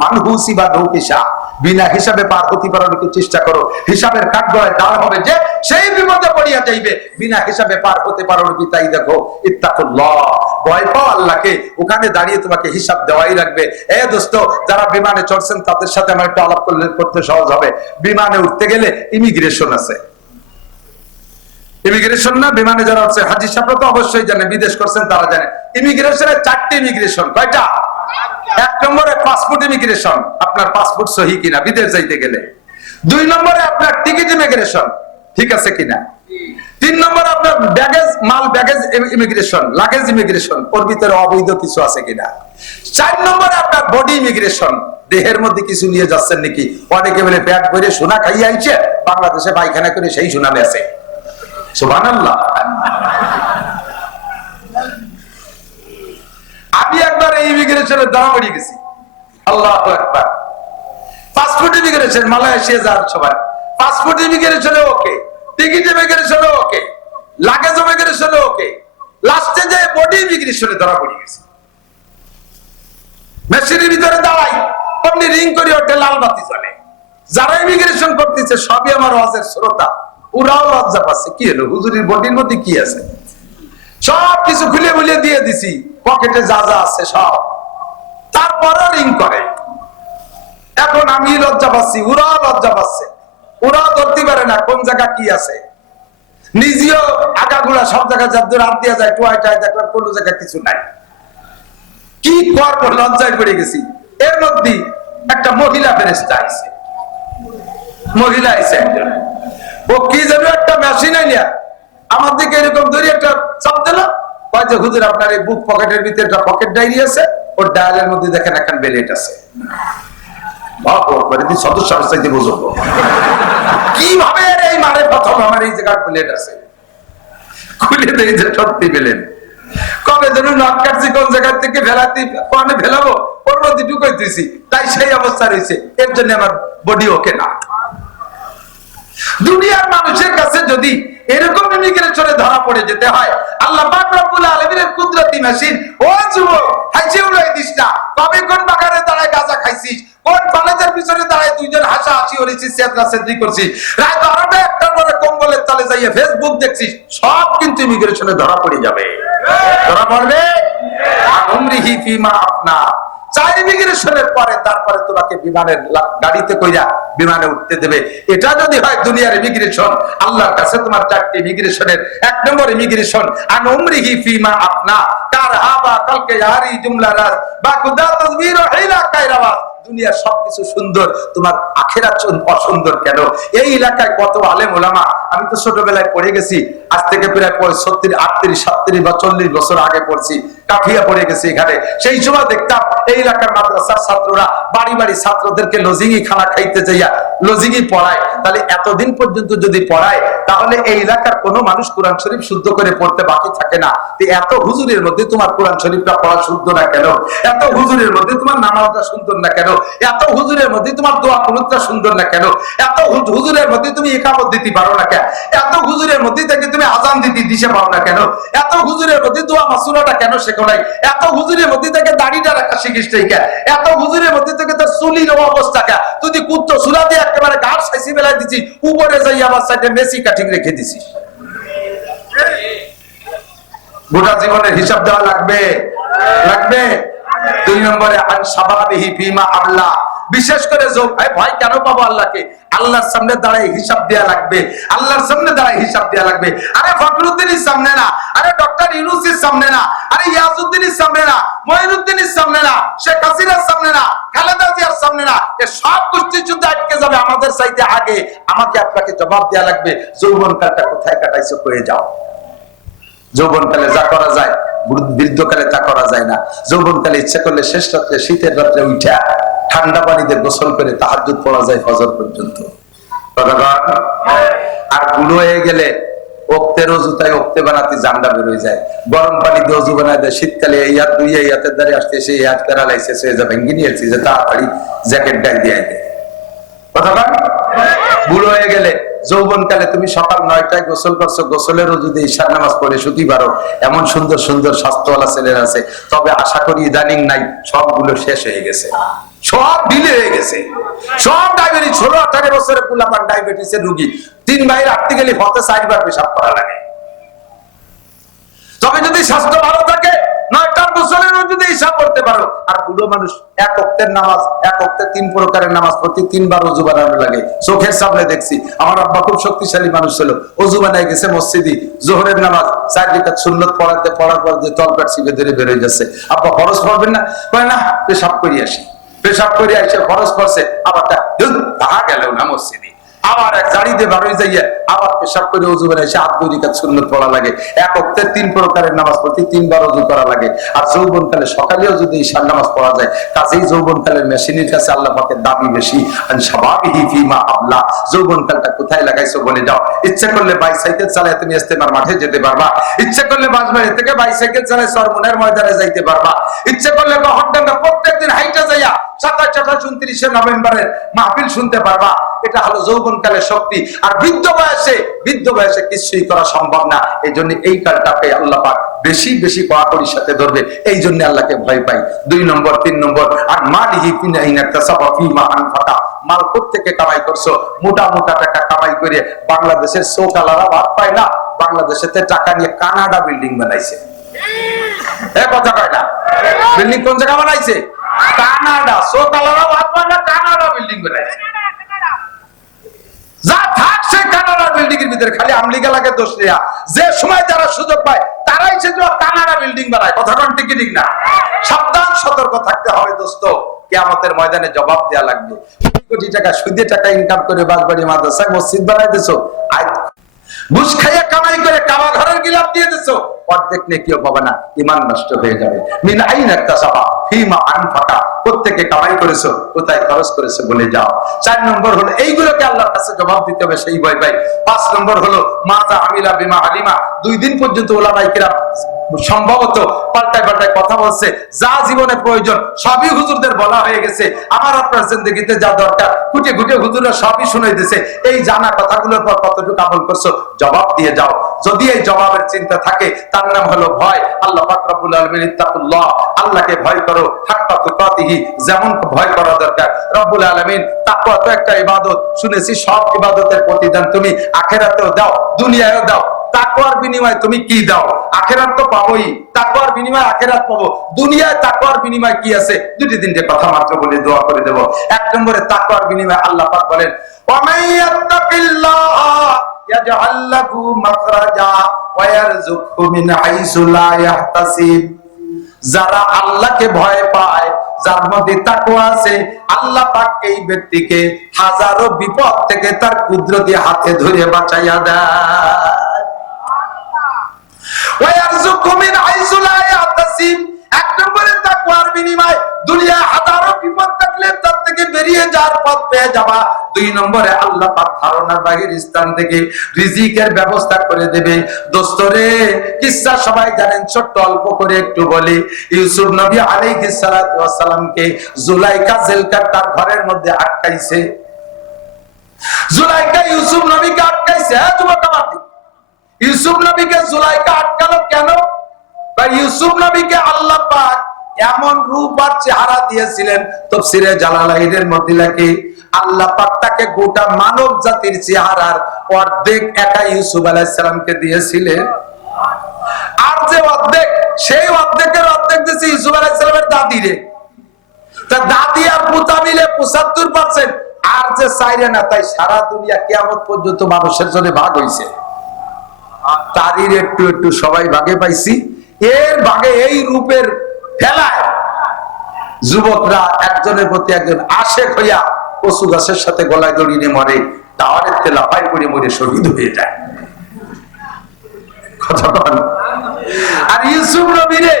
মানহুসি বা দৌকিসা, বিনা হিসাবে পার হতে পারার চেষ্টা করো। হিসাবের কাঠগড়ায় দাঁড় হবে যে সেই বিপদে পড়িয়া যাইবে। বিনা হিসাবে পার হতে পারো কি তাই দেখো। ইত্তাকুল্লাহ, ভয় পাও আল্লাহকে। ওখানে দাঁড়িয়ে তোমাকে হিসাব দেওয়াই লাগবে। এ দোস্ত, যারা বিমানে চড়ছেন তাদের সাথে আমার একটু আলাপ করতে সহজ হবে। বিমানে উঠতে গেলে ইমিগ্রেশন আছে। ইমিগ্রেশন না, বিমানে যারা হচ্ছে হাজি সাহেবরা তো অবশ্যই জানে, বিদেশ করছেন তারা জানে। ইমিগ্রেশনের 4টি ইমিগ্রেশন। কয়টা? 1 নম্বরে পাসপোর্ট ইমিগ্রেশন, আপনার পাসপোর্ট সহি কিনা বিদেশ যাইতে গেলে। 2 নম্বরে আপনার টিকিট ইমিগ্রেশন, ঠিক আছে কিনা। 3 নম্বরে আপনার ব্যাগেজ, মাল ব্যাগেজ ইমিগ্রেশন, লাগেজ ইমিগ্রেশন, ওর ভিতরে অবৈধ কিছু আছে কিনা। 4 নম্বরে আপনার বডি ইমিগ্রেশন, দেহের মধ্যে কিছু নিয়ে যাচ্ছেন নাকি। অনেকে বলে পেট ভরে সোনা খাইয়ে আইছে, বাংলাদেশে পায়খানা করে সেই সোনা বেচে। সুবহানাল্লাহ। আমি একবার এই ইমিগ্রেশনের ধরা পড়ে গেছি। আল্লাহু আকবার। পাসপোর্ট ইমিগ্রেশন, মালয়েশিয়া যাওয়ার সময় পাসপোর্ট ইমিগ্রেশনে ওকে, টিকিট ইমিগ্রেশনে ওকে, লাগেজ ইমিগ্রেশনে ওকে, লাস্টে যে বডি ইমিগ্রেশনে ধরা পড়ে গেছি। মেশিনের ভিতরে দাঁড়াই, অমনি রিং করে ওঠে, লাল বাতি জ্বলে। যারা ইমিগ্রেশন করতেছে সবই আমার ওয়াজের শ্রোতা, ওরাও লজ্জা পাচ্ছে। কি হলো, হুজুরের বডির মধ্যে কি আছে? সব কিছু খুলে খুলে দিয়ে দিছি, পকেটে যা যা আছে সব। তারপরও রিং করে। এখন আমি লজ্জা পাচ্ছি, ওরাও লজ্জা পাচ্ছে। ওরাও ধরতে পারে না কোন জায়গা কি আছে। নিজেও আগাগুলা সব জায়গায় যাদের হাত দিয়া যায়, টুয়াইটায় দেখলাম কোন জায়গায় কিছু নাই। কি করবো, লজ্জায় পড়ে গেছি। এর মধ্যে একটা মহিলা ফেরেশতা আইছে। মহিলা আইছে একজন, ও কি যেন একটা মেশিন আইয়া আমার দিকে এরকম ধরে একটা চাপ দিল। কয়েছে, হুজুর আপনার এই বুক পকেটের ভিতরে একটা পকেট ডায়েরি আছে, ওর ডায়ালের মধ্যে দেখেন একটা বেলেট আছে। কিভাবে এই মারে প্রথম আমার এই জায়গার প্লেট আছে, খুলে দেয় যে সত্যি পেলেন। কবে ধরুন নখ কাটছি, কোন জায়গা থেকে ফেলাতে কোনে ফেলাবো, ওর মধ্যে ঢুকাইতেছি, তাই সেই অবস্থা রয়েছে। এর জন্য আমার বডি ওকে না। দুনিয়ার মানুষের কাছে যদি এরকম ইমিগ্রেশনে ধরা পড়ে যেতে হয়, আল্লাহ পাক রব্বুল আলামিনের কুদরতি মেশিন। ও যুবক, হাসি উড়াই দিস না। কবে কোন বাগানে দাঁড়ায় গাঁজা খাইছিস, কোন কলেজের পিছনে দাঁড়ায় দুইজন হাসাহাসি করেছিস, চেতনা করছিস, রাত 12টা 1টার পরে কম্বলের তলে যাইয়ে ফেসবুক দেখছিস, সব কিন্তু ইমিগ্রেশনে ধরা পড়ে যাবে। ধরা পড়বে। উমরিহি ফিমা আপনা। 4 ইমিগ্রেশনের পরে তারপরে তোমাকে বিমানের গাড়িতে কইরা বিমানে উঠতে দেবে। এটা যদি হয় দুনিয়ার ইমিগ্রেশন, আল্লাহর কাছে তোমার 4টি ইমিগ্রেশনের 1 নম্বর ইমিগ্রেশন আন উমরিহি ফিমা আপনা কারহাবা কালকে ইয়ারি জুমলা রাজ বা খুদা তাসবির হিলা কায়রাওয়াত। দুনিয়ার সবকিছু সুন্দর, তোমার আখিরাত অসুন্দর কেন? এই এলাকায় কত আলেম ওলামা, আমি তো ছোটবেলায় পড়ে গেছি, আজ থেকে প্রায় 36, 38, 37 বা 40 বছর আগে পড়ছি। কাফিয়া পড়ে গেছে এখানে। সেই সময় দেখতাম এই এলাকার মাদ্রাসার ছাত্ররা বাড়ি বাড়ি ছাত্রদেরকে লজিংই খানা খাইতে যাইয়া লজিংই পড়ায়। তাহলে এতদিন পর্যন্ত যদি পড়ায় তাহলে এই এলাকার কোনো মানুষ কোরআন শরীফ শুদ্ধ করে পড়তে বাকি থাকে না। এত হুজুরের মধ্যে তোমার কোরআন শরীফটা পড়া শুদ্ধ না কেন? এত হুজুরের মধ্যে তোমার নামাজটা সুন্দর না কেন? এত হুজুরের মধ্যে তোমার দোয়া কুনুতটা সুন্দর না কেন? এত হুজুরের মধ্যে তুমি ইকামত দিতে পারো না কেন? এত হুজুরের মধ্যে থেকে তুমি আজান দিতে দিশে পারো না কেন? এত হুজুরের মধ্যে দোয়া মাসুরাটা কেন শেখো নাই? এত হুজুরের মধ্যে থেকে দাড়িটা রাখা শিখিস নাই কেন? এত হুজুরের মধ্যে থেকে তোর চুলির অবস্থা কেন? তুই কুত্তো চুলা দিয়ে একেবারে গাঢ় সাইসি বেলায় দিছিস, উপরে যাই আবার সাইডে মেসি কাটিং রেখে দিছিস। গোটা জীবনের হিসাব দেওয়া লাগবে লাগবে। 2 নম্বরে আন শাবাবিহি ফিমা আল্লাহ, বিশেষ করে ভয় কেন পাবো আল্লাহকে? আল্লাহর সামনে দাঁড়ায় হিসাব দেওয়া লাগবে, আল্লাহর সামনে দাঁড়ায় হিসাব দেওয়া লাগবে। আরে ফখরুদ্দিনের সামনে না, আরে ডক্টর ইউনূসের সামনে না, আরে ইয়াজউদ্দিনের সামনে না, মঈনুদ্দিনের সামনে না, শেখ হাসিনার সামনে না, খালেদা জিয়ার সামনে না। এ সব গোষ্ঠী যুদ্ধ আটকে যাবে আমাদের চাইতে আগে। আমাকে আপনাকে জবাব দেওয়া লাগবে, যৌবনকালটা কোথায় কাটাইছো কয়ে যাও। যৌবনকালে যা করা যায় বৃদ্ধকালে তা করা যায় না। যৌবনকালে ইচ্ছা করলে শেষ রাত্রে শীতের রাত্রে উঠা ঠান্ডা পানিতে গোসল করে তাহাজ্জুদ পড়া যায় ফজর পর্যন্ত। আর বুড়ো হয়ে গেলে ওক্তের অজুতায় ওক্তে বানাতে জান্ডা বেরোয় যায়, গরম পানি দিয়ে অজু বানায় দেয়। শীতকালে এই হাত দুই এই হাতের দ্বারে আসতে এসে এই হাত প্যারালাইসিস হয়ে যায়, ভেঙে নিয়েছি যে তাড়াতাড়ি জ্যাকেট ডাই দিয়ে দেয়। বুড়ো হয়ে গেলে যৌবনকালে তুমি সকাল 9টায় গোসল করছো, গোসলেরও যদি ঈশার নামাজ পড়ে শুতি পারো, এমন সুন্দর সুন্দর স্বাস্থ্যওয়ালা ছেলেরা আছে। তবে আশা করি ইদানিং নাই, সবগুলো শেষ হয়ে গেছে, সব ঢিলে হয়ে গেছে, সব ডায়াবেটিস। 16-18 বছরের পুলাপান ডায়াবেটিসের রোগী, 3 ভাইয়ের আটতে গেলে হতে 4 বার পেশাব করা লাগে। তবে যদি স্বাস্থ্য ভালো থাকে 9টার গোসলেরও যদি হিসাব করতে পারো। আর বুড়ো মানুষ এক ওয়াক্তের নামাজ, এক ওয়াক্তে 3 প্রকারের নামাজ প্রতি 3 বার ওযু বানানো লাগে। চোখের সামনে দেখছি। আমার আব্বা খুব শক্তিশালী মানুষ ছিল, ওযু বানায় গেছে মসজিদে, যোহরের নামাজ 4 রাকাত সুন্নাত পড়ার পর যে তলপেট চিপে ধরে বের হয়ে যাচ্ছে। আব্বা ফরজ পড়বেন না? কয় না, পেশাব করি আসি। পেশাব করে এসে ফরজ পড়ছে, আবার তাহা গেল না মসজিদে, আবার এক জাড়িতে বারোই যাইয়া আবার পেশাব করে ওযু বানায় এসে 2 রাকাত সুন্নাত পড়া লাগে। এক ওয়াক্তে 3 প্রকারের নামাজ প্রতি 3 বার ওযু করা লাগে। আর যৌবনকালে সকালেও যদি ঈশার নামাজ পড়া যায়, কাজেই যৌবনকালের মেশিনের কাছে আল্লাহ পাকের দাবি বেশি। আন শাবাবিহি ফিমা আবলা, যৌবনকালটা কোথায় লাগাইছো বলে যাও। ইচ্ছা করলে বাইসাইকেল চালায় তুমি ইস্তেমার মাঠে যেতে পারবা, ইচ্ছা করলে বাঁশবাড়ি থেকে বাইসাইকেল চালায় সরমনের ময়দানে যাইতে পারবা, ইচ্ছা করলে গহরডাঙ্গা প্রত্যেকদিন হাইটা যাইয়া 27, 28, 29 নভেম্বরের মাহফিল শুনতে পারবা। এটা হলো যৌবনকালের শক্তি। আর বৃদ্ধ বয়সে কিছুই করা সম্ভব না। এই জন্য এই কালটাকে আল্লাহ পাক বেশি বেশি কড়াকড়ির সাথে ধরবে। এই জন্য আল্লাহকে ভয় পাই। 2 নম্বর 3 নম্বর আর মালিহি ফিনাইনা তাসাবা ফিমা আনফাকা, মাল থেকে কামাই করছো, মোটা মোটা টাকা কামাই করে বাংলাদেশের সোকালারা ভাত পায় না, বাংলাদেশেতে টাকা নিয়ে কানাডা বিল্ডিং বানাইছে। কথা কয় না? বিল্ডিং কোন জায়গা বানাইছে? কানাডা। সোকালারা ভাত পায় না, কানাডা বিল্ডিং বানাইছে। যা থাক সে কানাডা বিল্ডিং এর ভিতরে খালি আমলিগা লাগে দোষ নেয়া। যে সময় যারা সুযোগ পায় তারাই সে কানাডা বিল্ডিং বানায়। কথা কোন ঠিক ঠিক না? সাবধান, সতর্ক থাকতে হবে দোস্ত। কিয়ামতের ময়দানে জবাব দেয়া লাগবে। কোটি টাকা সুদে টাকা ইনকাম করে বাসবাড়ি মাদ্রাসা মসজিদ বানাই দিছো, ঘুষ খাইয়া কামাই করে কাবা ঘরের গিলাপ দিয়ে দিছো, অর্ধেক নেকিও পাবে না, ঈমান নষ্ট হয়ে যাবে। মিন আইনা তাসাবা ফিমা আনফাকা, প্রত্যেকে কামাই করেছো, কোথায় খরচ করেছো বলে যাও। 4 নম্বর হলো এইগুলোকে আল্লাহর কাছে জবাব দিতে হবে, সেই ভয় পাই। 5 নম্বর হলো মাজা আমিলা বিমা আলিমা। 2 দিন পর্যন্ত ওলামায়ে কিরাম সম্ভবত পাল্টায় পাল্টায় কথা বলছে, যা জীবনে প্রয়োজন সবই হুজুরদের বলা হয়ে গেছে। আমার আপনার জিন্দেগিতে যা দরকার খুঁটে খুঁটে হুজুররা সবই শুনে দিয়েছে। এই জানা কথাগুলোর পর কতটুকু আমল করছো জবাব দিয়ে যাও। যদি এই জবাবের চিন্তা থাকে তার নাম হলো ভয়। আল্লাহ পাক রব্বুল আলামিন ইত্তাকুল্লাহ, আল্লাহকে ভয় করো হাক্কা তুকাতিহি, যেমন ভয় করা দরকার। রব্বুল আলামিন তাকওয়া তো একটা ইবাদত, শুনেছি সব ইবাদতের প্রতিদান তুমি আখিরাতেও দাও, দুনিয়ায়ও দাও। তাকওয়ার বিনিময়ে তুমি কি দাও? আখিরাত তো পাবোই, তাকওয়ার বিনিময়ে আখিরাত পাবো। দুনিয়ায় তাকওয়ার বিনিময়ে কি আছে? 2-3টে কথা মাত্র বলে দোয়া করে দেব। 1 নম্বরে তাকওয়ার বিনিময়ে আল্লাহ পাক বলেন, ওয়া মাইয়াত্তাকিল্লাহ ইয়াজআল লাহু মাখরাজা ওয়া ইয়ারযুকহু মিন হাইসু লা ইয়াহতাসিব। যারা আল্লাহকে ভয় পায়, যার মধ্যে তাকওয়া আছে, আল্লাহ পাক এই ব্যক্তিকে হাজারো বিপদ থেকে তার কুদরতি হাতে ধরে বাঁচাইয়া দেয়। ওয়া ইয়ারযুকহু মিন হাইসু লা ইয়াহতাসিব, নাসিব। 1 নম্বরে তাকওয়ার বিনিময় দুনিয়া হাজারো বিপদ থাকলে তার থেকে বেরিয়ে যাওয়ার পথ পেয়ে যাবা। 2 নম্বরে আল্লাহ পাক ধারণার বাহির স্থান থেকে রিজিকের ব্যবস্থা করে দেবে। দোস্তরে কিসসা সবাই জানেন, ছোট্ট অল্প করে একটু বলি। ইউসুফ নবী আলাইহিস সালাতু ওয়াস সালামকে জুলাইখা জেলখানার তার ঘরের মধ্যে আটকাইছে। জুলাইখা ইউসুফ নবীকে আটকাইছে। ইউসুফ নবীকে জুলাইখা আটকালো কেন? ইউসুফ নবীকে আল্লাহ পাক এমন রূপ আর চেহারা দিয়েছিলেন, তাফসীরে জালালাইনের মধ্যে লেখে আল্লাহ পাক তাকে গোটা মানব জাতির চেহারার অর্ধেক একা ইউসুফ আলাইহিস সালামকে দিয়েছিলেন। আর যে অর্ধেক, সেই অর্ধেকের অর্ধেক দিয়েছে ইউসুফ আলাইহিস সালামের দাদিরে। তা দাদি আর পুতা মিলে 75%। আর যে চাইরে না, তাই সারা দুনিয়া কিয়ামত পর্যন্ত মানুষের জন্য ভাগ হইছে। তারই একটু একটু সবাই ভাগে পাইছি। এর ভাগে এই রূপের ফেলায় যুবকরা একজনের প্রতি একজন আশেক হইয়া কচু গাছের সাথে গলায় দড়িয়ে মরে, টাওয়ারের তে লাফাই করে মরে শহীদ হয়ে যায়। আর ইউসুফ নবীরে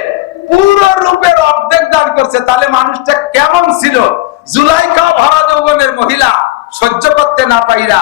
পুরো রূপের অর্ধেক দান করছে। তাহলে মানুষটা কেমন ছিল? জুলাইখা ভরা যৌবনের মহিলা, সহ্য করতে না পাইরা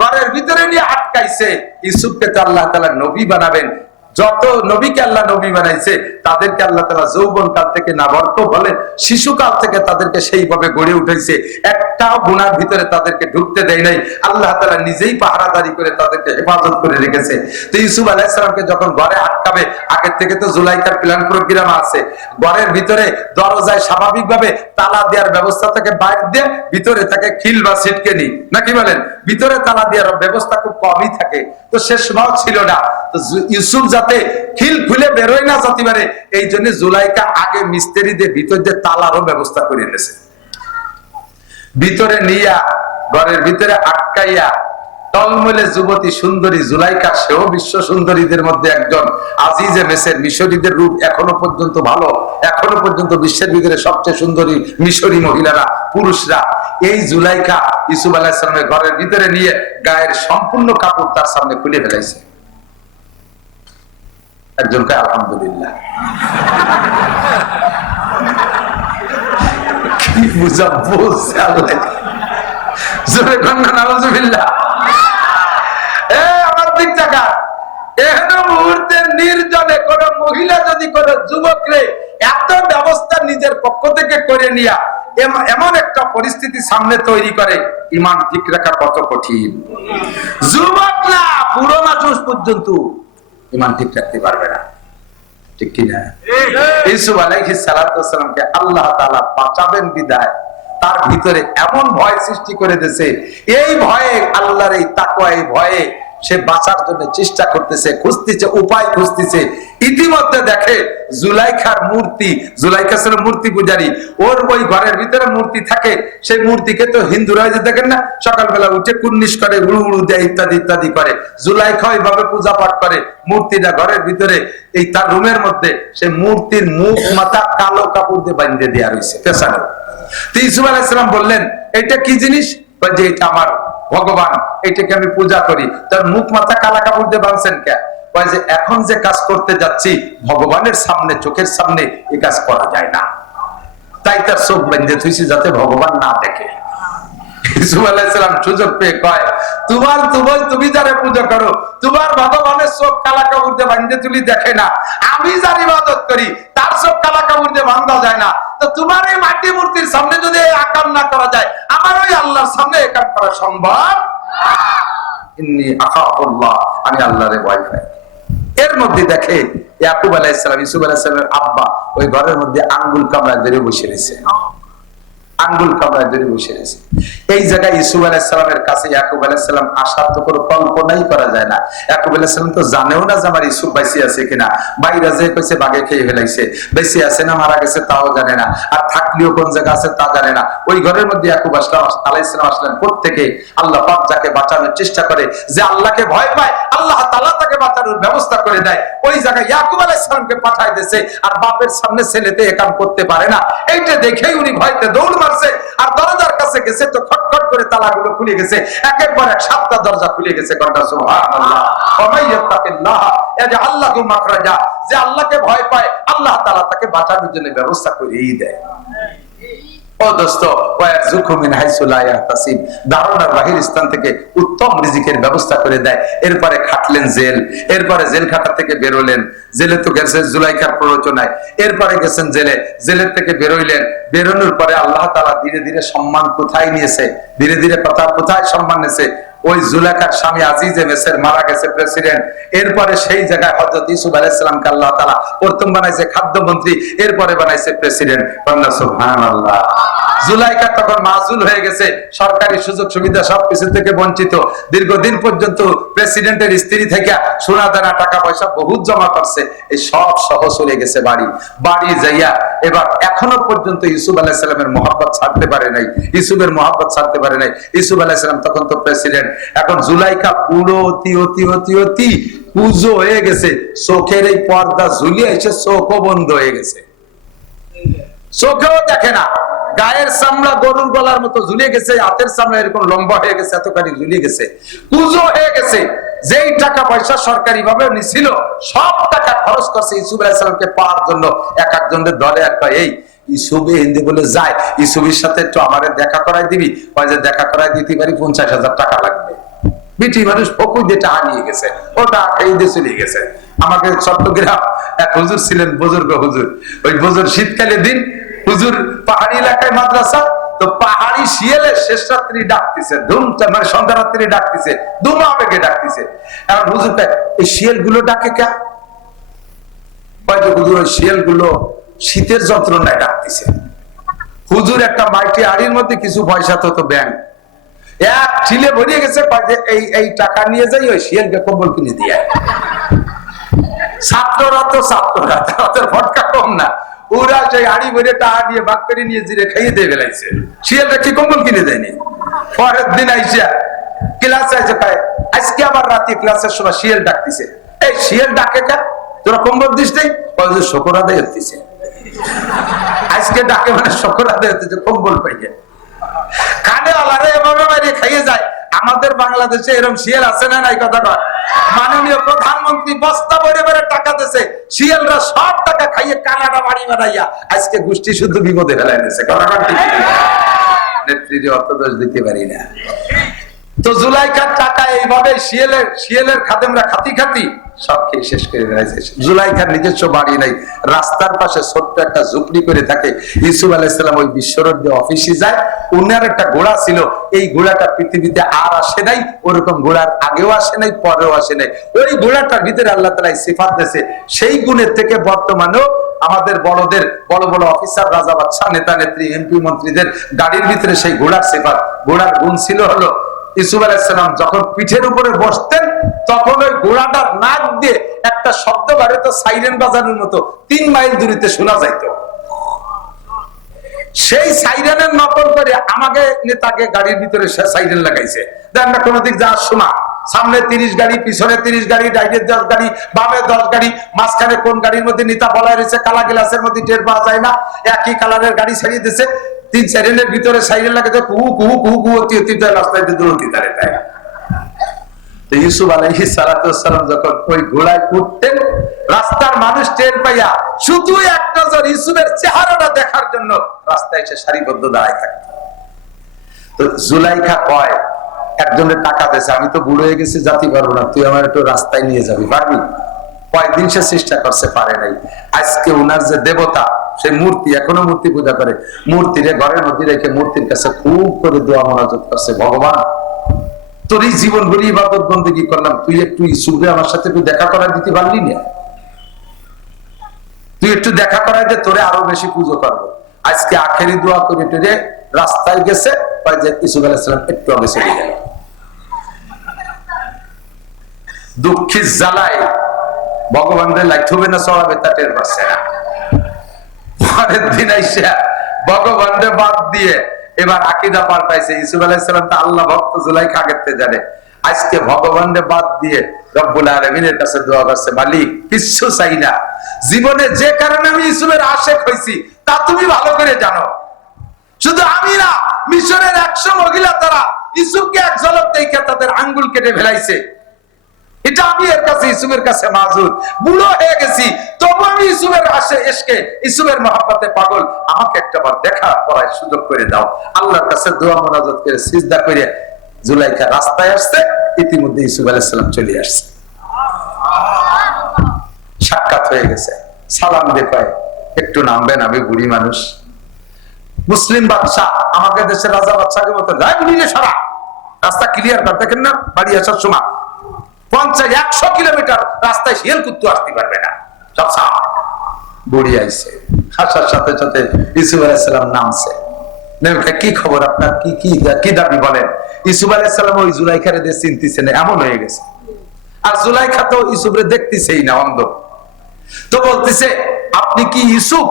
ঘরের ভিতরে নিয়ে আটকাইছে। ইউসুফকে তো আল্লাহ তাআলা নবী বানাবেন। যত নবীকে আল্লাহ নবী বানাইছে তাদেরকে আল্লাহ তাআলা যৌবন কাল থেকে নাবালক বলেন, শিশুকাল থেকে তাদেরকে সেইভাবে গড়ে উঠাইছে। একটাও গুনার ভিতরে তাদেরকে ঢুকতে দেয় নাই। আল্লাহ তাআলা নিজেই পাহারাদারি করে তাদেরকে হেফাজত করে রেখেছে। তো ইউসুফ আলাইহিস সালামকে যখন ঘরে আটকাবে, আগের থেকে তো জুলাইখার প্ল্যান প্রোগ্রাম আছে। ঘরের ভিতরে দরজায় স্বাভাবিকভাবে তালা দেওয়ার ব্যবস্থা থেকে বাইরে দিয়ে ভিতরে থাকে খিল বা সিটকেনি, নাকি বলেন? ভিতরে তালা দেওয়ার ব্যবস্থা খুব কমই থাকে। তো শেষ ভাও ছিল না। তো ইউসুফ যাতে খিল খুলে বেরোয় না যেতে পারে, এই জন্য জুলাইখা আগে মিস্ত্রিদের ভিতর দিয়ে তালারও ব্যবস্থা করে নিয়েছে। ভিতরে নিয়া ঘরের ভিতরে আটকাইয়া টলমলে যুবতী সুন্দরী জুলাইখা, সেও বিশ্ব সুন্দরীদের মধ্যে একজন। আজিজে মেসের মিশরীদের রূপ এখনো পর্যন্ত ভালো, এখনো পর্যন্ত বিশ্বের ভিতরে সবচেয়ে সুন্দরী মিশরী মহিলারা, পুরুষরা। এই জুলাইখা ইউসুফ আলাইহিস সালামের ঘরের ভিতরে নিয়ে গায়ের সম্পূর্ণ কাপড় তার সামনে খুলে ফেলাইছে। একজনকে আলহামদুলিল্লাহ, কি বুঝা বলছে আল্লাহ। জোরে কন্যা নাউজুবিল্লাহ। আমার দিক টাকা এহেন মুহূর্তে নির্জনে কোন মহিলা যদি কোন যুবকরে এত ব্যবস্থা নিজের পক্ষ থেকে করে নিয়া এমন একটা পরিস্থিতি সামনে তৈরি করে, ইমান ঠিক রাখা কত কঠিন। যুবক না, বুড়ো মানুষ পর্যন্ত ইমান ঠিক রাখতে পারবে না, ঠিক কিনা? ইউসুফ আলাইহিস সালাতু ওয়াস সালামকে আল্লাহ তাআলা বাঁচাবেন বিদায় তার ভিতরে এমন ভয় সৃষ্টি করে দিয়েছে। এই ভয়ে, আল্লাহর এই তাকওয়া, এই ভয়ে সে বাঁচার জন্য চেষ্টা করতেছে, খুঁজতেছে, উপায় খুঁজতেছে। ইতিমধ্যে দেখে জুলাইখার মূর্তি, জুলাইখা ছিল মূর্তি পূজারী, ওর ওই ঘরের ভিতরে মূর্তি থাকে। সেই মূর্তিকে তো হিন্দুরা যে দেখেন না, সকালবেলা উঠে কুর্নিশ করে, উড়ু উড়ু দেয়, ইত্যাদি ইত্যাদি করে। জুলাইখা ওইভাবে পূজা পাঠ করে। মূর্তিটা ঘরের ভিতরে এই তার রুমের মধ্যে, সেই মূর্তির মুখ মাথা কালো কাপড় দিয়ে বাঁধিয়ে দেওয়া রয়েছে পেছানো। তো ইউসুফ আলাইহিস সালাম বললেন, এটা কি জিনিস? যে এটা আমার ভগবান, এটাকে আমি পূজা করি। তার মুখ মাথা কালা কাপড় দিয়ে বাঁধছেন কে? যে এখন যে কাজ করতে যাচ্ছি ভগবানের সামনে, চোখের সামনে এই কাজ করা যায় না, তাই তার চোখ বেঁধে থুইছি যাতে ভগবান না দেখে। ইউসুফ আলাইহিস সালাম সুযোগ পেয়ে কয়, তুমি যারে পূজা করো, তোমার ভগবানের চোখ কালা কাপড় দিয়ে বাঁধে তুলি দেখে না। আমি যার ইবাদত করি তার চোখ কালা কাপড় দিয়ে বাঁধা যায় না। তো তোমার এই মাটি মূর্তির সামনে যদি এই আকাম না করা যায়, আমার ওই আল্লাহর সামনে এই কাজ করা সম্ভব? ইন্নী আখাফুল্লাহ, আমি আল্লাহরে ভয় পাই। এর মধ্যে দেখে ইয়াকুব আলাইহিস সালাম, ইউসুফ আলাইহিস সালামের আব্বা ওই ঘরের মধ্যে আঙ্গুল কামড়ায় ধরে বসে রয়েছে, আঙ্গুল কামড়ায় ধরে বসে রয়েছে। এই জায়গায় ইউসুফ আলাইহিস সালামের কাছে ইয়াকুব আলাইহিস সালাম আসার তো কোনো কল্পনাই করা যায় না। ইয়াকুব আলাইহিস সালাম তো জানেও না যে আমার ইউসুফ বেঁচে আছে কিনা। বাইরে যে কইছে বাগে খেয়ে ফেলাইছে, বেঁচে আছে না মারা গেছে তাও জানে না, আর থাকলেও কোন জায়গা আছে তা জানে না। ওই ঘরের মধ্যে ইয়াকুব আলাইহিস সালাম আসলেন প্রত্যেকে আল্লাহ পাক যাকে বাঁচানোর চেষ্টা করে, যে আল্লাহকে ভয় পায়, আল্লাহ তাআলা তাকে বাঁচানোর ব্যবস্থা করে দেয়। ওই জায়গায় ইয়াকুব আলাইহিস সালামকে পাঠায় দিয়েছে, আর বাপের সামনে ছেলেতে এ কাম করতে পারে না। এইটা দেখেই উনি ভয়তে দৌড় মারছে, আর দরজার কাছে গেছে তো খটখট করে তালাগুলো খুলে গেছে, একের পর এক 7টা দরজা খুলে গেছে। সুবহানাল্লাহ। ওয়া মাইয়াত্তাকিল্লাহ ইয়াজআল লাহু মাখরাজা। যে আল্লাহকে ভয় পায়, আল্লাহ তাআলা তাকে বাঁচানোর জন্য ব্যবস্থা করেই দেয়। ও দোস্ত, ধারণার বাহির স্থান থেকে উত্তম রিজিকের ব্যবস্থা করে দেয়। এরপরে খাটলেন জেল, এরপরে জেল খাটা থেকে বেরোলেন, জেলে তো গেছে জুলাইখার প্ররোচনায়, এরপরে গেছেন জেলে, জেলের থেকে বেরোইলেন, বেরোনোর পরে আল্লাহ তাআলা ধীরে ধীরে সম্মান কোথায় নিয়েছে, ধীরে ধীরে কোথায় সম্মান নিয়েছে, ওই জুলাইখার স্বামী আজিজে মেসের মারা গেছে প্রেসিডেন্ট, এরপরে সেই জায়গায় হযরত ইউসুফ আলাইহিস সালামকে আল্লাহ তাআলা প্রথম বানাইছে খাদ্যমন্ত্রী, এরপরে বানাইছে প্রেসিডেন্ট। সুবহানাল্লাহ। জুলাইখা তখন মাসুল হয়ে গেছে, সরকারি সুযোগ সুবিধা সবকিছু থেকে বঞ্চিত, দীর্ঘদিন পর্যন্ত প্রেসিডেন্টের স্ত্রী থেকে সোনা দানা টাকা পয়সা বহুত জমা করছে, এই সব সহ চলে গেছে বাড়ি। বাড়ি যাইয়া এবার এখনো পর্যন্ত ইউসুফ আলাইহিস সালামের মহব্বত ছাড়তে পারে নাই, ইউসুফের মহব্বত ছাড়তে পারে নাই। ইউসুফ আলাইহিস সালাম তখন তো প্রেসিডেন্ট, এখন জুলাইখা পুরো অতি অতি অতি অতি কুজো হয়ে গেছে, চোখের এই পর্দা ঝুলিয়ে এসে চোখও বন্ধ হয়ে গেছে, চোখেও দেখে না, গায়ের চামড়া গরুর গলার মতো ঝুলিয়ে গেছে, হাতের চামড়া এরকম লম্বা হয়ে গেছে, এতখানি ঝুলিয়ে গেছে, কুজো হয়ে গেছে। যেই টাকা পয়সা সরকারি ভাবে নিছিল সব টাকা খরচ করছে ইউসুফ আলাইহিস সালামকে পাওয়ার জন্য। এক একজনের দলে একটা এই ইউসুফে হিন্দি বলে যায়, ইউসুফের সাথে একটু আমারে দেখা করাই দিবি, ওই যে দেখা করাই দিতে পারি 50,000 টাকা লাগবে। বিটি মানুষ ফকুই দিয়ে টাকা নিয়ে গেছে, ওটা খেয়ে দিয়ে চলে গেছে। আমাকে চট্টগ্রাম এক হুজুর ছিলেন, বুজুর্গ হুজুর, ওই বুজুর শীতকালে দিন হুজুর পাহাড়ি এলাকায় মাদ্রাসা, তো পাহাড়ি শিয়ালের শেষ রাত্রি ডাকতেছে, মানে সন্ধ্যা রাত্রি ডাকতেছে, ধুম আবেগে ডাকতেছে। এখন হুজুরকে এই শিয়াল গুলো ডাকে কে? হুজুর ওই শিয়াল গুলো শীতের যন্ত্রণায় ডাকতেছে। হুজুর একটা মাইটি আড়ির মধ্যে কিছু পয়সা তো ব্যাংক এক ছিলে ভরিয়ে গেছে, এই টাকা নিয়ে যাই ওই শিয়ালকে কম্বল কিনে দিয়ে। ছাত্ররা তো ছাত্ররা, তাদের ফটকা কম না, ওরা সেই হাড়ি ভরে টাকা দিয়ে ভাগ করে নিয়ে জিরে খাইয়ে দিয়ে বেলাইছে, শিয়ালটা কি কম্বল কিনে দেয়নি। পরের দিন আইসা ক্লাসে আইসে পায়, আজকে আবার রাতে ক্লাসের সময় শিয়াল ডাকতেছে, এই শিয়াল ডাকে কা, তোরা কম্বল দিস নেই? শকর আদায় হতেছে, আজকে ডাকে মানে শকর আদায় হতেছে, কম্বল পাইয়ে কানে আলারে এভাবে বাইরে খাইয়ে যায়। আমাদের বাংলাদেশে এরকম শিয়াল আছে না নাই? কথা কয় মাননীয় প্রধানমন্ত্রী বস্তা ভরে ভরে টাকা দিয়েছে, শিয়ালরা সব টাকা খাইয়ে কানাডা বাড়ি বাড়াইয়া আজকে গোষ্ঠী শুদ্ধ বিপদে ফেলাই দিয়েছে। কথা কয় নেত্রীর অর্থ দোষ দিতে পারি না। তো জুলাইখার টাকা এইভাবে শিয়ালের খাদেমরা খাতি খাতি সব খেয়ে শেষ করে ফেলেছে। জুলাইখার নিজস্ব বাড়ি নাই, রাস্তার পাশে ছোট্ট একটা ঝুপড়ি করে থাকে। ইউসুফ আলাইহিস সালাম ওই বিশ্বরোডে অফিসে যায়, উনার একটা ঘোড়া ছিল, এই ঘোড়াটা পৃথিবীতে আর আসে নাই, ওরকম ঘোড়ার আগেও আসে নাই, পরেও আসে নাই। ওই ঘোড়াটার ভিতরে আল্লাহ তাআলা সিফাত দিয়েছে, সেই গুণের থেকে বর্তমানেও আমাদের বড়দের বড় বড় অফিসার, রাজা বাদশা, নেতা নেত্রী, এমপি মন্ত্রীদের গাড়ির ভিতরে সেই ঘোড়ার সিফাত, ঘোড়ার গুণ ছিল হলো ইউসুফ আলাইহিস সালাম যখন পিঠের উপরে বসতেন তখন ওই ঘোড়াটার নাক দিয়ে একটা শব্দ বাড়িত, সাইরেন বাজানোর মতো 3 মাইল দূরত্বে শোনা যাইত। সেই সাইরেনের নকল করে আমাকে নেতাকে গাড়ির ভিতরে সাইরেন লাগাইছে, দেখ না কোনো দিক যাওয়ার শোনা, সামনে 30 গাড়ি, পিছনে 30 গাড়ি, ডাইনে 10 গাড়ি, বামে 10 গাড়ি, মাঝখানে কোন গাড়ির মধ্যে নেতা বলা রয়েছে কালা গ্লাসের মধ্যে টের পাওয়া যায় না, একই কালারের গাড়ি ছাড়িয়ে দিছে, 3 সাইরেনের ভিতরে সাইরেন লাগাতে কুহু কুহু কুহু কুহু অতি অতি রাস্তায় দৌড়তে তারে তাই। তো ইউসুফ আলাইহিস সালাম যখন ওই ঘোড়ায় উঠতেন, রাস্তার মানুষ টের পাইয়া শুধু এক নজর ইউসুফের চেহারাটা দেখার জন্য রাস্তায় এসে সারিবদ্ধ দাঁড়ায় থাকত। তো জুলাইখা কয়, একজনের টাকা দিয়েছে, আমি তো বুড়ো হয়ে গেছি, জাতি পারবো না, তুই আমার একটু রাস্তায় নিয়ে যাবি, পারবি? কয়েকদিন সে চেষ্টা করছে, পারে নাই। আজকে উনার যে দেবতা, সে মূর্তি, এখনো মূর্তি পূজা করে, মূর্তিরে ঘরের মধ্যে রেখে মূর্তির কাছে খুব করে দোয়া মোনাজাত করছে, ভগবান তোর এই জীবন ভরি ইবাদত বন্দেগী করলাম, তুই একটু ইউসুফে আমার সাথে একটু দেখা করায় দিতে পারলি না? তুই একটু দেখা করায় যে তোরে আরো বেশি পুজো করবো। আজকে আখেরি দোয়া করে টেরে রাস্তায় গেছে, ইউসুফ আলাইহিস সালাম একটু আগে চলে গেল। দুঃখের জ্বালায় ভগবানের লাইট হবে না চড়াবে তা টের পাচ্ছে না। পরের দিন আইসা ভগবানকে বাদ দিয়ে এবার আকীদা পাল্টাইছে। ইউসুফ আলাইহিস সালাম তো আল্লাহ ভক্ত, জুলাইখা আগের থেকে জানে। আজকে ভগবানকে বাদ দিয়ে রব্বুল আলামিনের কাছে দোয়া করছে, মালিক কিচ্ছু চাই না, জীবনে যে কারণে আমি ইউসুফের আশেক হইছি তা তুমি ভালো করে জানো। শুধু আমি না, মিশরের 100 মহিলা তারা ইউসুফকে এক ঝলক দেখে তাদের আঙ্গুল কেটে ফেলাইছে। এটা আমি এর কাছে ইসুফের কাছে মাজুর, বুড়ো হয়ে গেছি, তবু আমি ইসুফের আসে এসকে ইসুফের মহব্বতে পাগল, আমাকে একটা বার দেখা করার সুযোগ করে দাও। আল্লাহর কাছে দোয়া মোনাজাত করে সিজদা করে জুলাইখা রাস্তায় আসছে, ইতিমধ্যে ইসুফ আলাইহিস সালাম চলে আসছে, সাক্ষাৎ হয়ে গেছে। সালাম দিয়ে কয়, একটু নামবেন, আমি বুড়ি মানুষ। মুসলিম বাদশাহ আমাকে দেশের রাজা বাদশাকে মতো যায় বুড়িলে সারা রাস্তা ক্লিয়ার কর, দেখেন না বাড়ি আসার সময় 50-100 কিলোমিটার রাস্তায় শিয়াল কুত্তু আসতে পারবে না, সব সাফ। বুড়ি আইছে, আসার সাথে সাথে ইউসুফ আলাইহিস সালাম নামছে। কি খবর আপনার, কি কি কি দাবি বলেন? ইউসুফ আলাইহিস সালাম ওই জুলাইখারে দিয়ে চিনতেছে না, এমন হয়ে গেছে। আর জুলাইখা তো ইউসুফরে দেখতেছেই না, অন্ধ। তো বলতেছে, আপনি কি ইউসুফ?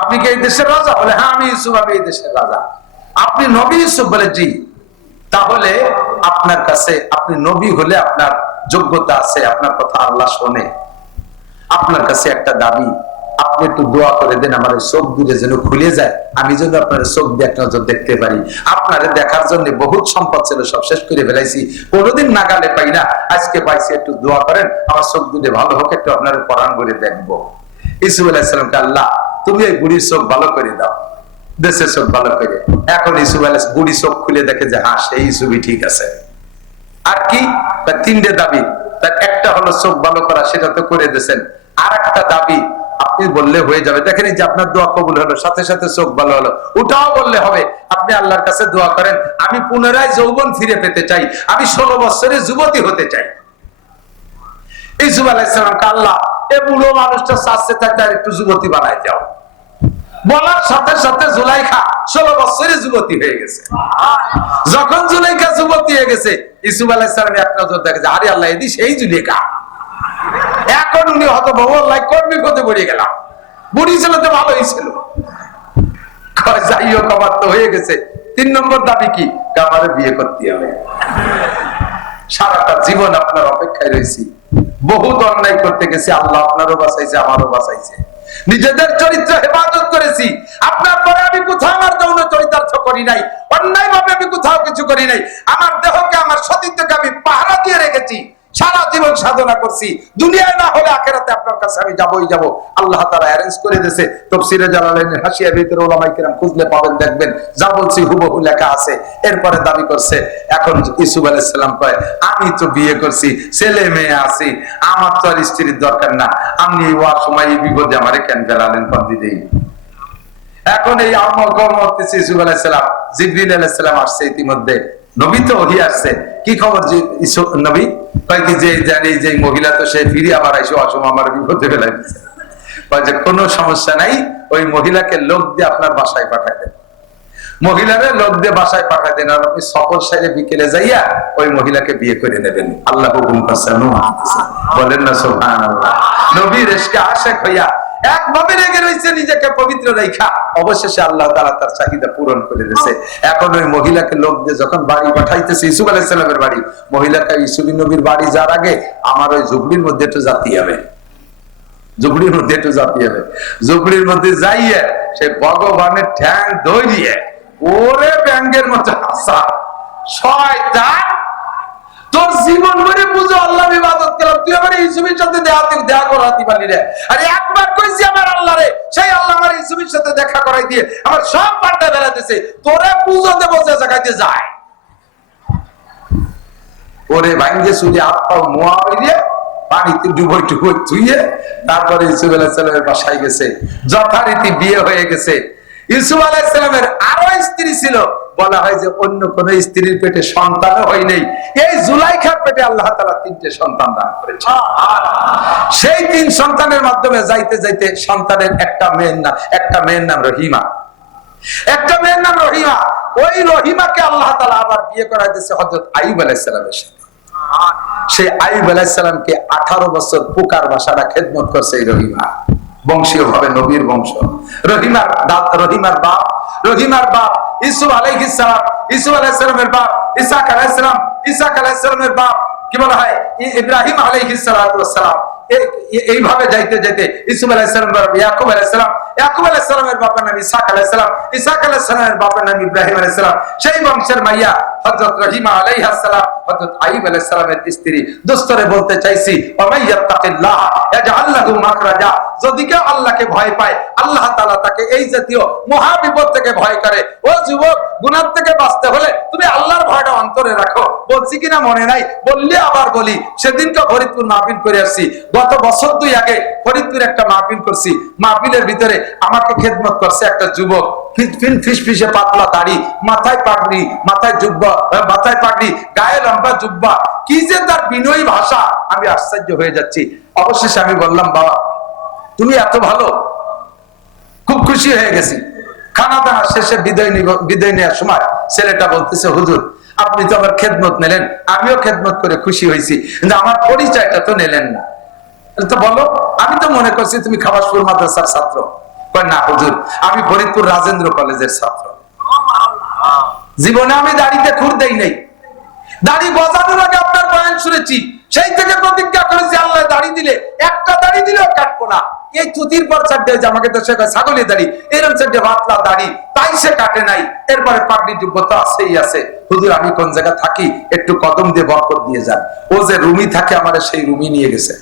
আপনি কি এই দেশের রাজা? বলে, হ্যাঁ আমি ইউসুফ, আমি এই দেশের রাজা। আপনি নবী ইউসুফ? বলে, জি। তাহলে আপনার কাছে, আপনি নবী হলে আপনার যোগ্যতা আছে, আপনার কথা আল্লাহ শোনে। আপনার কাছে একটা দাবি, আপনি একটু দোয়া করে দেন আমার চোখ দুটো যেন খুলে যায়, আমি যেন আপনার চোখ দিয়ে এক নজর দেখতে পারি। আপনারে দেখার জন্য বহুত সম্পদ ছিল, সব শেষ করে ফেলাইছি, কোনোদিন নাগালে পাই না, আজকে পাইছি, একটু দোয়া করেন আমার চোখ দুটো ভালো হোক, একটু আপনার পরাণ করে দেখবো। ইউসুফ আলাইহিস সালামকে, আল্লাহ তুমি এই বুড়ির চোখ ভালো করে দাও, দেশের চোখ ভালো করে। এখন ইউসুফ আলাইহিস বুড়ি চোখ খুলে দেখে যে হ্যাঁ সেই ইউসুফই ঠিক আছে। আর কি? তার 3টে দাবি। তার একটা হলো চোখ ভালো করা, সেটা তো করে দিয়েছেন। আর একটা দাবি আপনি বললে হয়ে যাবে। দেখেন যে আপনার দোয়া কবুল হলো, সাথে সাথে চোখ ভালো হলো, ওটাও বললে হবে। আপনি আল্লাহর কাছে দোয়া করেন, আমি পুনরায় যৌবন ফিরে পেতে চাই, আমি 16 বছরের যুবতী হতে চাই। ইউসুফ আলাইহিস সালাম, আল্লাহ এই বুড়ো মানুষটা চাচ্ছে থাকতে আর একটু যুবতী বানাই দাও। বলার সাথে সাথে জুলাইখা 16 বছরের যুবতী হয়ে গেছে। যখন জুলাইখা যুবতী হয়ে গেছে, ইউসুফ আলাইহিস সালাম এক নজর দেখে যে আরে আল্লাহ, এদি সেই জুলাইখা। এখন উনি হতভম্ব, কোন বিপদে পড়ে গেলাম, বুড়ি ছিল তো ভালোই ছিল। যাই হোক, আমার তো হয়ে গেছে। 3 নম্বর দাবি কি? আমারে বিয়ে করতে হবে। সারাটা জীবন আপনার অপেক্ষায় রয়েছি, বহুত অন্যায় করতে গেছি, আল্লাহ আপনারও বাঁচাইছে, আমারও বাঁচাইছে। নিজেদের চরিত্র হেফাজত করেছি, আপনার পরে আমি কোথাও আমার যৌন চরিতার্থ করি নাই, অন্যায় ভাবে আমি কোথাও কিছু করি নাই। আমার দেহকে, আমার সতীত্বকে আমি পাহারা দিয়ে রেখেছি, সারা জীবন সাধনা করছি। দুনিয়ায় না হলে আখিরাতে আপনার কাছে আমি যাবই যাব। আল্লাহ তাআলা অ্যারেঞ্জ করে দিয়েছে। তাফসীরে জালালাইনের হাসিয়ার ভিতরে উলামায়ে কেরাম খুঁজলে পাবেন, দেখবেন যা বলছি হুবহু লেখা আছে। এরপরে দাবি করছে, এখন ইউসুফ আলাইহিস সালাম কয়, আমি তো বিয়ে করছি, ছেলে মেয়ে আছে, আমার তো আর স্ত্রীর দরকার না, আপনি এই ওয়ার সময় এই বিপদে আমারে কেন ফেলালেন পন্দি দেই। এখন এই আমল কর্ম করতেছে ইউসুফ আলাইহিস সালাম। জিবরিল আলাইহিস সালাম আসছে ইতিমধ্যে, নবী তো ওহী আসছে। কি খবর যে নবী? কয় কি যে জানি যে মহিলা তো সে ফিরে আবার আইসো, অসময় আমার বিপদে ফেলাই দিচ্ছে। কয় যে কোনো সমস্যা নাই, ওই মহিলাকে লোক দিয়ে আপনার বাসায় পাঠায় দেন, মহিলারে লোক দিয়ে বাসায় পাঠায় দেন, আর আপনি সফর সাইডে বিকেলে যাইয়া ওই মহিলাকে বিয়ে করে নেবেন। আল্লাহ হুকুম করছেন, বলেন না সুবহানাল্লাহ। নবীর ইশকে আশিক হইয়া একভাবে রেগে রয়েছে, নিজেকে পবিত্র রেখা, অবশেষে আল্লাহ তাআলা তার চাহিদা পূরণ করে দিয়েছে। এখন ওই মহিলাকে লোক দিয়ে যখন বাড়ি পাঠাইতেছে, ইউসুফ আলাইহিস সালামের বাড়ি, মহিলাকে ইউসুফ নবীর বাড়ি যাওয়ার আগে আমার ওই ঝুপড়ির মধ্যে একটু জাতি হবে, ঝুপড়ির মধ্যে একটু জাতি হবে। ঝুপড়ির মধ্যে যাইয়ে সে ভগবানের ঠ্যাং ধরিয়ে ওরে ব্যাঙ্গের মতো হাসা, শয়তান তোর জীবন ভরে বুঝো আল্লাহর ইবাদত করলাম, তুই আমার ইউসুফের সাথে দেখা করাতে পারলি রে। আরে একবার কইছি আমার আল্লাহ রে, সেই আল্লাহ আমার ইউসুফের সাথে দেখা করাই দিয়ে আমার সব পাল্টা বেড়াতেছে, তোরে পুজোতে বসে জায়গাতে যায়। ওরে ভাঙ্গে চুলে হাত পাও মোয়া হইলে পানিতে ডুবই টুবই ধুইয়ে তারপরে ইউসুফ আলাইহিস সালামের বাসায় গেছে। যথারীতি বিয়ে হয়ে গেছে। ইউসুফ আলাইহিস সালামের আরো স্ত্রী ছিল, বলা হয় যে অন্য কোন স্ত্রীর পেটে সন্তানও হয় নাই, এই জুলাইখার পেটে আল্লাহ তাআলা 3টে সন্তান দান করেছেন। সেই 3 সন্তানের মাধ্যমে যাইতে যাইতে সন্তানের একটা মেয়ের নাম রহিমা, একটা মেয়ের নাম রহিমা। ওই রহিমাকে আল্লাহ তাআলা আবার বিয়ে করাই দিয়েছে হযরত আইয়ুব আলাইহিস সালামের সাথে। সেই আইয়ুব আলাইহিস সালামকে 18 বছর পোকার বাসাটা খেদমত করছে এই রহিমা, বংশীয় ভাবে নবীর বংশ। রহিমার বাপ ইউসুফ আলাইহিস সালাম, ইউসুফ আলাইহিস সালামের বাপ ইসহাক আলাইহিস সালাম, ইসহাক আলাইহিস সালামের বাপ কি বলা হয় ইব্রাহিম আলাইহিস সালাতু ওয়াস সালাম। এইভাবে যাইতে যাইতে ইউসুফ আলাইহিস সালামের বাপ ইয়াকুব আলাইহিস সালাম, ইয়াকুব আলাইহিস সালামের বাবার নাম ইসহাক আলাইহিস সালাম, ইসহাক আলাইহিস সালামের বাবার নাম ইব্রাহিম আলাইহিস সালাম, সেই বংশের মাইয়া হযরত রহিমা আলাইহিস সালাম, হযরত আইয়ুব আলাইহিস সালামের স্ত্রী। দোস্তরে বলতে চাইছি, ওয়া মাইয়াত্তাকিল্লাহ ইয়াজআল লাহু মাখরাজা, যদি কেউ আল্লাহকে ভয় পায়, আল্লাহ তাআলা তাকে এই জাতীয় মহা বিপদ থেকে ভয় করে। ও যুবক, গুনাহ থেকে বাঁচতে হলে তুমি আল্লাহর ভয়টা অন্তরে রাখো। বলছি কিনা মনে নাই, বললে আবার বলি। সেদিনকে ফরিদপুর মাহফিল করে আসছি, গত বছর 2 আগে ফরিদপুর একটা মাহফিল করছি। মাহফিলের ভিতরে আমাকে খেদমত করছে একটা যুবক, ফিসফিসে পাতলা দাড়ি, মাথায় পাগড়ি, মাথায় জুব্বা, মাথায় পাগড়ি, গায়ে লম্বা জুব্বা, কি যে তার বিনয়ী ভাষা, আমি আশ্চর্য হয়ে যাচ্ছি। অবশেষে আমি বললাম, বাবা তুমি এত ভালো, খুব খুশি হয়ে গেছি। খানা দানা শেষে বিদায় নেওয়ার সময় ছেলেটা বলতেছে, হুজুর আপনি তো আমার খেদমত নিলেন, আমিও খেদমত করে খুশি হয়েছি, কিন্তু আমার পরিচয়টা তো নিলেন না। তো বলো, আমি তো মনে করছি তুমি খাবাসপুর মাদ্রাসার ছাত্র। না হুজুর, আমি ফরিদপুর রাজেন্দ্র কলেজের ছাত্র। জীবনে আমি দাড়িতে খুর দেই নাই। দাড়ি গজানোর আগে আপনার বয়ান শুনেছি, সেই থেকে প্রতিজ্ঞা করেছি আল্লাহ দাড়ি দিলে, একটা দাড়ি দিলেও কাটবো না। এই চুতির পর চারটে, আমাকে তো সে ছাগলের দাড়ি, এরকম চারটে পাতলা দাড়ি, তাই সে কাটে নাই। এরপরে পাগড়ি যোগ্যতা আছেই আছে। হুজুর আমি কোন জায়গায় থাকি, একটু কদম দিয়ে বরকত দিয়ে যান। ও যে রুমি থাকে, আমার সেই রুমি নিয়ে গেছে।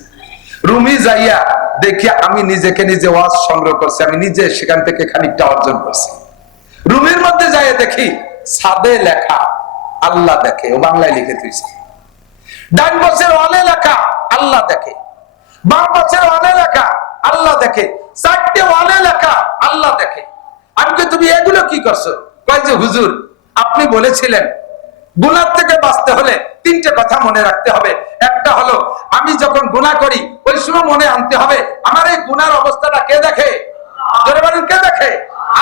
রুমি যাইয়া দেখি আমি নিজেকে নিজে ওয়াজ সংগ্রহ করছি, আমি নিজে সেখান থেকে খানিকটা অর্জন করছি। রুমির মধ্যে যাইয়া দেখি ছাদে লেখা আল্লাহ দেখে, ও বাংলায় লিখে তুইছে। ডান পাশের ওয়ালে লেখা আল্লাহ দেখে, বাম পাশের ওয়ালে লেখা আল্লাহ দেখে, 4টে ওয়ালে লেখা আল্লাহ দেখে। আমি কি তুমি এগুলো কি করছো? কয় যে হুজুর আপনি বলেছিলেন গুনাহ থেকে বাঁচতে হলে 3টে কথা মনে রাখতে হবে। একটা হলো, আমি যখন গুনাহ করি ওই সময় মনে আনতে হবে আমার এই গুনার অবস্থাটা কে দেখে? জোরে বলেন, কে দেখে?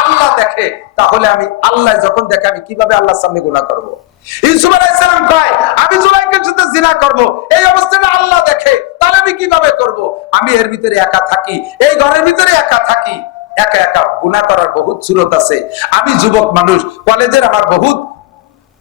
আল্লাহ দেখে। তাহলে আমি আল্লাহ যখন দেখে, আমি কিভাবে আল্লাহর সামনে গুনাহ করব? ইউসুফ আলাইহিস সালাম কয় আমি জুলাইখার সাথে জিনা করব, এই অবস্থাটা আল্লাহ দেখে, তাহলে আমি কিভাবে করব? আমি এর ভিতরে একা থাকি, এই ঘরের ভিতরে একা থাকি, একা একা গুনাহ করার বহুত সুরত আছে। আমি যুবক মানুষ, কলেজের আমার বহুত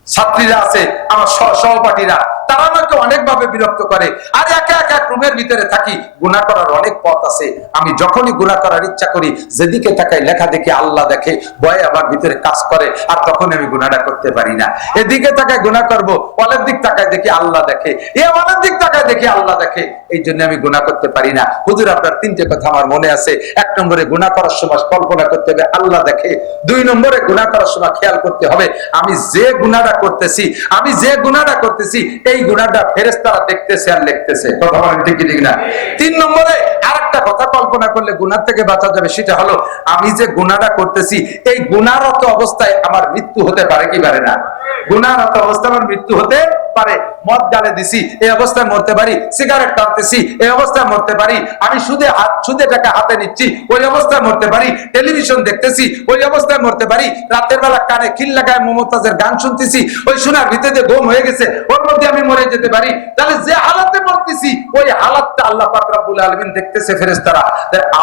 ছাত্রীরা আছে, আমার সহপাঠীরা, তারা আমাকে অনেকভাবে বিরক্ত করে। আর একা একা রুমের ভিতরে থাকি, গুনাহ করার অনেক পথ আছে। আমি যখনই গুনাহ করার ইচ্ছা করি, যেদিকে তাকাই লেখা দেখি আল্লাহ দেখে, ভয় আমার ভিতরে কাজ করে, আর তখন আমি গুনাহটা করতে পারি না। এদিকে তাকাই গুনাহ করব, ওয়ালের দিক তাকাই দেখি আল্লাহ দেখে, এ ওয়ালের দিক তাকাই দেখি আল্লাহ দেখে, এই জন্য আমি গুনাহ করতে পারি না। হুজুর আপনার 3টে কথা আমার মনে আছে। 1 নম্বরে গুনাহ করার সময় কল্পনা করতে হবে আল্লাহ দেখে। 2 নম্বরে গুনাহ করার সময় খেয়াল করতে হবে আমি যে গুনাহটা করতেছি, এই গুনাহটা ফেরেশতারা দেখতেছে আর লিখতেছে। কথা বলেন ঠিক কি না? 3 নম্বরে আরেকটা কথা কল্পনা করলে গুনাহ থেকে বাঁচা যাবে, সেটা হলো আমি যে গুনাহটা করতেছি, এই গুনাহরত অবস্থায় আমার মৃত্যু হতে পারে কি পারে না? গুনাহরত অবস্থায় আমার মৃত্যু হতে পারে। মদ জ্বালে দিছি, এই অবস্থায় মরতে পারি। সিগারেট টানতেছি, এই অবস্থায় মরতে পারি। আমি সুদে টাকা হাতে নিচ্ছি, ওই অবস্থায় মরতে পারি। টেলিভিশন দেখতেছি, ওই অবস্থায় মরতে পারি। রাতের বেলা কানে খিল লাগায় মমতাজের গান শুনতেছি, ওই শোনার ভিতরে যে ঘুম হয়ে গেছে, ওর মধ্যে আমি মরে যেতে পারি। তাহলে যে হালাতে মরতেছি, ওই হালাতটা আল্লাহ পাক রব্বুল আলামিন দেখতেছে, ফেরেশতারা।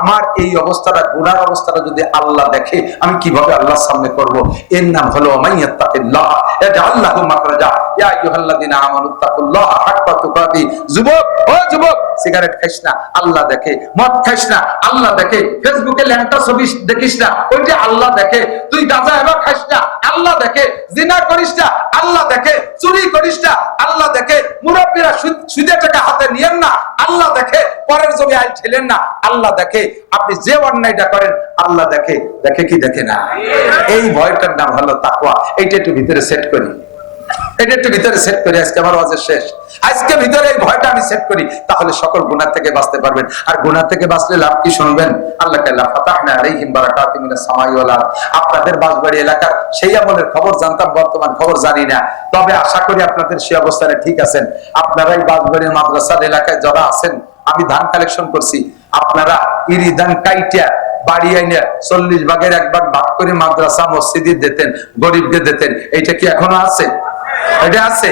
আমার এই অবস্থাটা, গুনার অবস্থাটা যদি আল্লাহ দেখে, আমি কিভাবে আল্লাহর সামনে করব? এর নাম হলো মাইয়াত্তাকিল্লাহ ইয়াজআল লাহু মাখরাজা। ইয়া আইয়ুহাল্লাযিনা আমানুত্তাকুল্লাহ হাক্কা তুকাতি। যুবক, ও যুবক, সিগারেট খাইস না, আল্লাহ দেখে। মদ খাইস না, আল্লাহ দেখে। ফেসবুকে ল্যাংটা ছবি দেখিস না, ওইটা আল্লাহ দেখে। তুই গাঁজা এবার খাইস না, আল্লাহ দেখে। জিনা করিস না, আল্লাহ দেখে। চুরি করিস না, আল্লাহ দেখে। মুনাফিরা সুদে টাকা হাতে নিয়েন না, আল্লাহ দেখে। পরের জমি আইল ঠেলেন না, আল্লাহ দেখে। আপনি যে অন্যায়টা করেন, আল্লাহ দেখে। দেখে কি দেখে না? এই ভয়টার নাম হলো তাকওয়া। এইটা একটু ভিতরে সেট করি, এটা একটু ভিতরে সেট করি। আজকে আমার ওয়াজের শেষ, আজকে ভিতরে এই ভয়টা আমি সেট করি, তাহলে সকল গুনাহ থেকে বাঁচতে পারবেন। আর গুনাহ থেকে বাঁচলে লাভ কি শুনবেন? আল্লাহ তাআলা ফাতাহনা আলাইহিম বারাকাতিন মিনাস সামাই ওয়াল আরদ। আপনাদের বাসবাড়ি এলাকার সেই আমলের খবর জানতাম, বর্তমান খবর জানি না, তবে আশা করি আপনাদের সেই অবস্থানে ঠিক আছেন। আপনারাই বাসবাড়ির মাদ্রাসার এলাকায় যারা আছেন, আমি ধান কালেকশন করছি, আপনারা ইরি ধান কাইটা বাড়ি আইনে 40 ভাগের 1 ভাগ ভাগ করে মাদ্রাসা মসজিদে দিতেন, গরিবকে দিতেন। এইটা কি এখনো আছে? এটা আছে।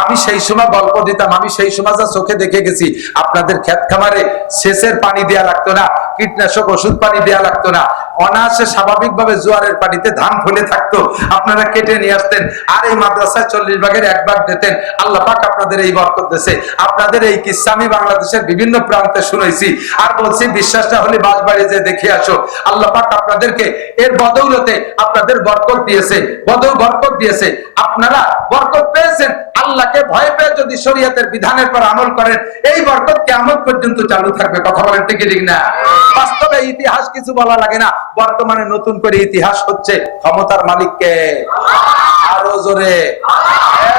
আমি সেই সময় গল্প দিতাম, আমি সেই সময় যা চোখে দেখে গেছি, আপনাদের ক্ষেত খামারে সেচের পানি দেয়া লাগতো না, কীটনাশক ওষুধ পানি দেয়া লাগতো না, অনায়াসে স্বাভাবিকভাবে জোয়ারের পানিতে ধান ফলে থাকতো, আপনারা কেটে নিয়ে আসতেন আর এই মাদ্রাসায় 40 ভাগের 1 ভাগ দিতেন। আল্লাহ পাক আপনাদের এই বরকত দিয়েছে। আপনাদের এই কিসসা আমি বাংলাদেশের বিভিন্ন প্রান্তে শুনেছি আর বলছি বিশ্বাসটা হলে বাঁশবাড়ি যে দেখে আসো। আল্লাহ পাক আপনাদেরকে এর বদৌলতে আপনাদের বরকত দিয়েছে, বরকত দিয়েছে। আপনারা বরকত পেয়েছেন। আল্লাহকে ভয় পেয়ে যদি শরীয়তের বিধানের পর আমল করেন, এই বরকত কিয়ামত পর্যন্ত চালু থাকবে। কথা বলেন ঠিক ঠিক না? বাস্তবে ইতিহাস কিছু বলা লাগে না। বর্তমানে নতুন করে ইতিহাস হচ্ছে ক্ষমতার মালিককে। আরো জোরে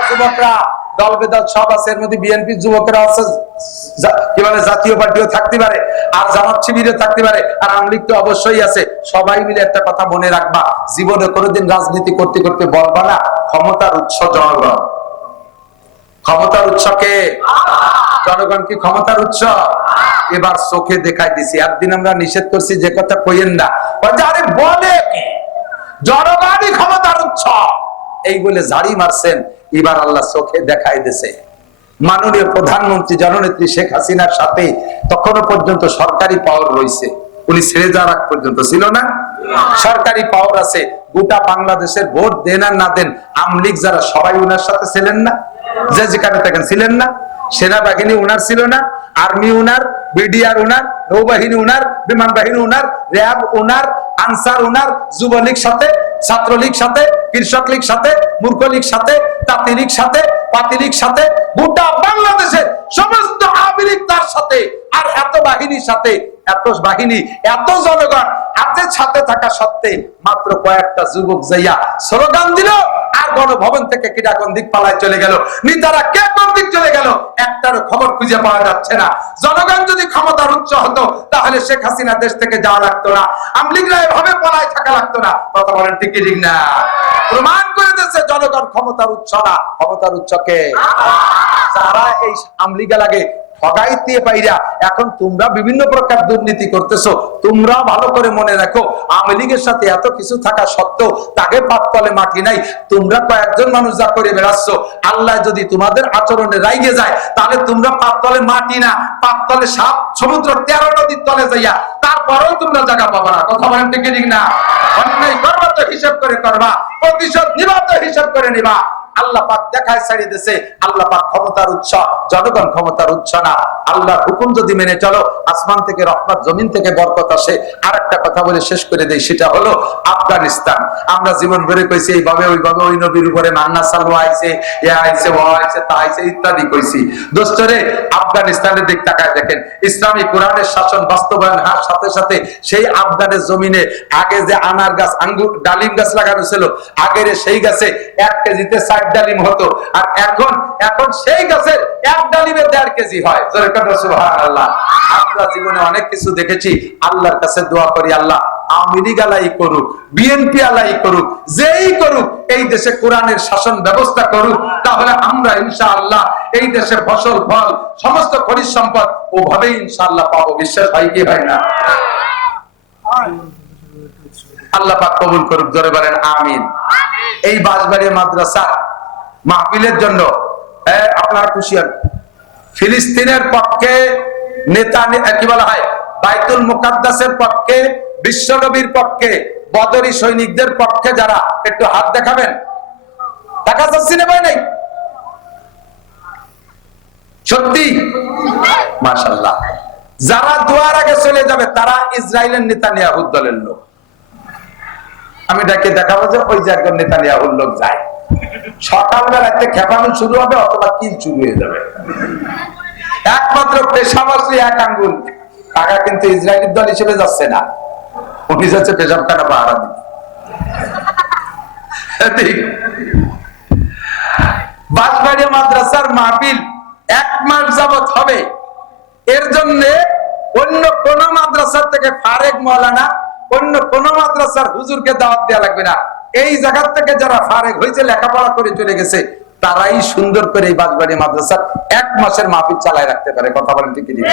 যুবকরা, দল বেদল সব আছে, এর মধ্যে বিএনপি যুবকরা আছে, কি বলে জাতীয় পার্টিও থাকতে পারে, আর জামাত শিবিরও থাকতে পারে, আর আওয়ামী লীগ তো অবশ্যই আছে। সবাই মিলে একটা কথা মনে রাখবা, জীবনে কোনোদিন রাজনীতি করতে করতে বলবা না ক্ষমতার উৎস জনগণ। ক্ষমতার উৎসকে জনগণ কি ক্ষমতার উৎস? এবার চোখে দেখাই দিছি। একদিন আমরা নিষেধ করছি যে কথা কইেন না, আরে বলে কি জনগণই ক্ষমতার উৎস, এই বলে ঝাড়ি মারছেন। এবার আল্লাহ চোখে দেখাই দিছে। মাননীয় প্রধানমন্ত্রী জননেত্রী শেখ হাসিনার সাথে তখনও পর্যন্ত সরকারি পাওয়ার রয়েছে, উনি ছেড়ে যাওয়ার আগ পর্যন্ত ছিল না, সরকারি পাওয়ার আছে। গোটা বাংলাদেশের ভোট দেন আর না দেন, আওয়ামী লীগ যারা সবাই উনার সাথে ছিলেন না, যে যেখানে থাকেন ছিলেন না। সেনাবাহিনী উনার ছিল না, আর্মি উনার, বিডিআর উনার, নৌবাহিনী উনার, বিমান বাহিনী উনার, র্যাব উনার, আনসার উনার, যুবলীগ সাথে, ছাত্রলীগ সাথে, কৃষক লীগ সাথে, মূর্খ লীগ সাথে, তাঁতি লীগ সাথে, পাতি লীগ সাথে, গোটা বাংলাদেশের সমস্ত আওয়ামী লীগ তার সাথে। আর এত বাহিনীর সাথে, এত বাহিনী, এত জনগণ হাতে সাথে থাকা সত্ত্বে মাত্র কয়েকটা যুবক যাইয়া স্লোগান দিল আর গণভবন থেকে কিরা কোন দিক পালায় চলে গেল, নেতারা কে কোন দিক চলে গেল, একটারও খবর খুঁজে পাওয়া যাচ্ছে না। জনগণ যদি ক্ষমতার উৎস হতো তাহলে শেখ হাসিনা দেশ থেকে যাওয়া লাগতো না, আওয়ামী লীগরা এভাবে পলায় থাকা লাগতো না। কথা বলেন ঠিক ঠিক না? প্রমাণ করে দিচ্ছে জনগণ ক্ষমতার উৎস না, ক্ষমতার উৎসকে যারা এই আওয়ামী লীগ লাগে ঠগাইতে পাইরা এখন তোমরা বিভিন্ন প্রকার দুর্নীতি করতেছো। তোমরা ভালো করে মনে রাখো, আওয়ামী লীগের সাথে এত কিছু থাকা সত্ত্বেও তাকে পাততলে মাটি নাই। তোমরা কয়েকজন মানুষ যা করে বেড়াচ্ছ, আল্লাহ যদি তোমাদের আচরণে রাইগে যায় তাহলে তোমরা পাততলে মাটি না, পাততলে 7 সমুদ্র 13 নদীর তলে যাইয়া তারপরেও তোমরা জায়গা পাবা না। কথা বলেন ঠিক ঠিক না? অন্যায় করবা তো হিসাব করে করবা, প্রতিশোধ নিবা তো হিসাব করে নিবা। আল্লাহ পাক দেখায় ছাড়িয়ে দিয়েছে, আল্লাহ পাক ক্ষমতার উৎস, জনগণ ক্ষমতার উৎস না। আল্লাহর হুকুম যদি মেনে চলো, আসমান থেকে রহমত, জমিন থেকে বরকত আসে। আর একটা কথা বলে শেষ করে দেই, সেটা হলো আফগানিস্তান। আমরা জীবন ভরে কইছি এইভাবে ওইভাবে, ওই নবীর উপরে মান্না চালু আইছে, এ আইছে, ও আইছে, তা আইছে ইত্যাদি কইছি। দোস্তরে আফগানিস্তানের দিক তাকায় দেখেন, ইসলামী কোরআনের শাসন বাস্তবায়ন হওয়ার সাথে সাথে সেই আফগানের জমিনে আগে যে আনার গাছ, আঙ্গুর, ডালিম গাছ লাগানো ছিল, আগের সেই গাছে 1 কেজিতে 4 ডালিম হতো, আর এখন সেই গাছের 1 ডালিমে 1.5 কেজি হয়। সুবহানাল্লাহ। আমরা জীবনে অনেক কিছু দেখেছি। আল্লাহর কাছে দোয়া করি, আল্লাহ আওয়ামী লীগ আলাই করুক, বিএনপি আলাই করুক, যেই করুক, এই দেশে কোরআনের শাসন ব্যবস্থা করুক, তাহলে আমরা ইনশাআল্লাহ এই দেশে ফসল, ফল, সমস্ত খনিজ সম্পদ ওভাবেই ইনশাআল্লাহ পাবো। বিশ্বাস হয় কি হয় না? আল্লাহ পাক কবুল করুক, জোরে বলেন আমিন। এই বাঁশবাড়ি মাদ্রাসা মাহফিলের জন্য আপনারা খুশি হন। ফিলিস্তিনের পক্ষে নেতা, কি বলা হয়, বাইতুল মুকাদ্দাসের পক্ষে, বিশ্বনবীর পক্ষে, বদরি সৈনিকদের পক্ষে যারা, একটু হাত দেখাবেন। দেখা যাচ্ছে না ভাই? নাই সত্যি? মাশাআল্লাহ। যারা দুয়ার আগে চলে যাবে তারা ইসরায়েলের নেতানিয়াহুর দলের লোক। আমি ডাকে দেখাবো যে ওই যে একজন নেতানিয়াহুর লোক যায়, সকালবেলাতে খেপানো শুরু হবে অথবা কিল শুরু হয়ে যাবে। একমাত্র পেশাবাসী 1 আঙ্গুল টাকা কিন্তু ইসরায়েলের দল হিসেবে যাচ্ছে না, উনি যাচ্ছে পেশাবখানা পাহারা দিতে। বাঁশবাড়ি মাদ্রাসার মাহফিল 1 মাস যাবত হবে। এর জন্য অন্য কোন মাদ্রাসার থেকে ফারেক মাওলানা, অন্য কোন মাদ্রাসার হুজুরকে দাওয়াত দেওয়া লাগবে না। এই জায়গা থেকে যারা ফারেক হয়েছে, লেখাপড়া করে চলে গেছে, তারাই সুন্দর করে এই বাঁশবাড়ি মাদ্রাসার 1 মাসের মাহফিল চালায় রাখতে পারে। কথা বলেন ঠিক কি?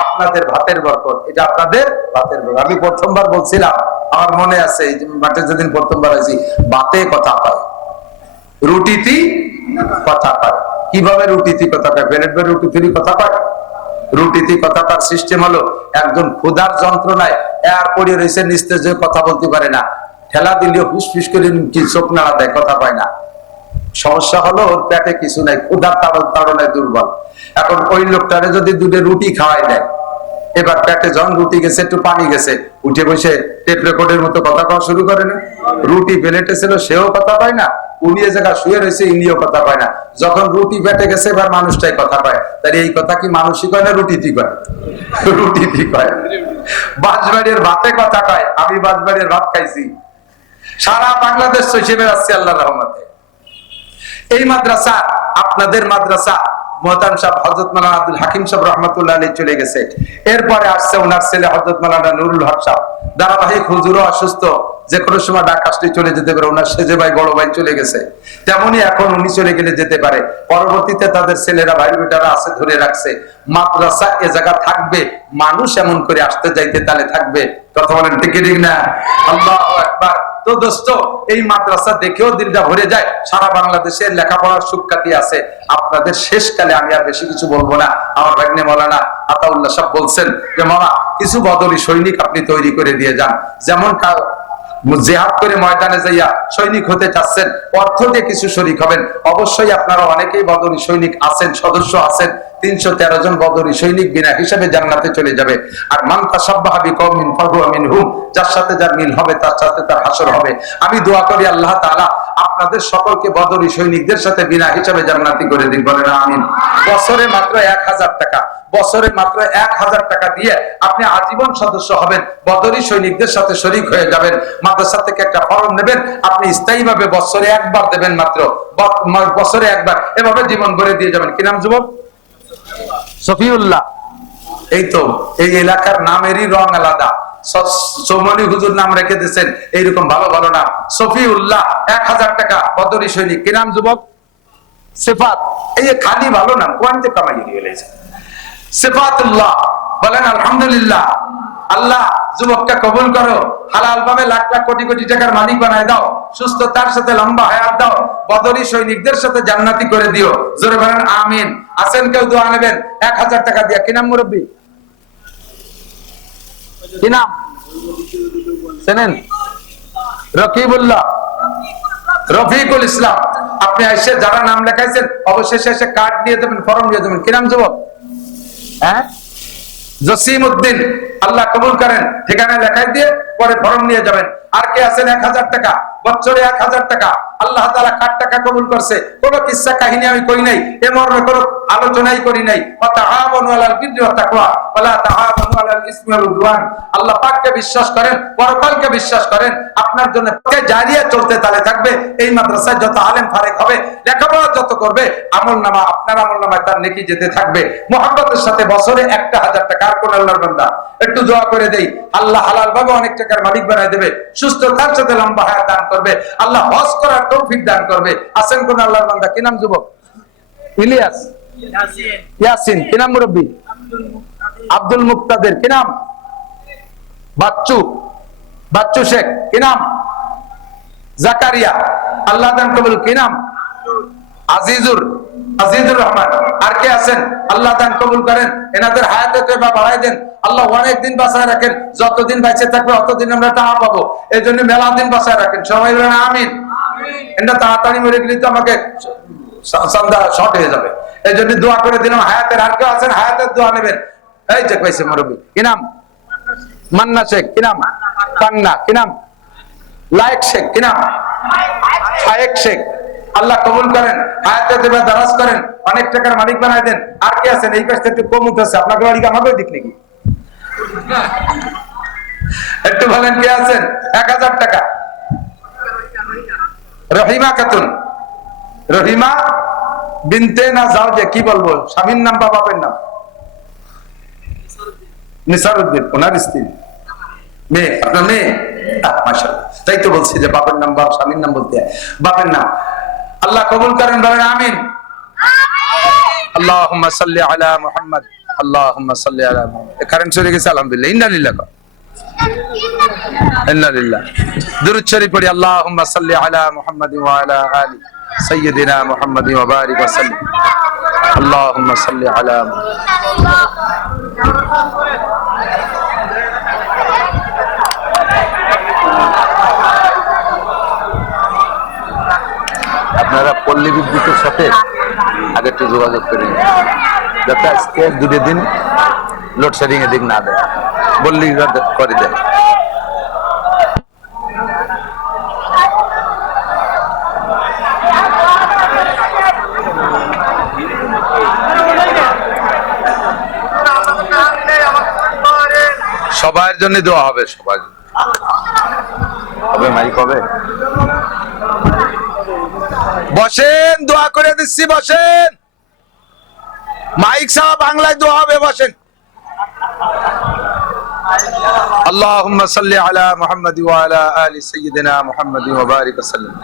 আপনাদের ভাতের বরকত, এটা আপনাদের ভাতের বরকত। আমি প্রথমবার বলছিলাম, আমার মনে আছে, মাঠে যেদিন প্রথমবার আছি, ভাতে কথা পায়, রুটিতে কথা পায়। কিভাবে রুটিতে কথা পায়? প্লেট ভরে রুটি তৈরি কথা পায়? রুটিতে কথা পার সিস্টেম হলো, একজন ক্ষুধার যন্ত্রণায় আর পড়ে রয়েছে নিস্তেজে, কথা বলতে পারে না, ঠেলা দিলেও ফুসফুস করে কি চোখ নাড়া দেয়, কথা পায় না। সমস্যা হলো ওর পেটে কিছু নাই, ক্ষুধার তাড়নায় দুর্বল। এখন ওই লোকটারে যদি দুটো রুটি খাওয়াই দেয়, এবার পেটে যখন রুটি গেছে, একটু পানি গেছে, উঠে বসে টেপ রেকর্ডের মতো কথা কওয়া শুরু করে না। রুটি প্লেটে ছিল, সেও কথা পায় না, উনি এ জায়গা শুয়ে রয়েছে, ইনিও কথা পায় না। যখন রুটি পেটে গেছে, এবার মানুষটাই কথা পায়। তাই এই কথা কি মানুষই কয় না রুটিতে কয়? রুটিতে কয়। বাঁশবাড়ির ভাতে কথা কয়, আমি বাঁশবাড়ির ভাত খাইছি। সারা বাংলাদেশ চষে বেড়াচ্ছে আল্লাহর রহমতে। এই মাদ্রাসা আপনাদের মাদ্রাসা, মোহতারাম সাহেব হযরত মাওলানা আব্দুল হাকিম সাহেব রাহমাতুল্লাহ আলাইহি চলে গেছে। এরপরে আসছে ওনার ছেলে হযরত মাওলানা নুরুল হক সাহেব। ধারাবাহিক হুজুরও অসুস্থ, যে কোনো সময় ডাক আসলে চলে যেতে পারে। ওনার সেজে ভাই, বড় ভাই চলে গেছে, তেমনি এখন উনি চলে গেলে যেতে পারে। পরবর্তীতে তাদের ছেলেরা, ভাই বেটারা আছে, ধরে রাখছে মাদ্রাসা এ জায়গা থাকবে, মানুষ এমন করে আসতে যাইতে তাহলে থাকবে। কথা বলেন ঠিক না? আল্লাহু আকবার। তো দোস্ত, এই মাদ্রাসা দেখেও দিলটা ভরে যায়। সারা বাংলাদেশের লেখাপড়ার সুখ্যাতি আছে। আপনাদের শেষকালে আমি আর বেশি কিছু বলবো না। আমার ভাগ্নে মাওলানা আতাউল্লাহ সাহেব বলছেন যে মামা, কিছু বদলি সৈনিক আপনি তৈরি করে দিয়ে যান। যেমন জিহাদ করে ময়দানে যাইয়া সৈনিক হতে চাচ্ছেন, অর্থ দিয়ে কিছু শরীক হবেন। অবশ্যই আপনারা অনেকেই বদলি সৈনিক আছেন, সদস্য আছেন। 313 জন বদরি সৈনিক বিনা হিসাবে জান্নাতে চলে যাবে। আর মান তাসাব্বাহা বিকওমিন ফাহুয়া মিনহুম, যার সাথে যার মিল হবে তার সাথে তার হাসর হবে। আমি দোয়া করি আল্লাহ তাআলা আপনাদের সকলকে বদরি সৈনিকদের সাথে বিনা হিসাবে জান্নাতি করে দিন, বলেন আমিন। বছরে মাত্র 1000 টাকা, বছরে মাত্র 1000 টাকা দিয়ে আপনি আজীবন সদস্য হবেন, বদরি সৈনিকদের সাথে শরীক হয়ে যাবেন। মাদ্রাসা থেকে একটা ফরম নেবেন, আপনি স্থায়ীভাবে বছরে একবার দেবেন, মাত্র বছরে একবার, এভাবে জীবন ভরে দিয়ে যাবেন। কি নাম যুবক? সফিউল্লাহ। এই তো এই এলাকার নামেরই রং আলাদা। চৌমনি হুজুর নাম রেখে দিয়েছেন এইরকম ভালো ভালো নাম। সফিউল্লাহ, 1000 টাকা বদরি সৈনিক। কি নাম যুবক? সিফাত। এই খালি ভালো নাম, কোয়ান্তে কামাই গেলেছে। সিফাতুল্লাহ, বলেন আলহামদুলিল্লাহ। আল্লাহ যুবককে কবুল করো, হালাল ভাবে লাখ লাখ কোটি কোটি টাকার মালিক বানায় দাও, সুস্থতার সাথে লম্বা হায়াত দাও, বদরি সৈনিকদের সাথে জান্নাতি করে দিও। জোরে বলেন আমিন। আছেন কেউ দোয়া নেবেন 1000 টাকা দিয়ে? কি নাম মুরব্বী? কি নাম চেনেন? রকিবুল্লাহ, রফিকুল ইসলাম। আপনি এসে যারা নাম লেখাইছেন অবশেষে এসে কার্ড নিয়ে দেবেন, ফর্ম নিয়ে দেবেন। কি নাম যুবক? হ্যাঁ, জসিম উদ্দিন। আল্লাহ কবুল করেন, ঠিকানা লেখাই দিয়ে পরে ফর্ম নিয়ে যাবেন। আর কে আছেন 1000 টাকা, বছরে 1000 টাকা? আল্লাহ তাআলা কার টাকা কবুল করছে? কোন কিসসা কাহিনী আমি কই নাই, এমন কোন আলোচনাই করি নাই। তাআওয়ানু আলাল বিররি ওয়াত তাকওয়া ওয়ালা তাআওয়ানু আলাল ইসমি ওয়াল উদওয়ান। আল্লাহ পাককে বিশ্বাস করেন, পরকালকে বিশ্বাস করেন, আপনার জন্য জারিয়া চলতে তালে থাকবে। এই মাদ্রাসায় যত আলেম ফারেক হবে, লেখাপড়া যত করবে, আমলনামা, আপনার আমলনামায় তার নেকি যেতে থাকবে। মুহাব্বতের সাথে বছরে 1000 টাকা। আর কোন আল্লাহর বান্দা একটু দোয়া করে দেই, আল্লাহ হালাল ভাবে অনেক টাকার মালিক বানায় দেবে, সুস্থতার সাথে লম্বা হায়াত দান করবে, আল্লাহ হজ করার তৌফিক দান করবে। আছেন কোন আল্লাহর বান্দা? কি নাম যুবক? ইলিয়াস, ইয়াসিন। কি নাম মুরব্বী? আব্দুল মুক্তাদির। কি নাম? বাচ্চু, বাচ্চু শেখ। কি নাম? জাকারিয়া। আল্লাহ দান কবুল। কি নাম? আজিজুর, আজিজুর রহমান। আর কে আছেন? আল্লাহ দান কবুল করেন, এনাদের হায়াতে তয়বা বাড়াই দেন, আল্লাহ অনেক দিন বাঁচায় রাখেন। যতদিন বেঁচে থাকবে অতদিন আমরা টাকা পাবো, এই জন্য মেলা দিন বাঁচায় রাখেন। সবাই বলেন আমিন। এটা তাড়াতাড়ি মরে গেলে তো আমাকে সন্ধ্যা শর্ট হয়ে যাবে, এই জন্য দোয়া করে দিলাম হায়াতের। আর কেউ আছেন হায়াতের দোয়া নেবেন? এই যে কইছে মুরব্বী। কি নাম? মান্না শেখ। কি নাম? পান্না। কি নাম? লায়েক শেখ। কি নাম? ফায়েক শেখ। আল্লাহ কবুল করেন, হায়াতে দেবে, দারাজ করেন, অনেক টাকার মালিক বানায় দেন। আর কে আছেন? এই পাশে একটু কম উঠেছে, আপনাকে বাড়ি আমাকে দিক নাকি? একটু বলেন কে আছেন? 1000 টাকা। রহিমা খাতুন। রহিমা বিনতে না যাও যে, কি বলবো, স্বামীর নাম বা বাপের নাম? নিসারউদ্দিন, ওনার স্ত্রী, মেয়ে। আপনার মেয়ে? মাশাআল্লাহ। তাই তো বলছি যে বাপের নাম বা স্বামীর নাম বলতে হয়, বাপের নাম। আল্লাহ কবুল করেন, বলেন আমিন। আল্লাহুম্মা সাল্লি আলা মুহাম্মদ, আল্লাহুম্মা সাল্লি আলা মুহাম্মদ। কারেন্ট চলে গেছে, আলহামদুলিল্লাহ। ইন্না লিল্লাহ, ইন্না লিল্লাহ। দুরূদ শরীফ পড়ি। আল্লাহুম্মা সাল্লি আলা মুহাম্মদ ওয়া আলা আলি সাইয়্যিদিনা মুহাম্মদ ওয়া বারিক ওয়া সাল্লিম। আল্লাহুম্মা সাল্লি আলা মুহাম্মদ। পল্লী বিদ্যুতের সাথে আগে একটু যোগাযোগ করে নিন, যাতে আজকে 2 দিন লোডশেডিং এদিক না দেয়, পল্লীরা করে দেয়। সবার জন্য দোয়া হবে, সবার হবে। মাইক হবে, বসেন, দোয়া করে দিচ্ছি, বসেন। মাইক সাহেব বাংলায় দোয়া হবে, বসেন। আল্লাহুম্মা সাল্লি আলা মুহাম্মাদ ওয়া আলা আলি সাইয়্যিদিনা মুহাম্মাদ ওয়া বারিক ওয়া সাল্লিম।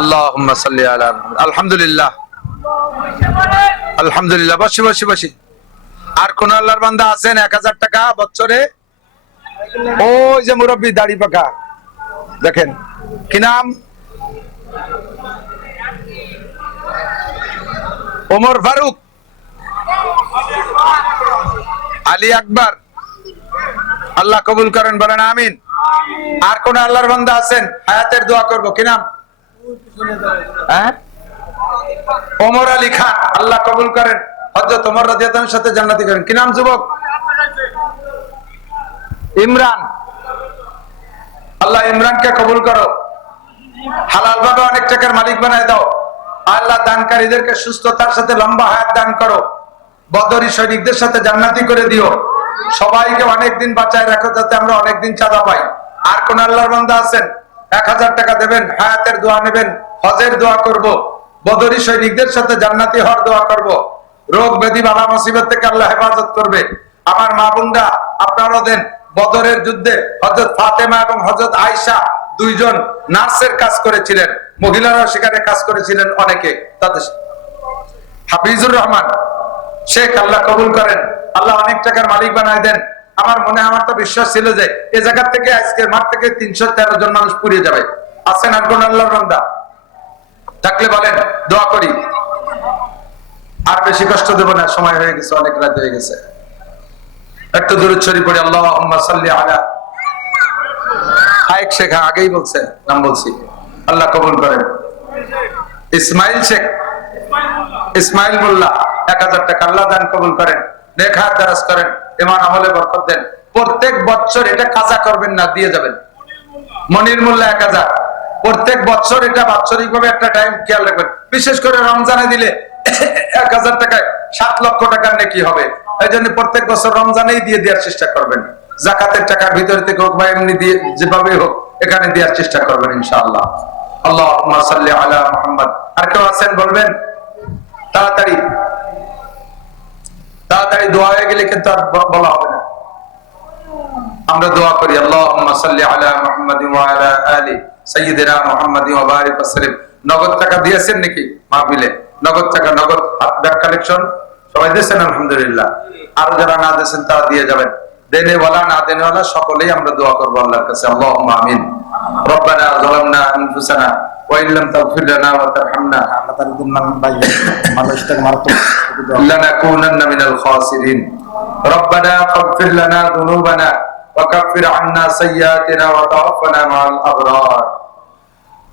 আল্লাহুম্মা সাল্লি আলা মুহাম্মাদ। আলহামদুলিল্লাহ, আলহামদুলিল্লাহ। বসে বসে বসে। আর কোন আল্লাহর বান্দা আছেন 1000 টাকা বছরে? ওই যে মুরব্বী দাড়ি পাকা, দেখেন কি নাম? ওমর ফারুক, আলী আকবর। আল্লাহ কবুল করেন, বলেন আমিন। আর কোন আল্লাহর বান্দা আছেন? হায়াতের দোয়া করব, কি নাম? হ্যাঁ, ওমর আলী খান। আল্লাহ কবুল করেন, হযরত ওমর রাদিয়াল্লাহু আনহুর সাথে জান্নাতি করেন। কি নাম যুবক? ইমরান। আল্লাহ ইমরানকে কবুল করো, হালাল ভাবে অনেক টাকার মালিক বানায় দাও। আল্লাহ দানকারীদেরকে সুস্থতার সাথে লম্বা হায়াত দান করো, বদরি সৈনিকদের সাথে জান্নাতি করে দিও, সবাইকে অনেক দিন বাঁচায় রাখো, যাতে আমরা অনেক দিন চাঁদা পাই। আর কোন আল্লাহর বান্দা আছেন? 1000 টাকা দেবেন, হায়াতের দোয়া নেবেন, হজের দোয়া করব, বদরি সৈনিকদের সাথে জান্নাতি হওয়ার দোয়া করব, রোগ ব্যাধি বালা মুসিবত থেকে আল্লাহ হেফাজত করবে। আমার মা বোনরা আপনারা দেন। বদরের যুদ্ধে হযরত ফাতেমা এবং হযরত আয়েশা দুইজন নার্সের কাজ করেছিলেন, মহিলারাও সেখানে কাজ করেছিলেন অনেকে। তাদের হাফিজুর রহমান শেখ, আল্লাহ কবুল করেন, আল্লাহ অনেক টাকার মালিক বানায় দেন। আমার তো বিশ্বাস ছিল যে এই জায়গা থেকে আজকের মাঠ থেকে 313 জন মানুষ পুড়িয়ে যাবে। আছেন আর কোন আল্লাহর বান্দা থাকলে বলেন, দোয়া করি। আর বেশি কষ্ট দেব না, সময় হয়ে গেছে, অনেক রাত হয়ে গেছে। একটু দরুদ শরীফ পড়ি। আল্লাহুম্মা সাল্লি আলা হায়েক শেখ, আগেই বলছে, নাম বলছি। আল্লাহ কবুল করেন। ইসমাইল শেখ, ইসমাইল মোল্লা, 1000 টাকা। আল্লাহ দান কবুল করেন, নেক হায়াত দারাজ করেন, ঈমান আমলে বরকত দেন। প্রত্যেক বছর এটা কাজা করবেন না, দিয়ে যাবেন। মনির মোল্লা 1000। প্রত্যেক বছর এটা বাৎসরিকভাবে একটা টাইম খেয়াল রাখবেন। বিশেষ করে রমজানে দিলে 1000 টাকায় 7 লক্ষ টাকার নেকি হবে। এই জন্য প্রত্যেক বছর রমজানেই দিয়ে দেওয়ার চেষ্টা করবেন। যাকাতের টাকার ভিতর থেকে হোক বা এমনি দিয়ে, যেভাবে হোক এখানে দেওয়ার চেষ্টা করবেন ইনশাআল্লাহ। আল্লাহুম্মা সাল্লি আলা মুহাম্মাদ। আর কেউ আছেন বলবেন? তাড়াতাড়ি তাড়াতাড়ি, দোয়া হয়ে গেলে কিন্তু আর বলা হবে না। আমরা দোয়া করি। আল্লাহুম্মা সাল্লি আলা মুহাম্মাদ ওয়া আলা আলি সাইয়্যিদিনা মুহাম্মাদ ওয়া বারিক ওয়া সাল্লিম। নগদ টাকা দিয়েছেন নাকি মাহফিলে? নগদ টাকা, নগদ ব্যাংক কালেকশন সবাই দিয়েছেন আলহামদুলিল্লাহ। আর যারা না দিয়েছেন তারা দিয়ে যাবেন। দেনেওয়ালা না দেনেওয়ালা সকলেই আমরা দোয়া করবো আল্লাহর কাছে। আল্লাহুম্মা আমিন। রব্বানা যালামনা আনফুসানা ওয়া ইন লাম তাগফির লানা ওয়া তারহামনা লানাকুনান্না মিনাল খাসিরিন। রব্বানা ফাগফির লানা যুনুবানা ওয়া কাফির আন্না সাইয়্যাতিনা ওয়া তাওয়াফানা মাআল আবরার।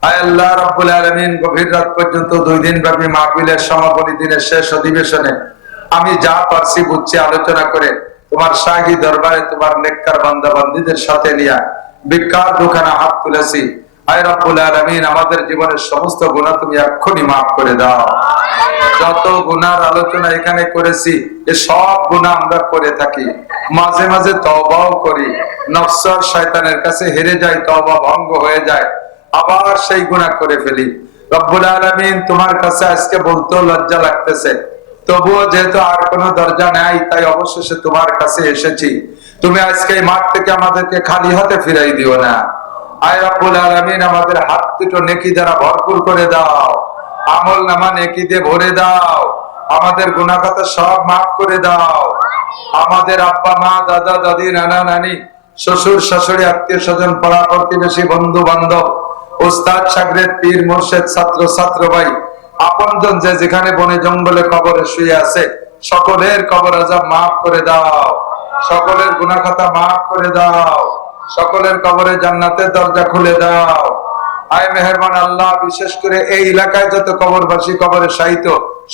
আয় আল্লাহ রাব্বুল আলামিন, গভীর রাত পর্যন্ত 2 দিন ব্যাপী মাহফিলের সমাপনী দিনের শেষ অধিবেশনে আমি যা পারছি বুঝছি আলোচনা করে তোমার শাহী দরবারে তোমার নেককার বান্দা বান্দীদের সাথে নিয়ে বিকার দুখানা হাত তুলেছি। আয় রাব্বুল আলামিন, আমাদের জীবনের সমস্ত গুনাহ তুমি এক্ষুনি মাফ করে দাও। যত গুনার আলোচনা এখানে করেছি এ সব গুনাহ আমরা করে থাকি, মাঝে মাঝে তওবাও করি, নফস আর শয়তানের কাছে হেরে যাই, তওবা ভঙ্গ হয়ে যায়, আবার সেই গুনাহ করে ফেলি। রব্বুল আলামিন, তোমার কাছে আজকে বলতেও লজ্জা লাগতেছে, তবুও যেহেতু আর কোনো দরজা নাই তাই অবশেষে তোমার কাছে এসেছি। তুমি আজকে এই মাঠ থেকে আমাদেরকে খালি হাতে ফিরাই দিও না। আয় রব্বুল আলামিন, আমাদের হাত দুটো নেকি দ্বারা ভরপুর করে দাও, আমল নামা নেকি দিয়ে ভরে দাও, আমাদের গুনাহ খাতা সব মাফ করে দাও। আমাদের আব্বা মা, দাদা দাদি, নানা নানি, শ্বশুর শাশুড়ি, আত্মীয় স্বজন, পাড়া প্রতিবেশী, বন্ধু বান্ধব, উস্তাদ শাগরেদ, পীর মুর্শিদ, ছাত্র ছাত্র ভাই, আপনজন যে যেখানে বনে জঙ্গলে কবরে শুয়ে আছে সকলের কবর আযাব মাফ করে দাও, সকলের গুনাহ খাতা মাফ করে দাও, সকলের কবরে জান্নাতের দরজা খুলে দাও। আয় মেহেরবান আল্লাহ, বিশেষ করে এই এলাকায় যত কবরবাসী কবরে শায়িত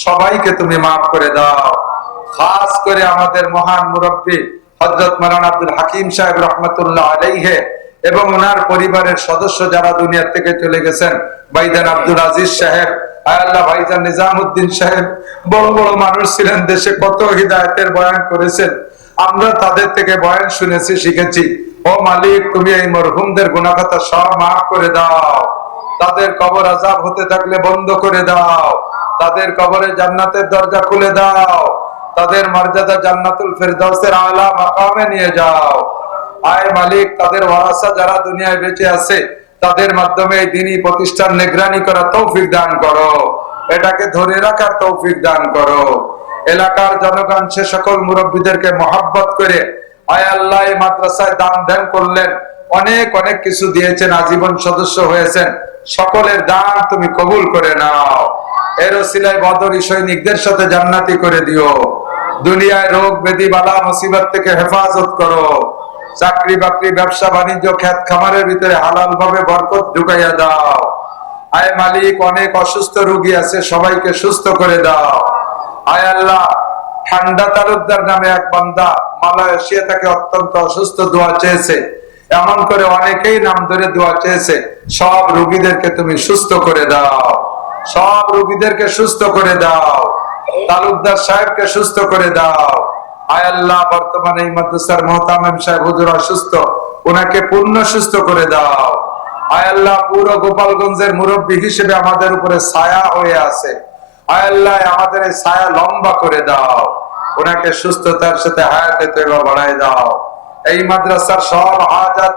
সবাইকে তুমি মাফ করে দাও। খাস করে আমাদের মহান মুরব্বী হযরত মাওলানা আব্দুল হাকিম সাহেব রহমাতুল্লাহ আলাইহি এবং ওনার পরিবারের সদস্য যারা দুনিয়া থেকে চলে গেছেন, ভাইজান আব্দুল আজিজ সাহেব, আয় আল্লাহ ভাইজান নিজামউদ্দিন সাহেব, বড় বড় মানুষ ছিলেন, দেশে কত হিদায়াতের বয়ান করেছেন, আমরা তাদের থেকে বয়ান শুনেছি, শিখেছি। ও মালিক, তুমি এই মরহুমদের গুনাহ খাতা সব মাফ করে দাও। তাদের কবর আযাব হতে থাকলে বন্ধ করে দাও। তাদের কবরে জান্নাতের দরজা খুলে দাও। তাদের মর্যাদা জান্নাতুল ফেরদাউসের আলা মাকামে নিয়ে যাও। আয় মালিক, তাদের ওয়ারাসা যারা দুনিয়ায় বেঁচে আছে তাদের মাধ্যমে এই দ্বীনি প্রতিষ্ঠান নিগরানি করা তৌফিক দান করো, এটাকে ধরে রাখার তৌফিক দান করো। এলাকার জনগণ সে সকল মুরব্বীদেরকে মহব্বত করে আয় আল্লাহ এই মাদ্রাসায় দান ধ্যান করলেন, অনেক অনেক কিছু দিয়েছেন, আজীবন সদস্য হয়েছেন, সকলের দান তুমি কবুল করে নাও। এর ওসিলায় বদরি সৈনিকদের সাথে জান্নাতি করে দিও। দুনিয়ায় রোগ ব্যাধি বালা মুসিবত থেকে হেফাজত করো। চাকরি বাকরি ব্যবসা বাণিজ্য খেত খামারের ভিতরে হালাল ভাবে বরকত ঢুকাইয়া দাও। আয় মালিক, অনেক অসুস্থ রোগী আছে, সবাইকে সুস্থ করে দাও। আয় আল্লাহ, ঠান্ডা তালুকদার নামে এক বান্দা মালয়েশিয়া থেকে অত্যন্ত অসুস্থ, দোয়া চেয়েছে, এমন করে অনেকেই নাম ধরে দোয়া চেয়েছে। সব রোগীদেরকে তুমি সুস্থ করে দাও, সব রোগীদেরকে সুস্থ করে দাও। তালুকদার সাহেবকে সুস্থ করে দাও। আয় আল্লাহ, বর্তমানে এই মাদ্রাসার মুহতামিম সাহেব হুজুর অসুস্থ, ওনাকে পূর্ণ সুস্থ করে দাও। আয় আল্লাহ, পুরো গোপালগঞ্জের মুরব্বী হিসেবে আমাদের উপরে ছায়া হয়ে আছে, আয় আল্লাহ আমাদের এই ছায়া লম্বা করে দাও। ওনাকে সুস্থতার সাথে হায়াতে তৈবা বাড়ায় দাও। এই মাদ্রাসার সব হাজাত